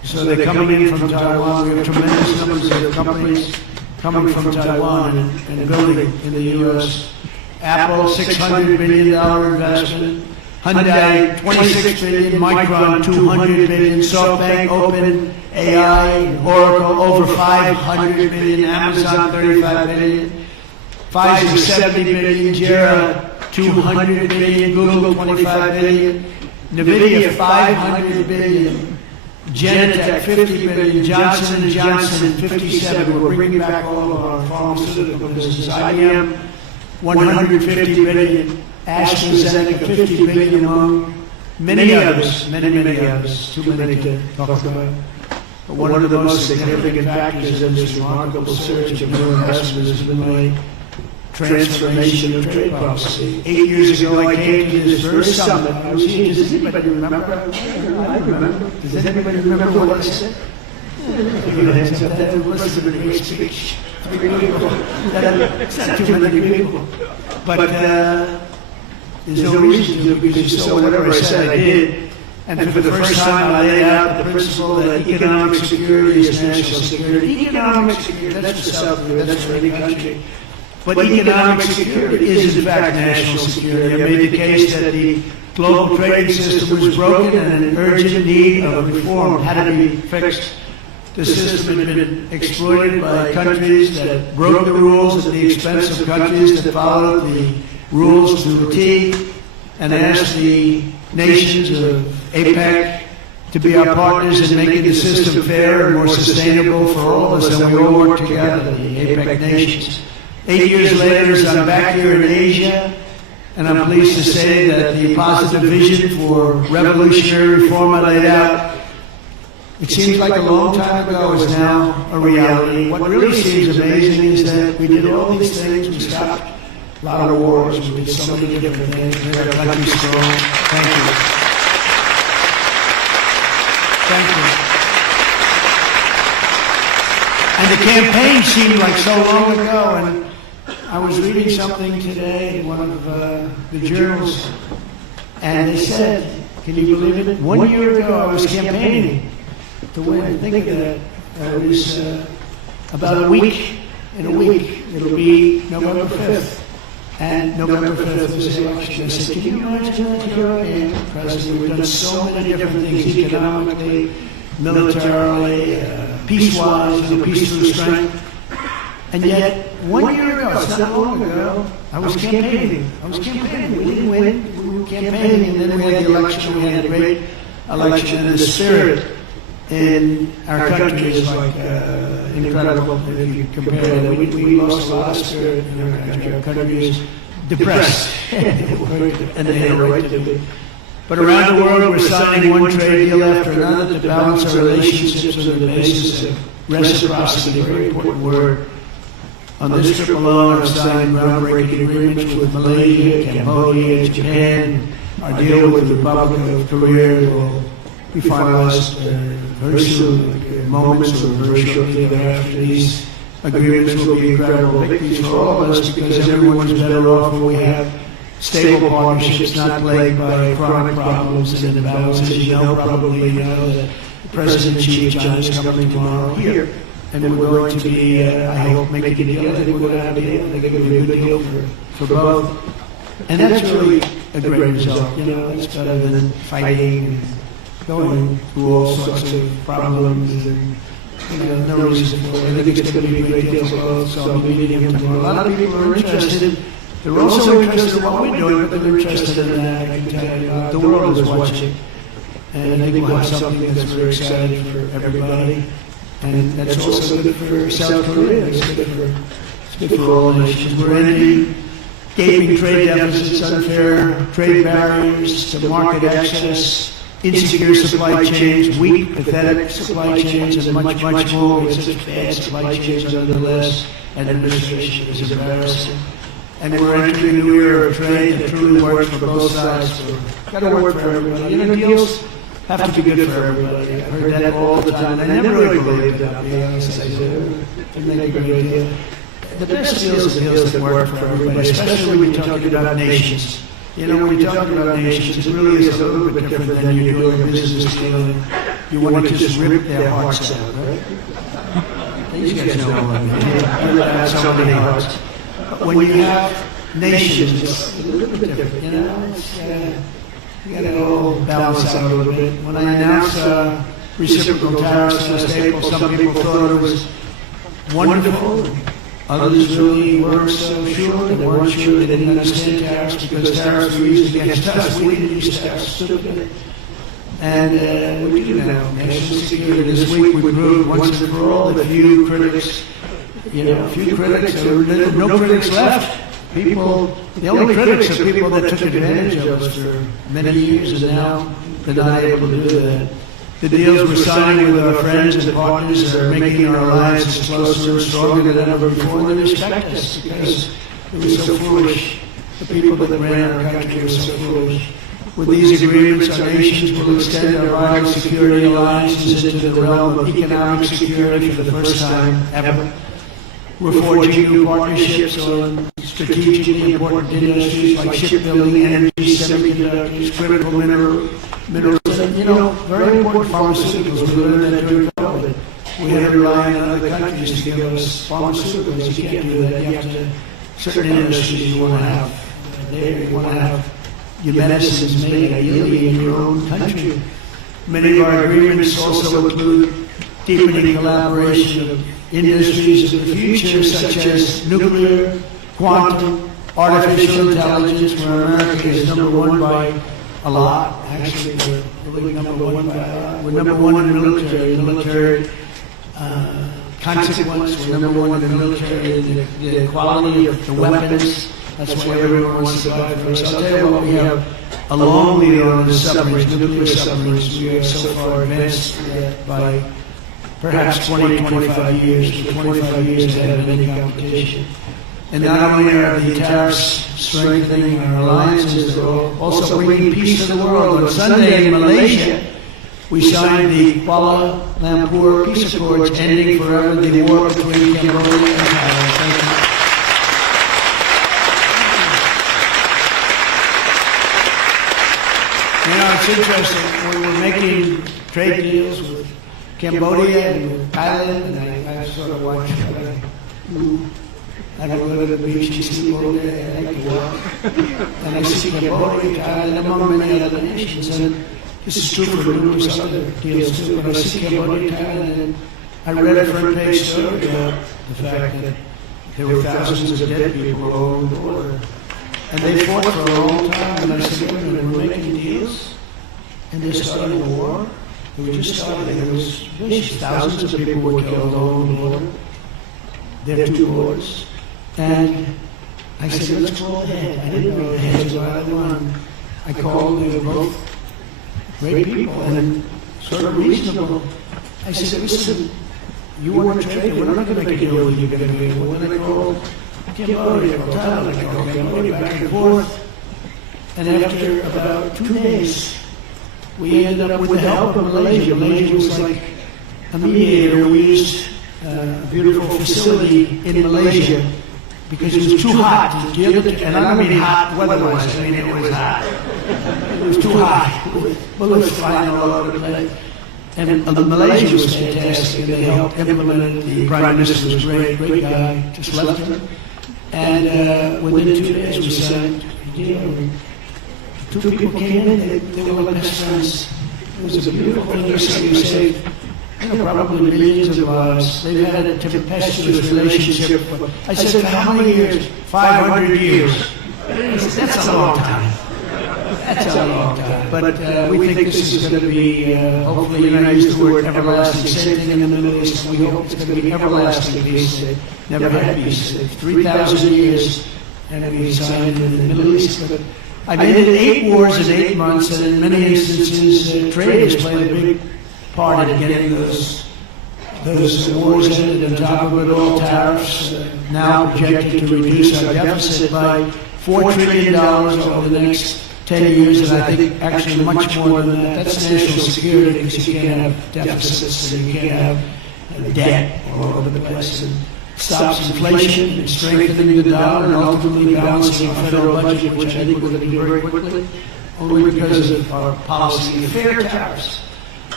So they're coming in from Taiwan. We have tremendous numbers of companies coming from Taiwan and building in the U.S. Apple, $600 billion investment. Hyundai, $26 billion. Micron, $200 billion. SoftBank, Open, AI, Oracle, over $500 billion. Amazon, $35 billion. Pfizer, $70 billion. Jera, $200 billion. Google, $25 billion. NVIDIA, $500 billion. Genentech, $50 billion. Johnson & Johnson, $57. We're bringing back all of our pharmaceutical business. IBM, $150 billion. AstraZeneca, $50 billion, among many others, many others. Too many to talk about. But one of the most significant factors in this remarkable surge of new investment has been my transformation of trade policy. 8 years ago, I came to this very summit. I was here. Does anybody remember? I remember. Does anybody remember what I said? Give a hands up. That must have been a great speech. 3 people. That's not too many people. But there's no reason to, because you saw whatever I said I did. And for the first time, I laid out the principle that economic security is national security. Economic security, that's for South Korea, that's for any country. But economic security is, in fact, national security. I made the case that the global trading system was broken and an urgent need of reform had to be fixed. The system had been exploited by countries that broke the rules at the expense of countries that followed the rules to a T, and asked the nations of APEC to be our partners in making the system fair and more sustainable for all of us, and we all work together, the APEC nations. 8 years later, as I'm back here in Asia, and I'm pleased to say that the positive vision for revolutionary reform I laid out, it seems like a long time ago, is now a reality. What really seems amazing is that we did all these things. We stopped a lot of wars. We did so many different things. We had a country strong. Thank you. Thank you. And the campaign seemed like so long ago. And I was reading something today in one of the journals, and they said, can you believe it? 1 year ago, I was campaigning to win. Think of that. It was about a week. In a week, it'll be November 5th. And November 5th was the election. I said, can you imagine that here I am, President? We've done so many different things, economically, militarily, peace-wise, peace through strength. And yet, 1 year ago, it's not long ago, I was campaigning. We didn't win. We were campaigning, and then we had the election. We had a great election, and the spirit in our country is like incredible. If you compare that, we lost a lot of spirit in our country. Our country is depressed, and they have a right to be. But around the world, we're signing one trade deal after another to balance our relationships on the basis of reciprocity, a very important word. On this trip alone, I've signed groundbreaking agreements with Malaysia, Cambodia, Japan. Our deal with the Republic of Korea will be finalized very soon, like moments or very shortly thereafter. These agreements will be incredible victories for all of us, because everyone's better off when we have stable partnerships, not plagued by chronic problems and imbalances. As you know, probably you know that President Xi of China is coming tomorrow here, and we're going to be, I hope, making a deal. I think we're going to have a deal. I think it'll be a good deal for both. And that's really a great result. You know, it's better than fighting and going through all sorts of problems and, you know, no reason for it. I think it's going to be a great deal for both, so I'll be meeting him tomorrow. A lot of people are interested. They're also interested in what we're doing, but they're interested in that. I can tell you, the world is watching. And I think we'll have something that's very exciting for everybody. And that's also good for South Korea. It's good for all nations. We're ending gaping trade deficits, unfair trade barriers to market access, insecure supply chains, weak, pathetic supply chains, and much, much more. We have such bad supply chains under the last administration. It's embarrassing. And we're entering a new era of trade that truly works for both sides. Got to work for everybody. You know, deals have to be good for everybody. I've heard that all the time. I never really believed that, to be honest. I said, it make a great deal. The best deals are deals that work for everybody, especially when you're talking about nations. You know, when you're talking about nations, it really is a little bit different than you're doing a business deal. you want to just rip their hearts out, right? These guys know what I mean. You have so many hearts. But when you have nations, it's a little bit different, you know? It's, you got to all balance out a little bit. When I announced reciprocal tariffs last April, some people thought it was wonderful. Others really weren't so sure. They weren't sure. They didn't understand tariffs because tariffs were used against us. We didn't use tariffs. Stupid. And we do now. National security. This week we proved once and for all that few critics, there were no critics left. People, the only critics are people that took advantage of us for many years, and now they're not able to do that. The deals we're signing with our friends and partners are making our alliances closer and stronger than ever before, and they respect us because it was so foolish. The people that ran our country were so foolish. With these agreements, our nations will extend our vital security alliances into the realm of economic security for the first time ever. We're forging new partnerships on strategically important industries like shipbuilding, energy, semiconductors, critical minerals, and, very important pharmaceuticals. We learned that during COVID. We had to rely on other countries to give us pharmaceuticals. You can't do that. You have to, certain industries you want to have there. You want to have your medicines made ideally in your own country. Many of our agreements also include deepening collaboration of industries of the future, such as nuclear, quantum, artificial intelligence, where America is number one by a lot. Actually, we're really number one by a lot. We're number one in the military consequence. We're number one in the military, the quality of the weapons. That's why everyone wants to buy from us. I'll tell you what, we have a long lead on the submarines, nuclear submarines. We are so far advanced by perhaps 20, 25 years. We're 25 years ahead of any competition. And not only are the tariffs strengthening our alliances, they're also bringing peace to the world. On Sunday in Malaysia, we signed the Kuala Lumpur Peace Accords, ending forever the war between Cambodia and Thailand. Thank you. It's interesting. We were making trade deals with Cambodia and with Thailand, and I sort of watched. I don't go to the beach and sleep all day. I like to walk. And I see Cambodia, Thailand, among many other nations. And this is true for numerous other deals too. But I see Cambodia, Thailand, and I read a front page story about the fact that there were thousands of dead people along the border. And they fought for a long time. And I said, wait a minute, we're making deals? And they're starting a war? They were just starting. There was thousands of people were killed along the border. Their two boys. And I said, let's call ahead. I didn't know the heads of either one. I called, they were both great people and sort of reasonable. I said, listen, you want to trade? We're not going to make a deal with you. We're going to call Cambodia, or Thailand, I call Cambodia, back and forth. And after about 2 days, we ended up with the help of Malaysia. Malaysia was like a mediator. We used a beautiful facility in Malaysia because it was too hot to give it, and I don't mean hot weather-wise, I mean it was hot. It was too hot, with bullets flying all over the place. And Malaysia was fantastic, and they helped implement it. The Prime Minister was great guy, just left him. And within 2 days we signed a deal. Two people came in, they were like best friends. It was a beautiful thing. We saved probably millions of lives. They've had a tempestuous relationship. I said, for how many years? 500 years. That's a long time. That's a long time. But we think this is going to be, hopefully, and I use the word everlasting. Same thing in the Middle East. We hope it's going to be everlasting peace. They never had peace. 3,000 years, and we signed in the Middle East. But I've been in 8 wars in 8 months, and in many instances, trade has played a big part in getting those wars ended. On top of it all, tariffs now projected to reduce our deficit by $4 trillion over the next 10 years, and I think actually much more than that. That's national security, because you can't have deficits and you can't have debt all over the place. And stops inflation and strengthening the dollar and ultimately balancing our federal budget, which I think we're going to do very quickly, only because of our policy of fair tariffs.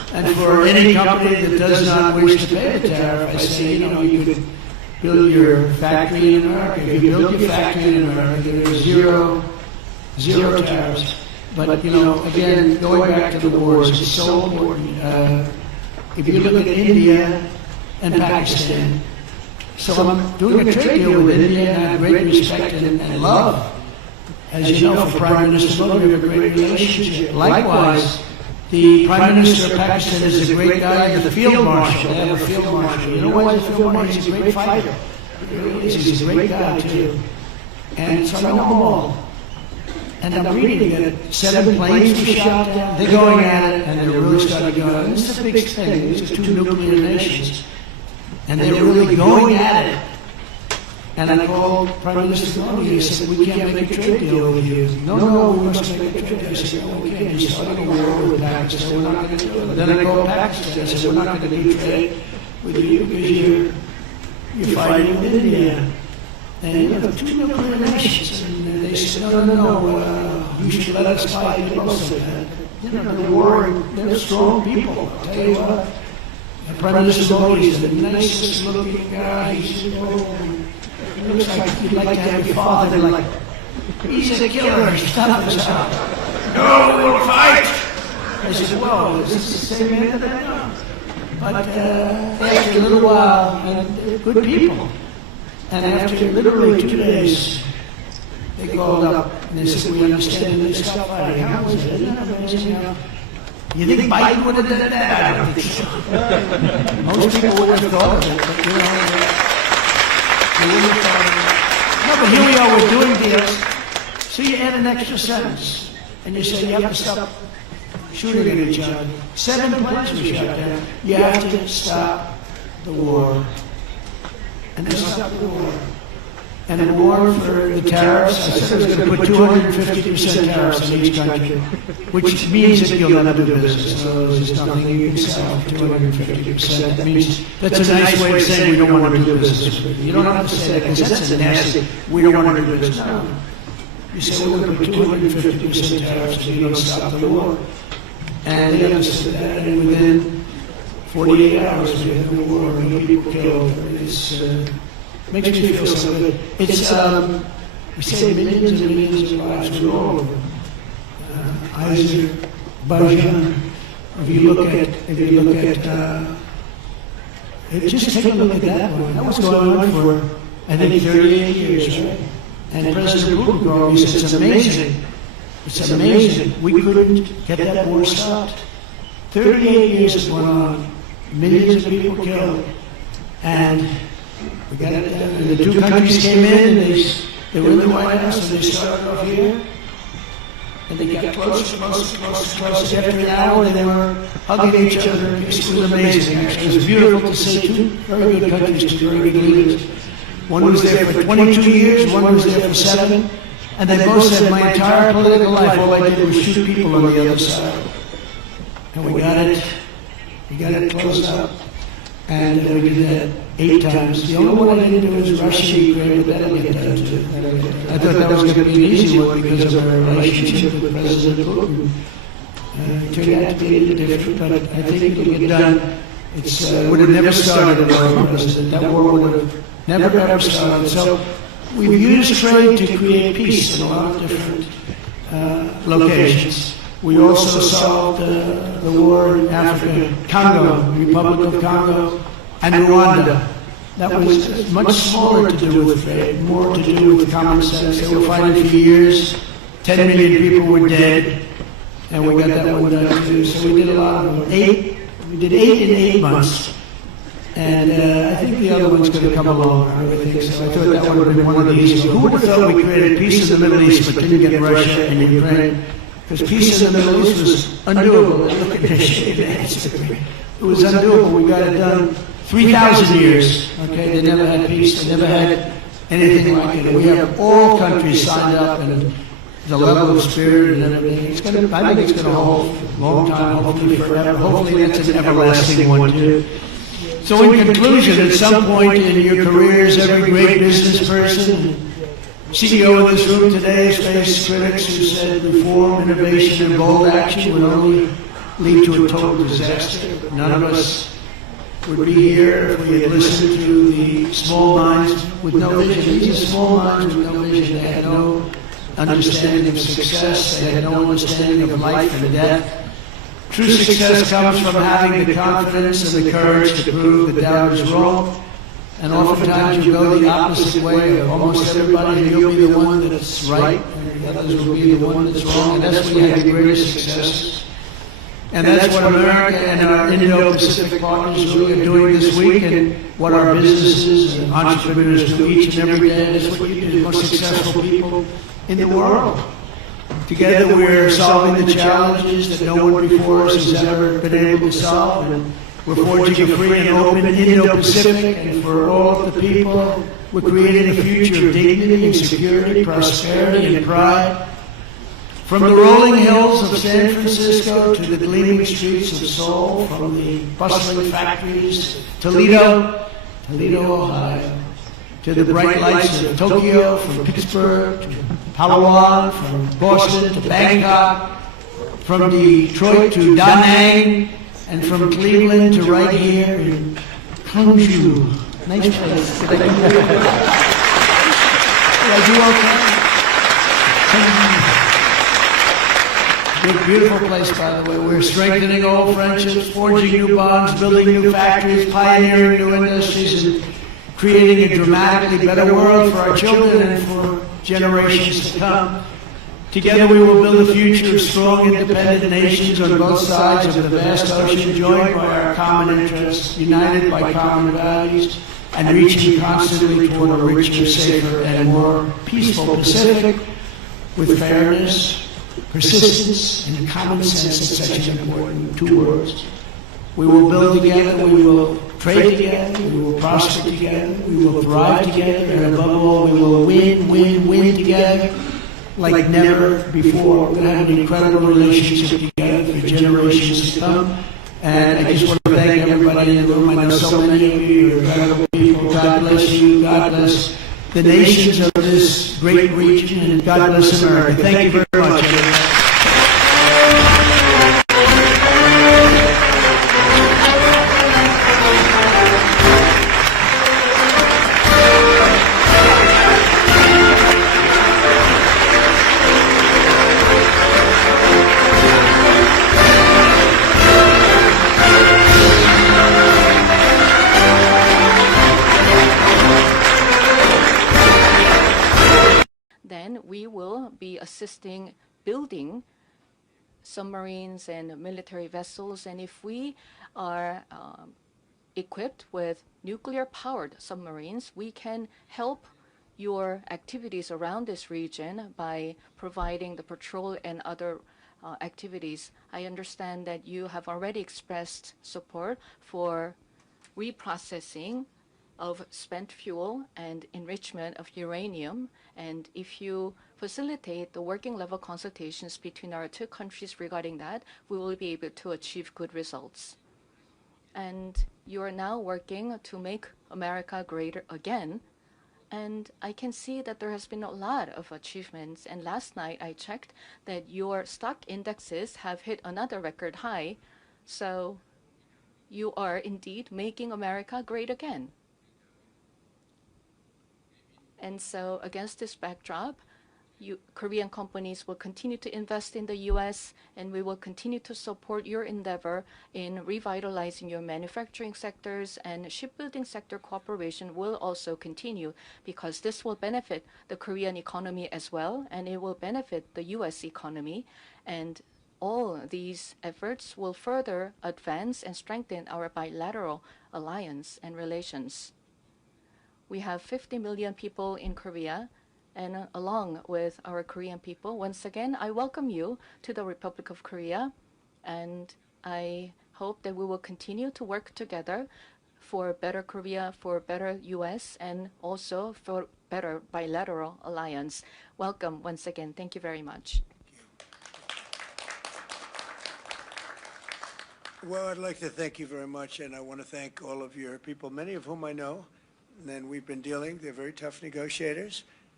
And for any company that does not wish to pay the tariff, I say, you could build your factory in America. If you build your factory in America, there's zero tariffs. But, again, going back to the wars, it's so important. If you look at India and Pakistan, so I'm doing a trade deal with India, and I have great respect and love. As you know, for Prime Minister Modi, we have a great relationship. Likewise, the Prime Minister of Pakistan is a great guy, the field marshal. They have a field marshal. You know why the field marshal? He's a great fighter. He's a great guy, too. And so I know them all. And I'm reading that 7 planes were shot down. They're going at it, and they're really starting to go. And this is a big thing. These are 2 nuclear nations. And they're really going at it. And I called Prime Minister Modi. He said, we can't make a trade deal with you. No, we must make a trade deal. I said, no, we can't. You're starting a war with Pakistan. We're not going to do it. Then I called Pakistan. I said, we're not going to do trade with you because you're fighting with India. And 2 nuclear nations. And they said, no, you should let us fight. They both said that. They're warring. They're strong people. I'll tell you what. Prime Minister Modi is the nicest looking guy. He looks like you'd like to have your father, like, he's a killer, he's tough as hell. No, we'll fight! I said, whoa, is this the same man that I know? But after a little while, and they're good people, and after literally 2 days, they called up and they said, we understand they stopped fighting. How was it? Isn't that amazing? You think Biden would have done that? I don't think so. Most people would have thought of it, but they wouldn't have thought of it. No, but here we are, we're doing deals. So you add an extra sentence, and you say you have to stop shooting at each other. 7 planes were shot down. You have to stop the war. And they stopped the war. And the war for the tariffs, I said it was going to put 250% tariffs on each country, which means that you'll never do business. So there's nothing you can sell for 250%. That means that's a nice way of saying we don't want to do business with you. You don't have to say that because that's a nasty, we don't want to do business. No. You say we're going to put 250% tariffs and you don't stop the war. And they understood that, and within 48 hours we had the war, no people killed. Makes me feel so good. It's, we say millions and millions of lives were all over. Azerbaijan, if you look at, just take a look at that one. That was going on for, I think, 38 years, right? And President Putin called, he said, it's amazing. It's amazing. We couldn't get that war stopped. 38 years it went on. Millions of people killed. And we got it done. And the 2 countries came in, and they were in the White House, and they started off here. And they got closer. After an hour, they were hugging each other. It was amazing, actually. It was beautiful to see 2 very good countries, 2 very good leaders. One was there for 22 years, one was there for 7. And they both said, my entire political life, all I did was shoot people on the other side. And we got it closed up. And we did that 8 times. The only one I didn't do was Russia, Ukraine, but that'll get done too. I thought that was going to be an easy one because of our relationship with President Putin. It turned out to be a little different, but I think it'll get done. It would have never started under President. That war would have never ever started. So we've used trade to create peace in a lot of different locations. We also solved the war in Africa, Congo, Republic of Congo, and Rwanda. That was much smaller to do with trade, more to do with common sense. They were fighting for years. 10 million people were dead, and we got that one done too. So we did a lot of them. We did 8 in 8 months. And I think the other one's going to come along. I really think so. I thought that would have been one of the easiest. Who would have thought we created peace in the Middle East but didn't get Russia and Ukraine? Because peace in the Middle East was undoable. Look at this. It was undoable. We got it done 3,000 years. Okay, they never had peace. They never had anything like it. We have all countries signed up, and the level of spirit and everything. I think it's going to hold a long time, hopefully forever. Hopefully that's an everlasting one too. So in conclusion, at some point in your careers, every great business person, CEO in this room today has faced critics who said reform, innovation, and bold action would only lead to a total disaster. But none of us would be here if we had listened to the small minds with no vision. These are small minds with no vision. They had no understanding of success. They had no understanding of life and death. True success comes from having the confidence and the courage to prove the doubters wrong. And oftentimes you go the opposite way of almost everybody, and you'll be the one that's right, and the others will be the one that's wrong. And that's when you have the greatest successes. And that's what America and our Indo-Pacific partners really are doing this week, and what our businesses and entrepreneurs do each and every day. That's what you do, the most successful people in the world. Together we're solving the challenges that no one before us has ever been able to solve, and we're forging a free and open Indo-Pacific, and for all of the people, we're creating a future of dignity and security, prosperity and pride. From the rolling hills of San Francisco to the gleaming streets of Seoul, from the bustling factories of Toledo, Ohio, to the bright lights of Tokyo, from Pittsburgh to Palawan, from Boston to Bangkok, from Detroit to Da Nang, and from Cleveland to right here in Gwangju. Nice place. Are you okay? Beautiful place, by the way. We're strengthening old friendships, forging new bonds, building new factories, pioneering new industries, and creating a dramatically better world for our children and for generations to come. Together we will build a future of strong, independent nations on both sides of the vast ocean, joined by our common interests, united by common values, and reaching constantly toward a richer, safer, and more peaceful Pacific with fairness, persistence, and common sense are such an important two words. We will build together, we will trade together, we will prosper together, we will thrive together, and above all, we will win together like never before. We're going to have an incredible relationship together for generations to come. And I just want to thank everybody in the room. I know so many of you are incredible people. God bless you. God bless the nations of this great region, and God bless America. Thank you very much, everyone. Then we will be assisting building submarines and military vessels. And if we are equipped with nuclear-powered submarines, we can help your activities around this region by providing the patrol and other activities. I understand that you have already expressed support for reprocessing of spent fuel and enrichment of uranium. And if you facilitate the working level consultations between our two countries regarding that, we will be able to achieve good results. And you are now working to make America greater again. And I can see that there has been a lot of achievements. And last night I checked that your stock indexes have hit another record high. So you are indeed making America great again. And so against this backdrop, Korean companies will continue to invest in the U.S., and we will continue to support your endeavor in revitalizing your manufacturing sectors, and shipbuilding sector cooperation will also continue, because this will benefit the Korean economy as well, and it will benefit the U.S. economy. And all these efforts will further advance and strengthen our bilateral alliance and relations. We have 50 million people in Korea, and along with our Korean people, once again, I welcome you to the Republic of Korea, and I hope that we will continue to work together for better Korea, for better U.S., and also for better bilateral alliance. Welcome once again. Thank you very much. Well, I'd like to thank you very much, and I want to thank all of your people, many of whom I know, and we've been dealing. They're very tough negotiators,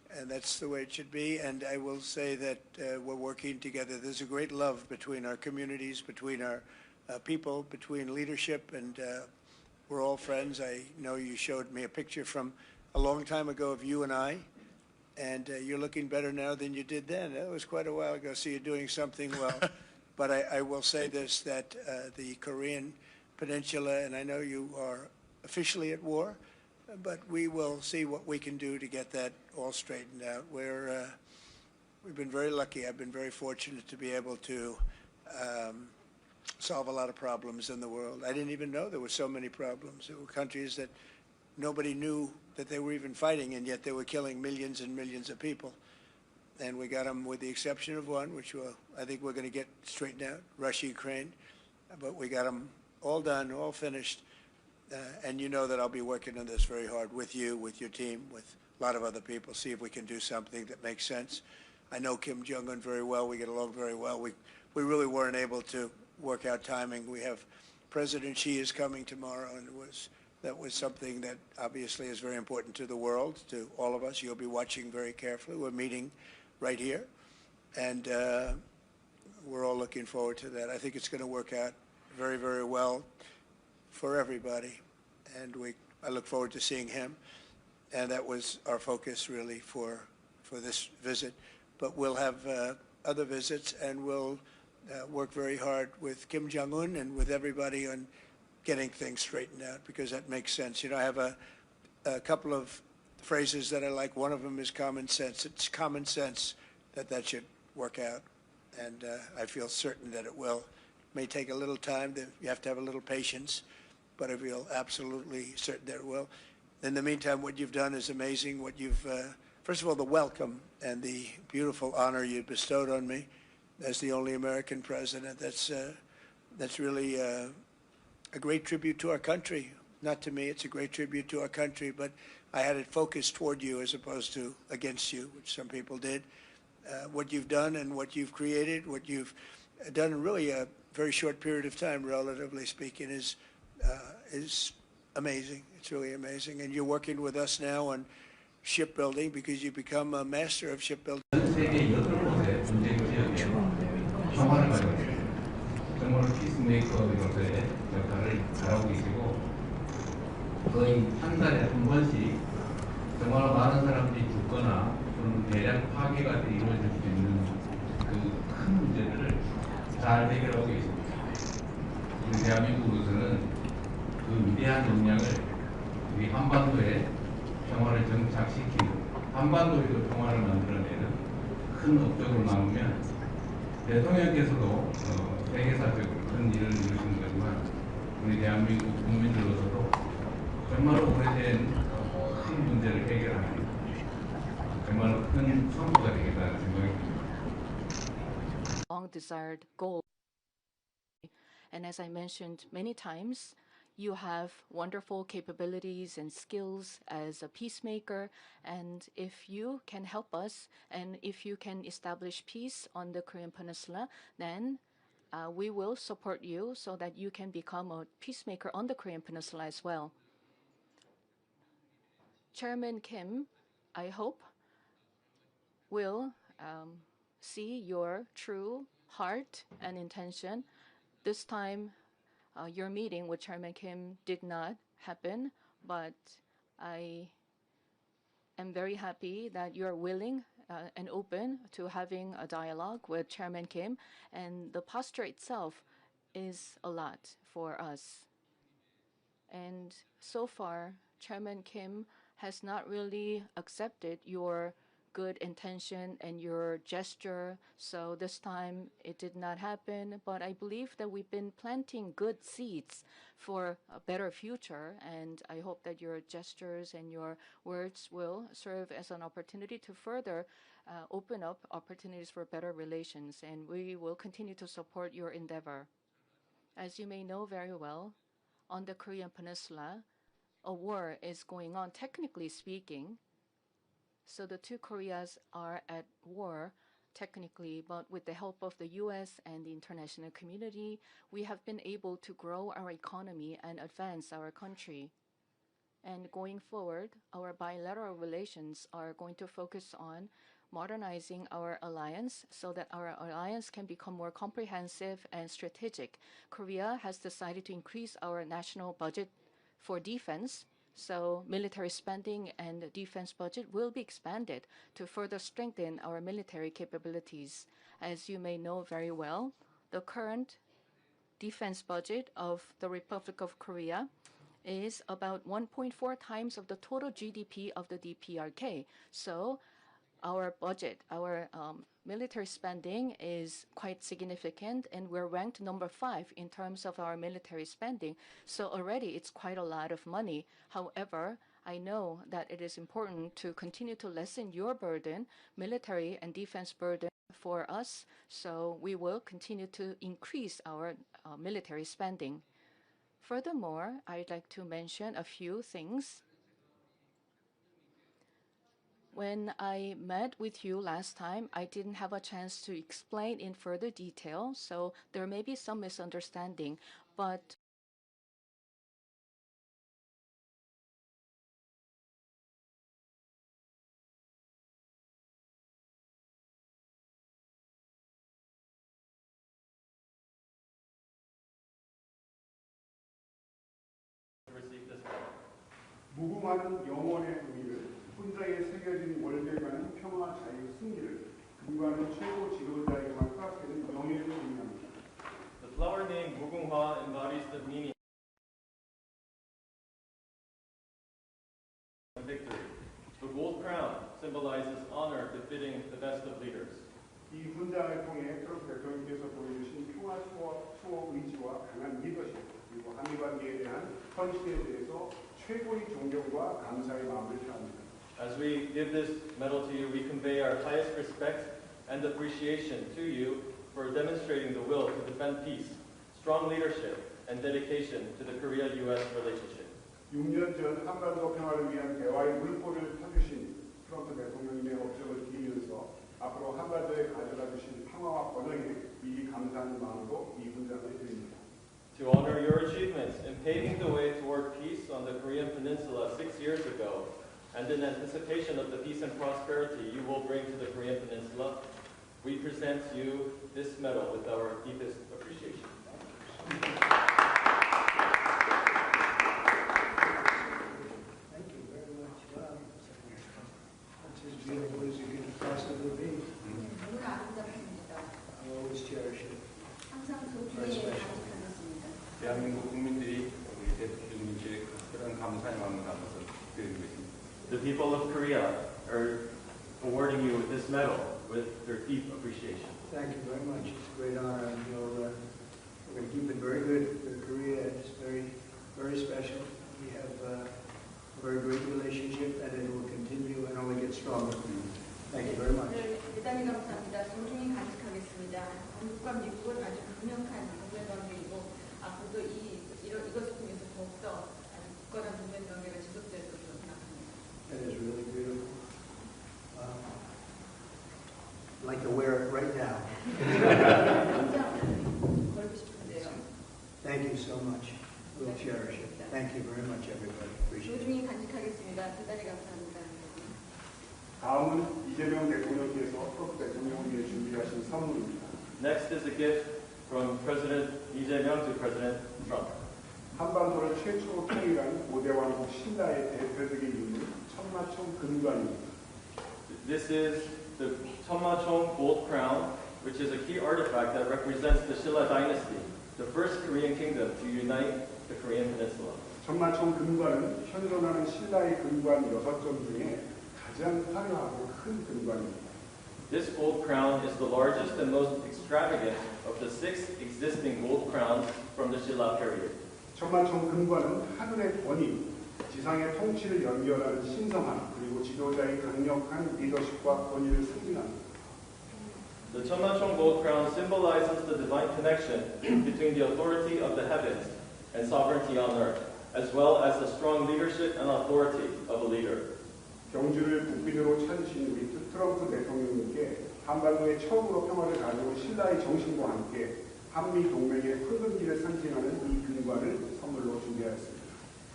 and that's the way it should be. And I will say that we're working together. There's a great love between our communities, between our people, between leadership, and we're all friends. I know you showed me a picture from a long time ago of you and I, and you're looking better now than you did then. That was quite a while ago, so you're doing something well. But I will say this, that the Korean Peninsula, and I know you are officially at war, but we will see what we can do to get that all straightened out. We've been very lucky. I've been very fortunate to be able to solve a lot of problems in the world. I didn't even know there were so many problems. There were countries that nobody knew that they were even fighting, and yet they were killing millions and millions of people. And we got them, with the exception of one, which I think we're going to get straightened out, Russia, Ukraine. But we got them all done, all finished. And you know that I'll be working on this very hard with you, with your team, with a lot of other people, see if we can do something that makes sense. I know Kim Jong-un very well. We get along very well. We really weren't able to work out timing. We have President Xi is coming tomorrow, and that was something that obviously is very important to the world, to all of us. You'll be watching very carefully. We're meeting right here, and we're all looking forward to that. I think it's going to work out very, very well for everybody, and I look forward to seeing him. And that was our focus really for this visit. But we'll have other visits, and we'll work very hard with Kim Jong-un and with everybody on getting things straightened out, because that makes sense. You know, I have a couple of phrases that I like. One of them is common sense. It's common sense that should work out, and I feel certain that it will. It may take a little time. You have to have a little patience, but I feel absolutely certain that it will. In the meantime, what you've done is amazing. What you've, first of all, the welcome and the beautiful honor you bestowed on me as the only American president. That's really a great tribute to our country. Not to me, it's a great tribute to our country, but I had it focused toward you as opposed to against you, which some people did. What you've done and what you've created, what you've done in really a very short period of time, relatively speaking, is amazing. It's really amazing. And you're working with us now on shipbuilding, because you become a master of shipbuilding. 세계 8곳의 전쟁 지역에 평화를 가지고 정말 피스메이커로서의 역할을 잘하고 계시고, 거의 한 달에 한 번씩 정말 많은 사람들이 죽거나 또는 대량 파괴가 이루어질 수 있는 그 큰 문제들을 잘 해결하고 계십니다. 우리 대한민국으로서는 그 위대한 역량을 우리 한반도에 평화를 정착시키는, 한반도에도 평화를 만들어내는 큰 업적을 나누면, 대통령께서도 세계사적 큰 일을 이루신 거지만 우리 대한민국 국민들로서도 정말 오래된 큰 문제를 해결하는 정말 큰 성과가 되겠다는 생각이 듭니다. Long desired goal. And as I mentioned many times, you have wonderful capabilities and skills as a peacemaker. And if you can help us, and if you can establish peace on the Korean Peninsula, then we will support you so that you can become a peacemaker on the Korean Peninsula as well. Chairman Kim, I hope, will see your true heart and intention. This time, your meeting with Chairman Kim did not happen, but I am very happy that you're willing and open to having a dialogue with Chairman Kim, and the posture itself is a lot for us. And so far, Chairman Kim has not really accepted your good intention and your gesture. So this time it did not happen. But I believe that we've been planting good seeds for a better future. And I hope that your gestures and your words will serve as an opportunity to further open up opportunities for better relations. And we will continue to support your endeavor. As you may know very well, on the Korean Peninsula, a war is going on, technically speaking. So the two Koreas are at war, technically, but with the help of the U.S. and the international community, we have been able to grow our economy and advance our country. And going forward, our bilateral relations are going to focus on modernizing our alliance so that our alliance can become more comprehensive and strategic. Korea has decided to increase our national budget for defense, so military spending and defense budget will be expanded to further strengthen our military capabilities. As you may know very well, the current defense budget of the Republic of Korea is about 1.4 times of the total GDP of the DPRK. So our budget, our military spending is quite significant, and we're ranked number 5 in terms of our military spending. So already it's quite a lot of money. However, I know that it is important to continue to lessen your burden, military and defense burden for us. So we will continue to increase our military spending. Furthermore, I'd like to mention a few things. When I met with you last time, I didn't have a chance to explain in further detail, so there may be some misunderstanding, but receive this medal. 무궁화는 영원의 의미를, 훈장에 새겨진 월대관은 평화, 자유, 승리를, 금관은 최고 지도자에게만 깎이는 명예를 의미합니다. The flower named Mugunghwa embodies the meaning of victory. The gold crown symbolizes honor befitting the best of leaders. 이 훈장을 통해 트럼프 대통령께서 보여주신 평화 수호 의지와 강한 리더십, 그리고 한미 관계에 대한 헌신에 대해서 최고의 존경과 감사의 마음을 표합니다. As we give this medal to you, we convey our highest respect and appreciation to you for demonstrating the will to defend peace, strong leadership, and dedication to the Korea-U.S. relationship. 6년 전 한반도 평화를 위한 대화의 물꼬를 터주신 트럼프 대통령님의 업적을 기리면서 앞으로 한반도에 가져다 주신 평화와 번영에 미리 감사하는 마음으로 이 훈장을 드립니다. To honor your achievements in paving the way toward peace on the Korean Peninsula 6 years ago, and in anticipation of the peace and prosperity you will bring to the Korean Peninsula, we present you this medal with our deepest appreciation. Thank you very much. Wow. That's as beautiful as it could possibly be. 너무나 아름답습니다. I always cherish it. 항상 소중히 간직하겠습니다. 대한민국 국민들이 우리 대통령님께 그런 감사의 마음을 담아서 드리고 있습니다. The people of Korea are awarding you with this medal with their deep appreciation. Thank you very much. It's a great honor, and we're going to keep it very good for Korea. It's very, very special. We have a very great relationship, and it will continue and only get stronger. Thank you very much. 대단히 감사합니다. 소중히 간직하겠습니다. 한국과 미국은 아주 강력한 동맹 관계이고 앞으로도 이것을 통해서 더욱더 아주 굳건한 동맹 관계가 지속될 것으로 생각합니다. That is really beautiful. I'd like to wear it right now. 당장 걸고 싶은데요. Thank you so much. We'll cherish it. Thank you very much, everybody. Appreciate it. 소중히 간직하겠습니다. 대단히 감사합니다. 다음은 이재명 대통령께서 트럼프 대통령을 위해 준비하신 선물입니다. Next is a gift from President Jae Myung to President Trump. 한반도를 최초로 통일한 고대왕국 신라의 대표적인 인물 천마총 금관입니다. This is the Cheonmachong gold crown, which is a key artifact that represents the Silla dynasty, the first Korean kingdom to unite the Korean peninsula. 천마총 금관은 현존하는 신라의 금관 6점 중에 가장 화려하고 큰 금관입니다. This gold crown is the largest and most extravagant of the 6 existing gold crowns from the Silla period. 천마총 금관은 하늘의 권위, 지상의 통치를 연결하는 신성함, 그리고 지도자의 강력한 리더십과 권위를 상징합니다. The Cheonmachong gold crown symbolizes the divine connection between the authority of the heavens and sovereignty on earth, as well as the strong leadership and authority of a leader. 경주를 국비대로 찾으신 우리 트럼프 대통령님께 한반도에 처음으로 평화를 가져온 신라의 정신과 함께 한미 동맹의 황금기를 상징하는 이 금관을 선물로 준비하였습니다.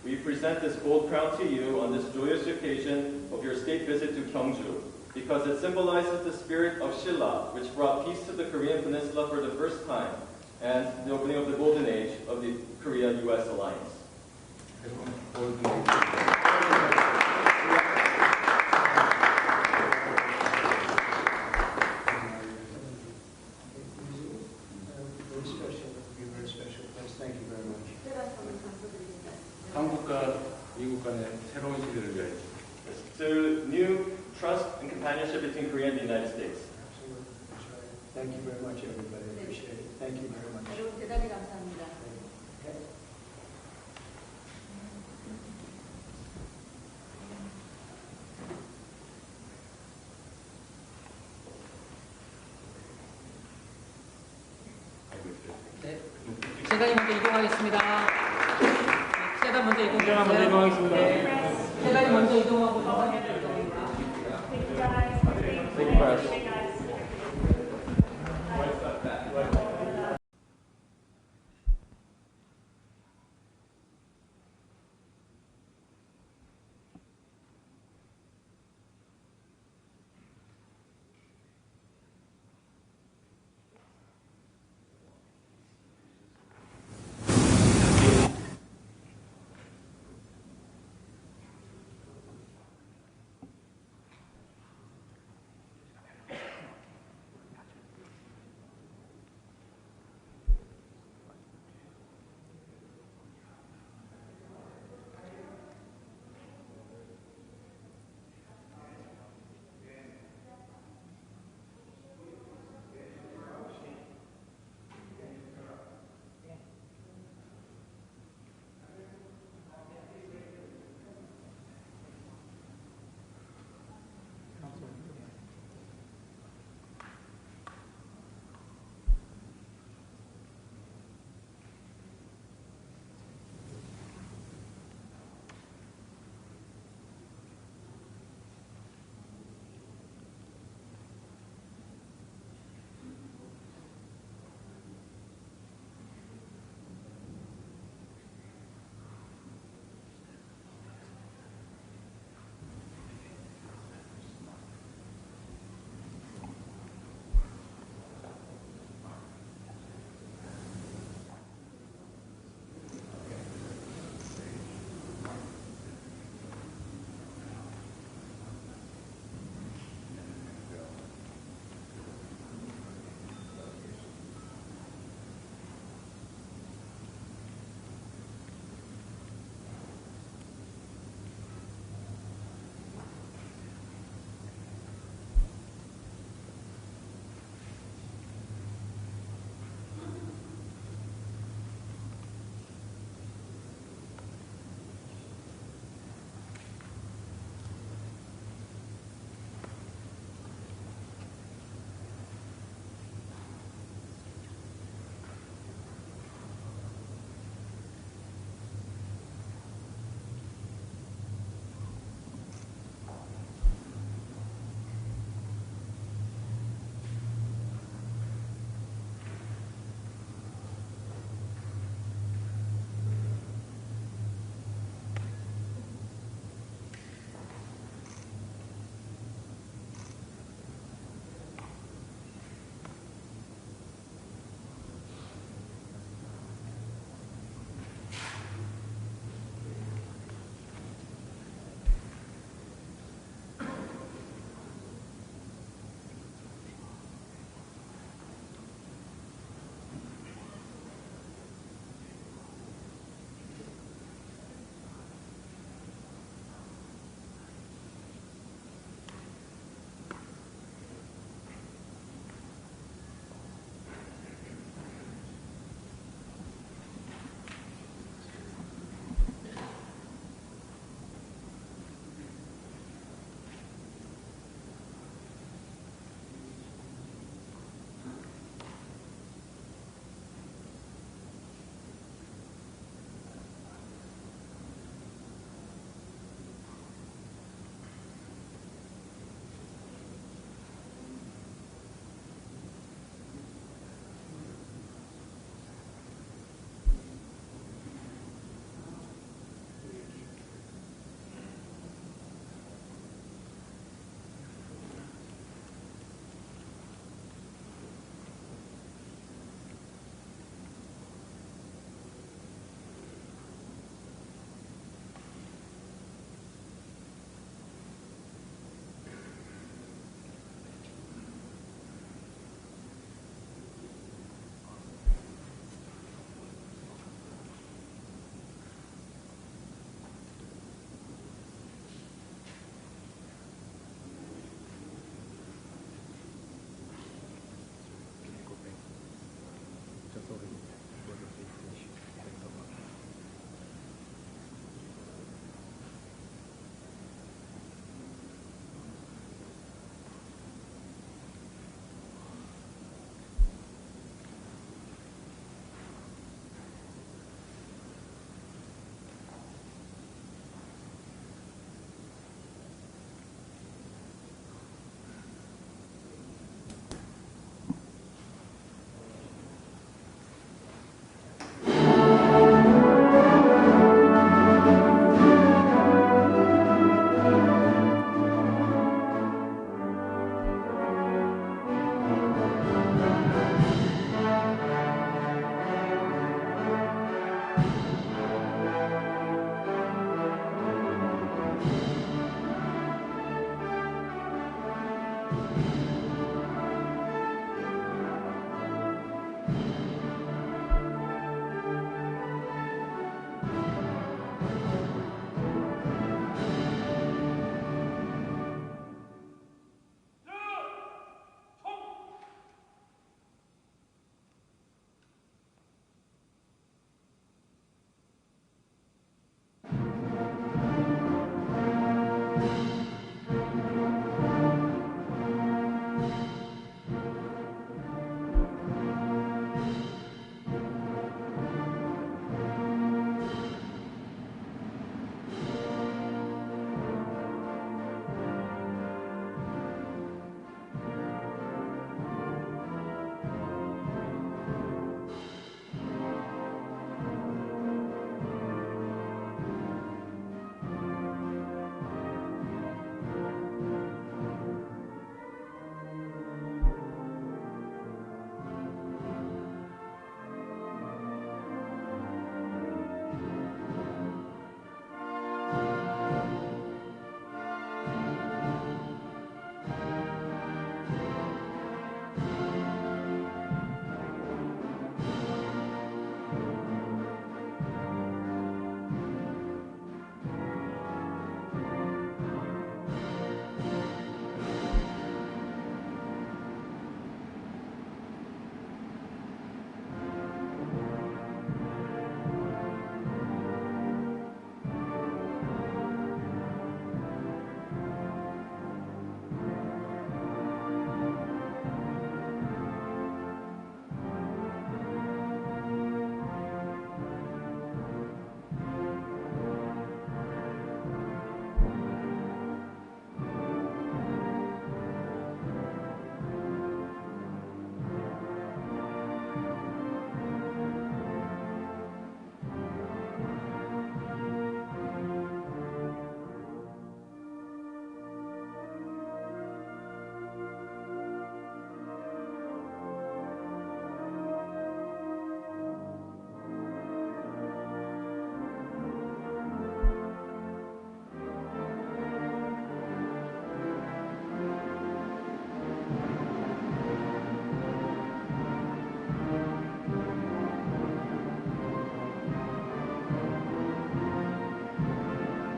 we present this gold crown to you on this joyous occasion of your state visit to Gyeongju, because it symbolizes the spirit of Shilla, which brought peace to the Korean Peninsula for the first time, and the opening of the golden age of the Korea-U.S. alliance. Very special place. Thank you very much. 한국과 미국 간의 새로운 시대를 위해 To new trust and companionship between Korea and the United States. Absolutely. That's right. Thank you very much, everybody. I appreciate it. Thank you very much. 여러분 대단히 감사합니다. Okay. 네. 세단이 먼저 이동하겠습니다. 세단 먼저 이동하겠습니다. 먼저 이동하겠습니다. 세단이 먼저 이동하고 Thank you, guys.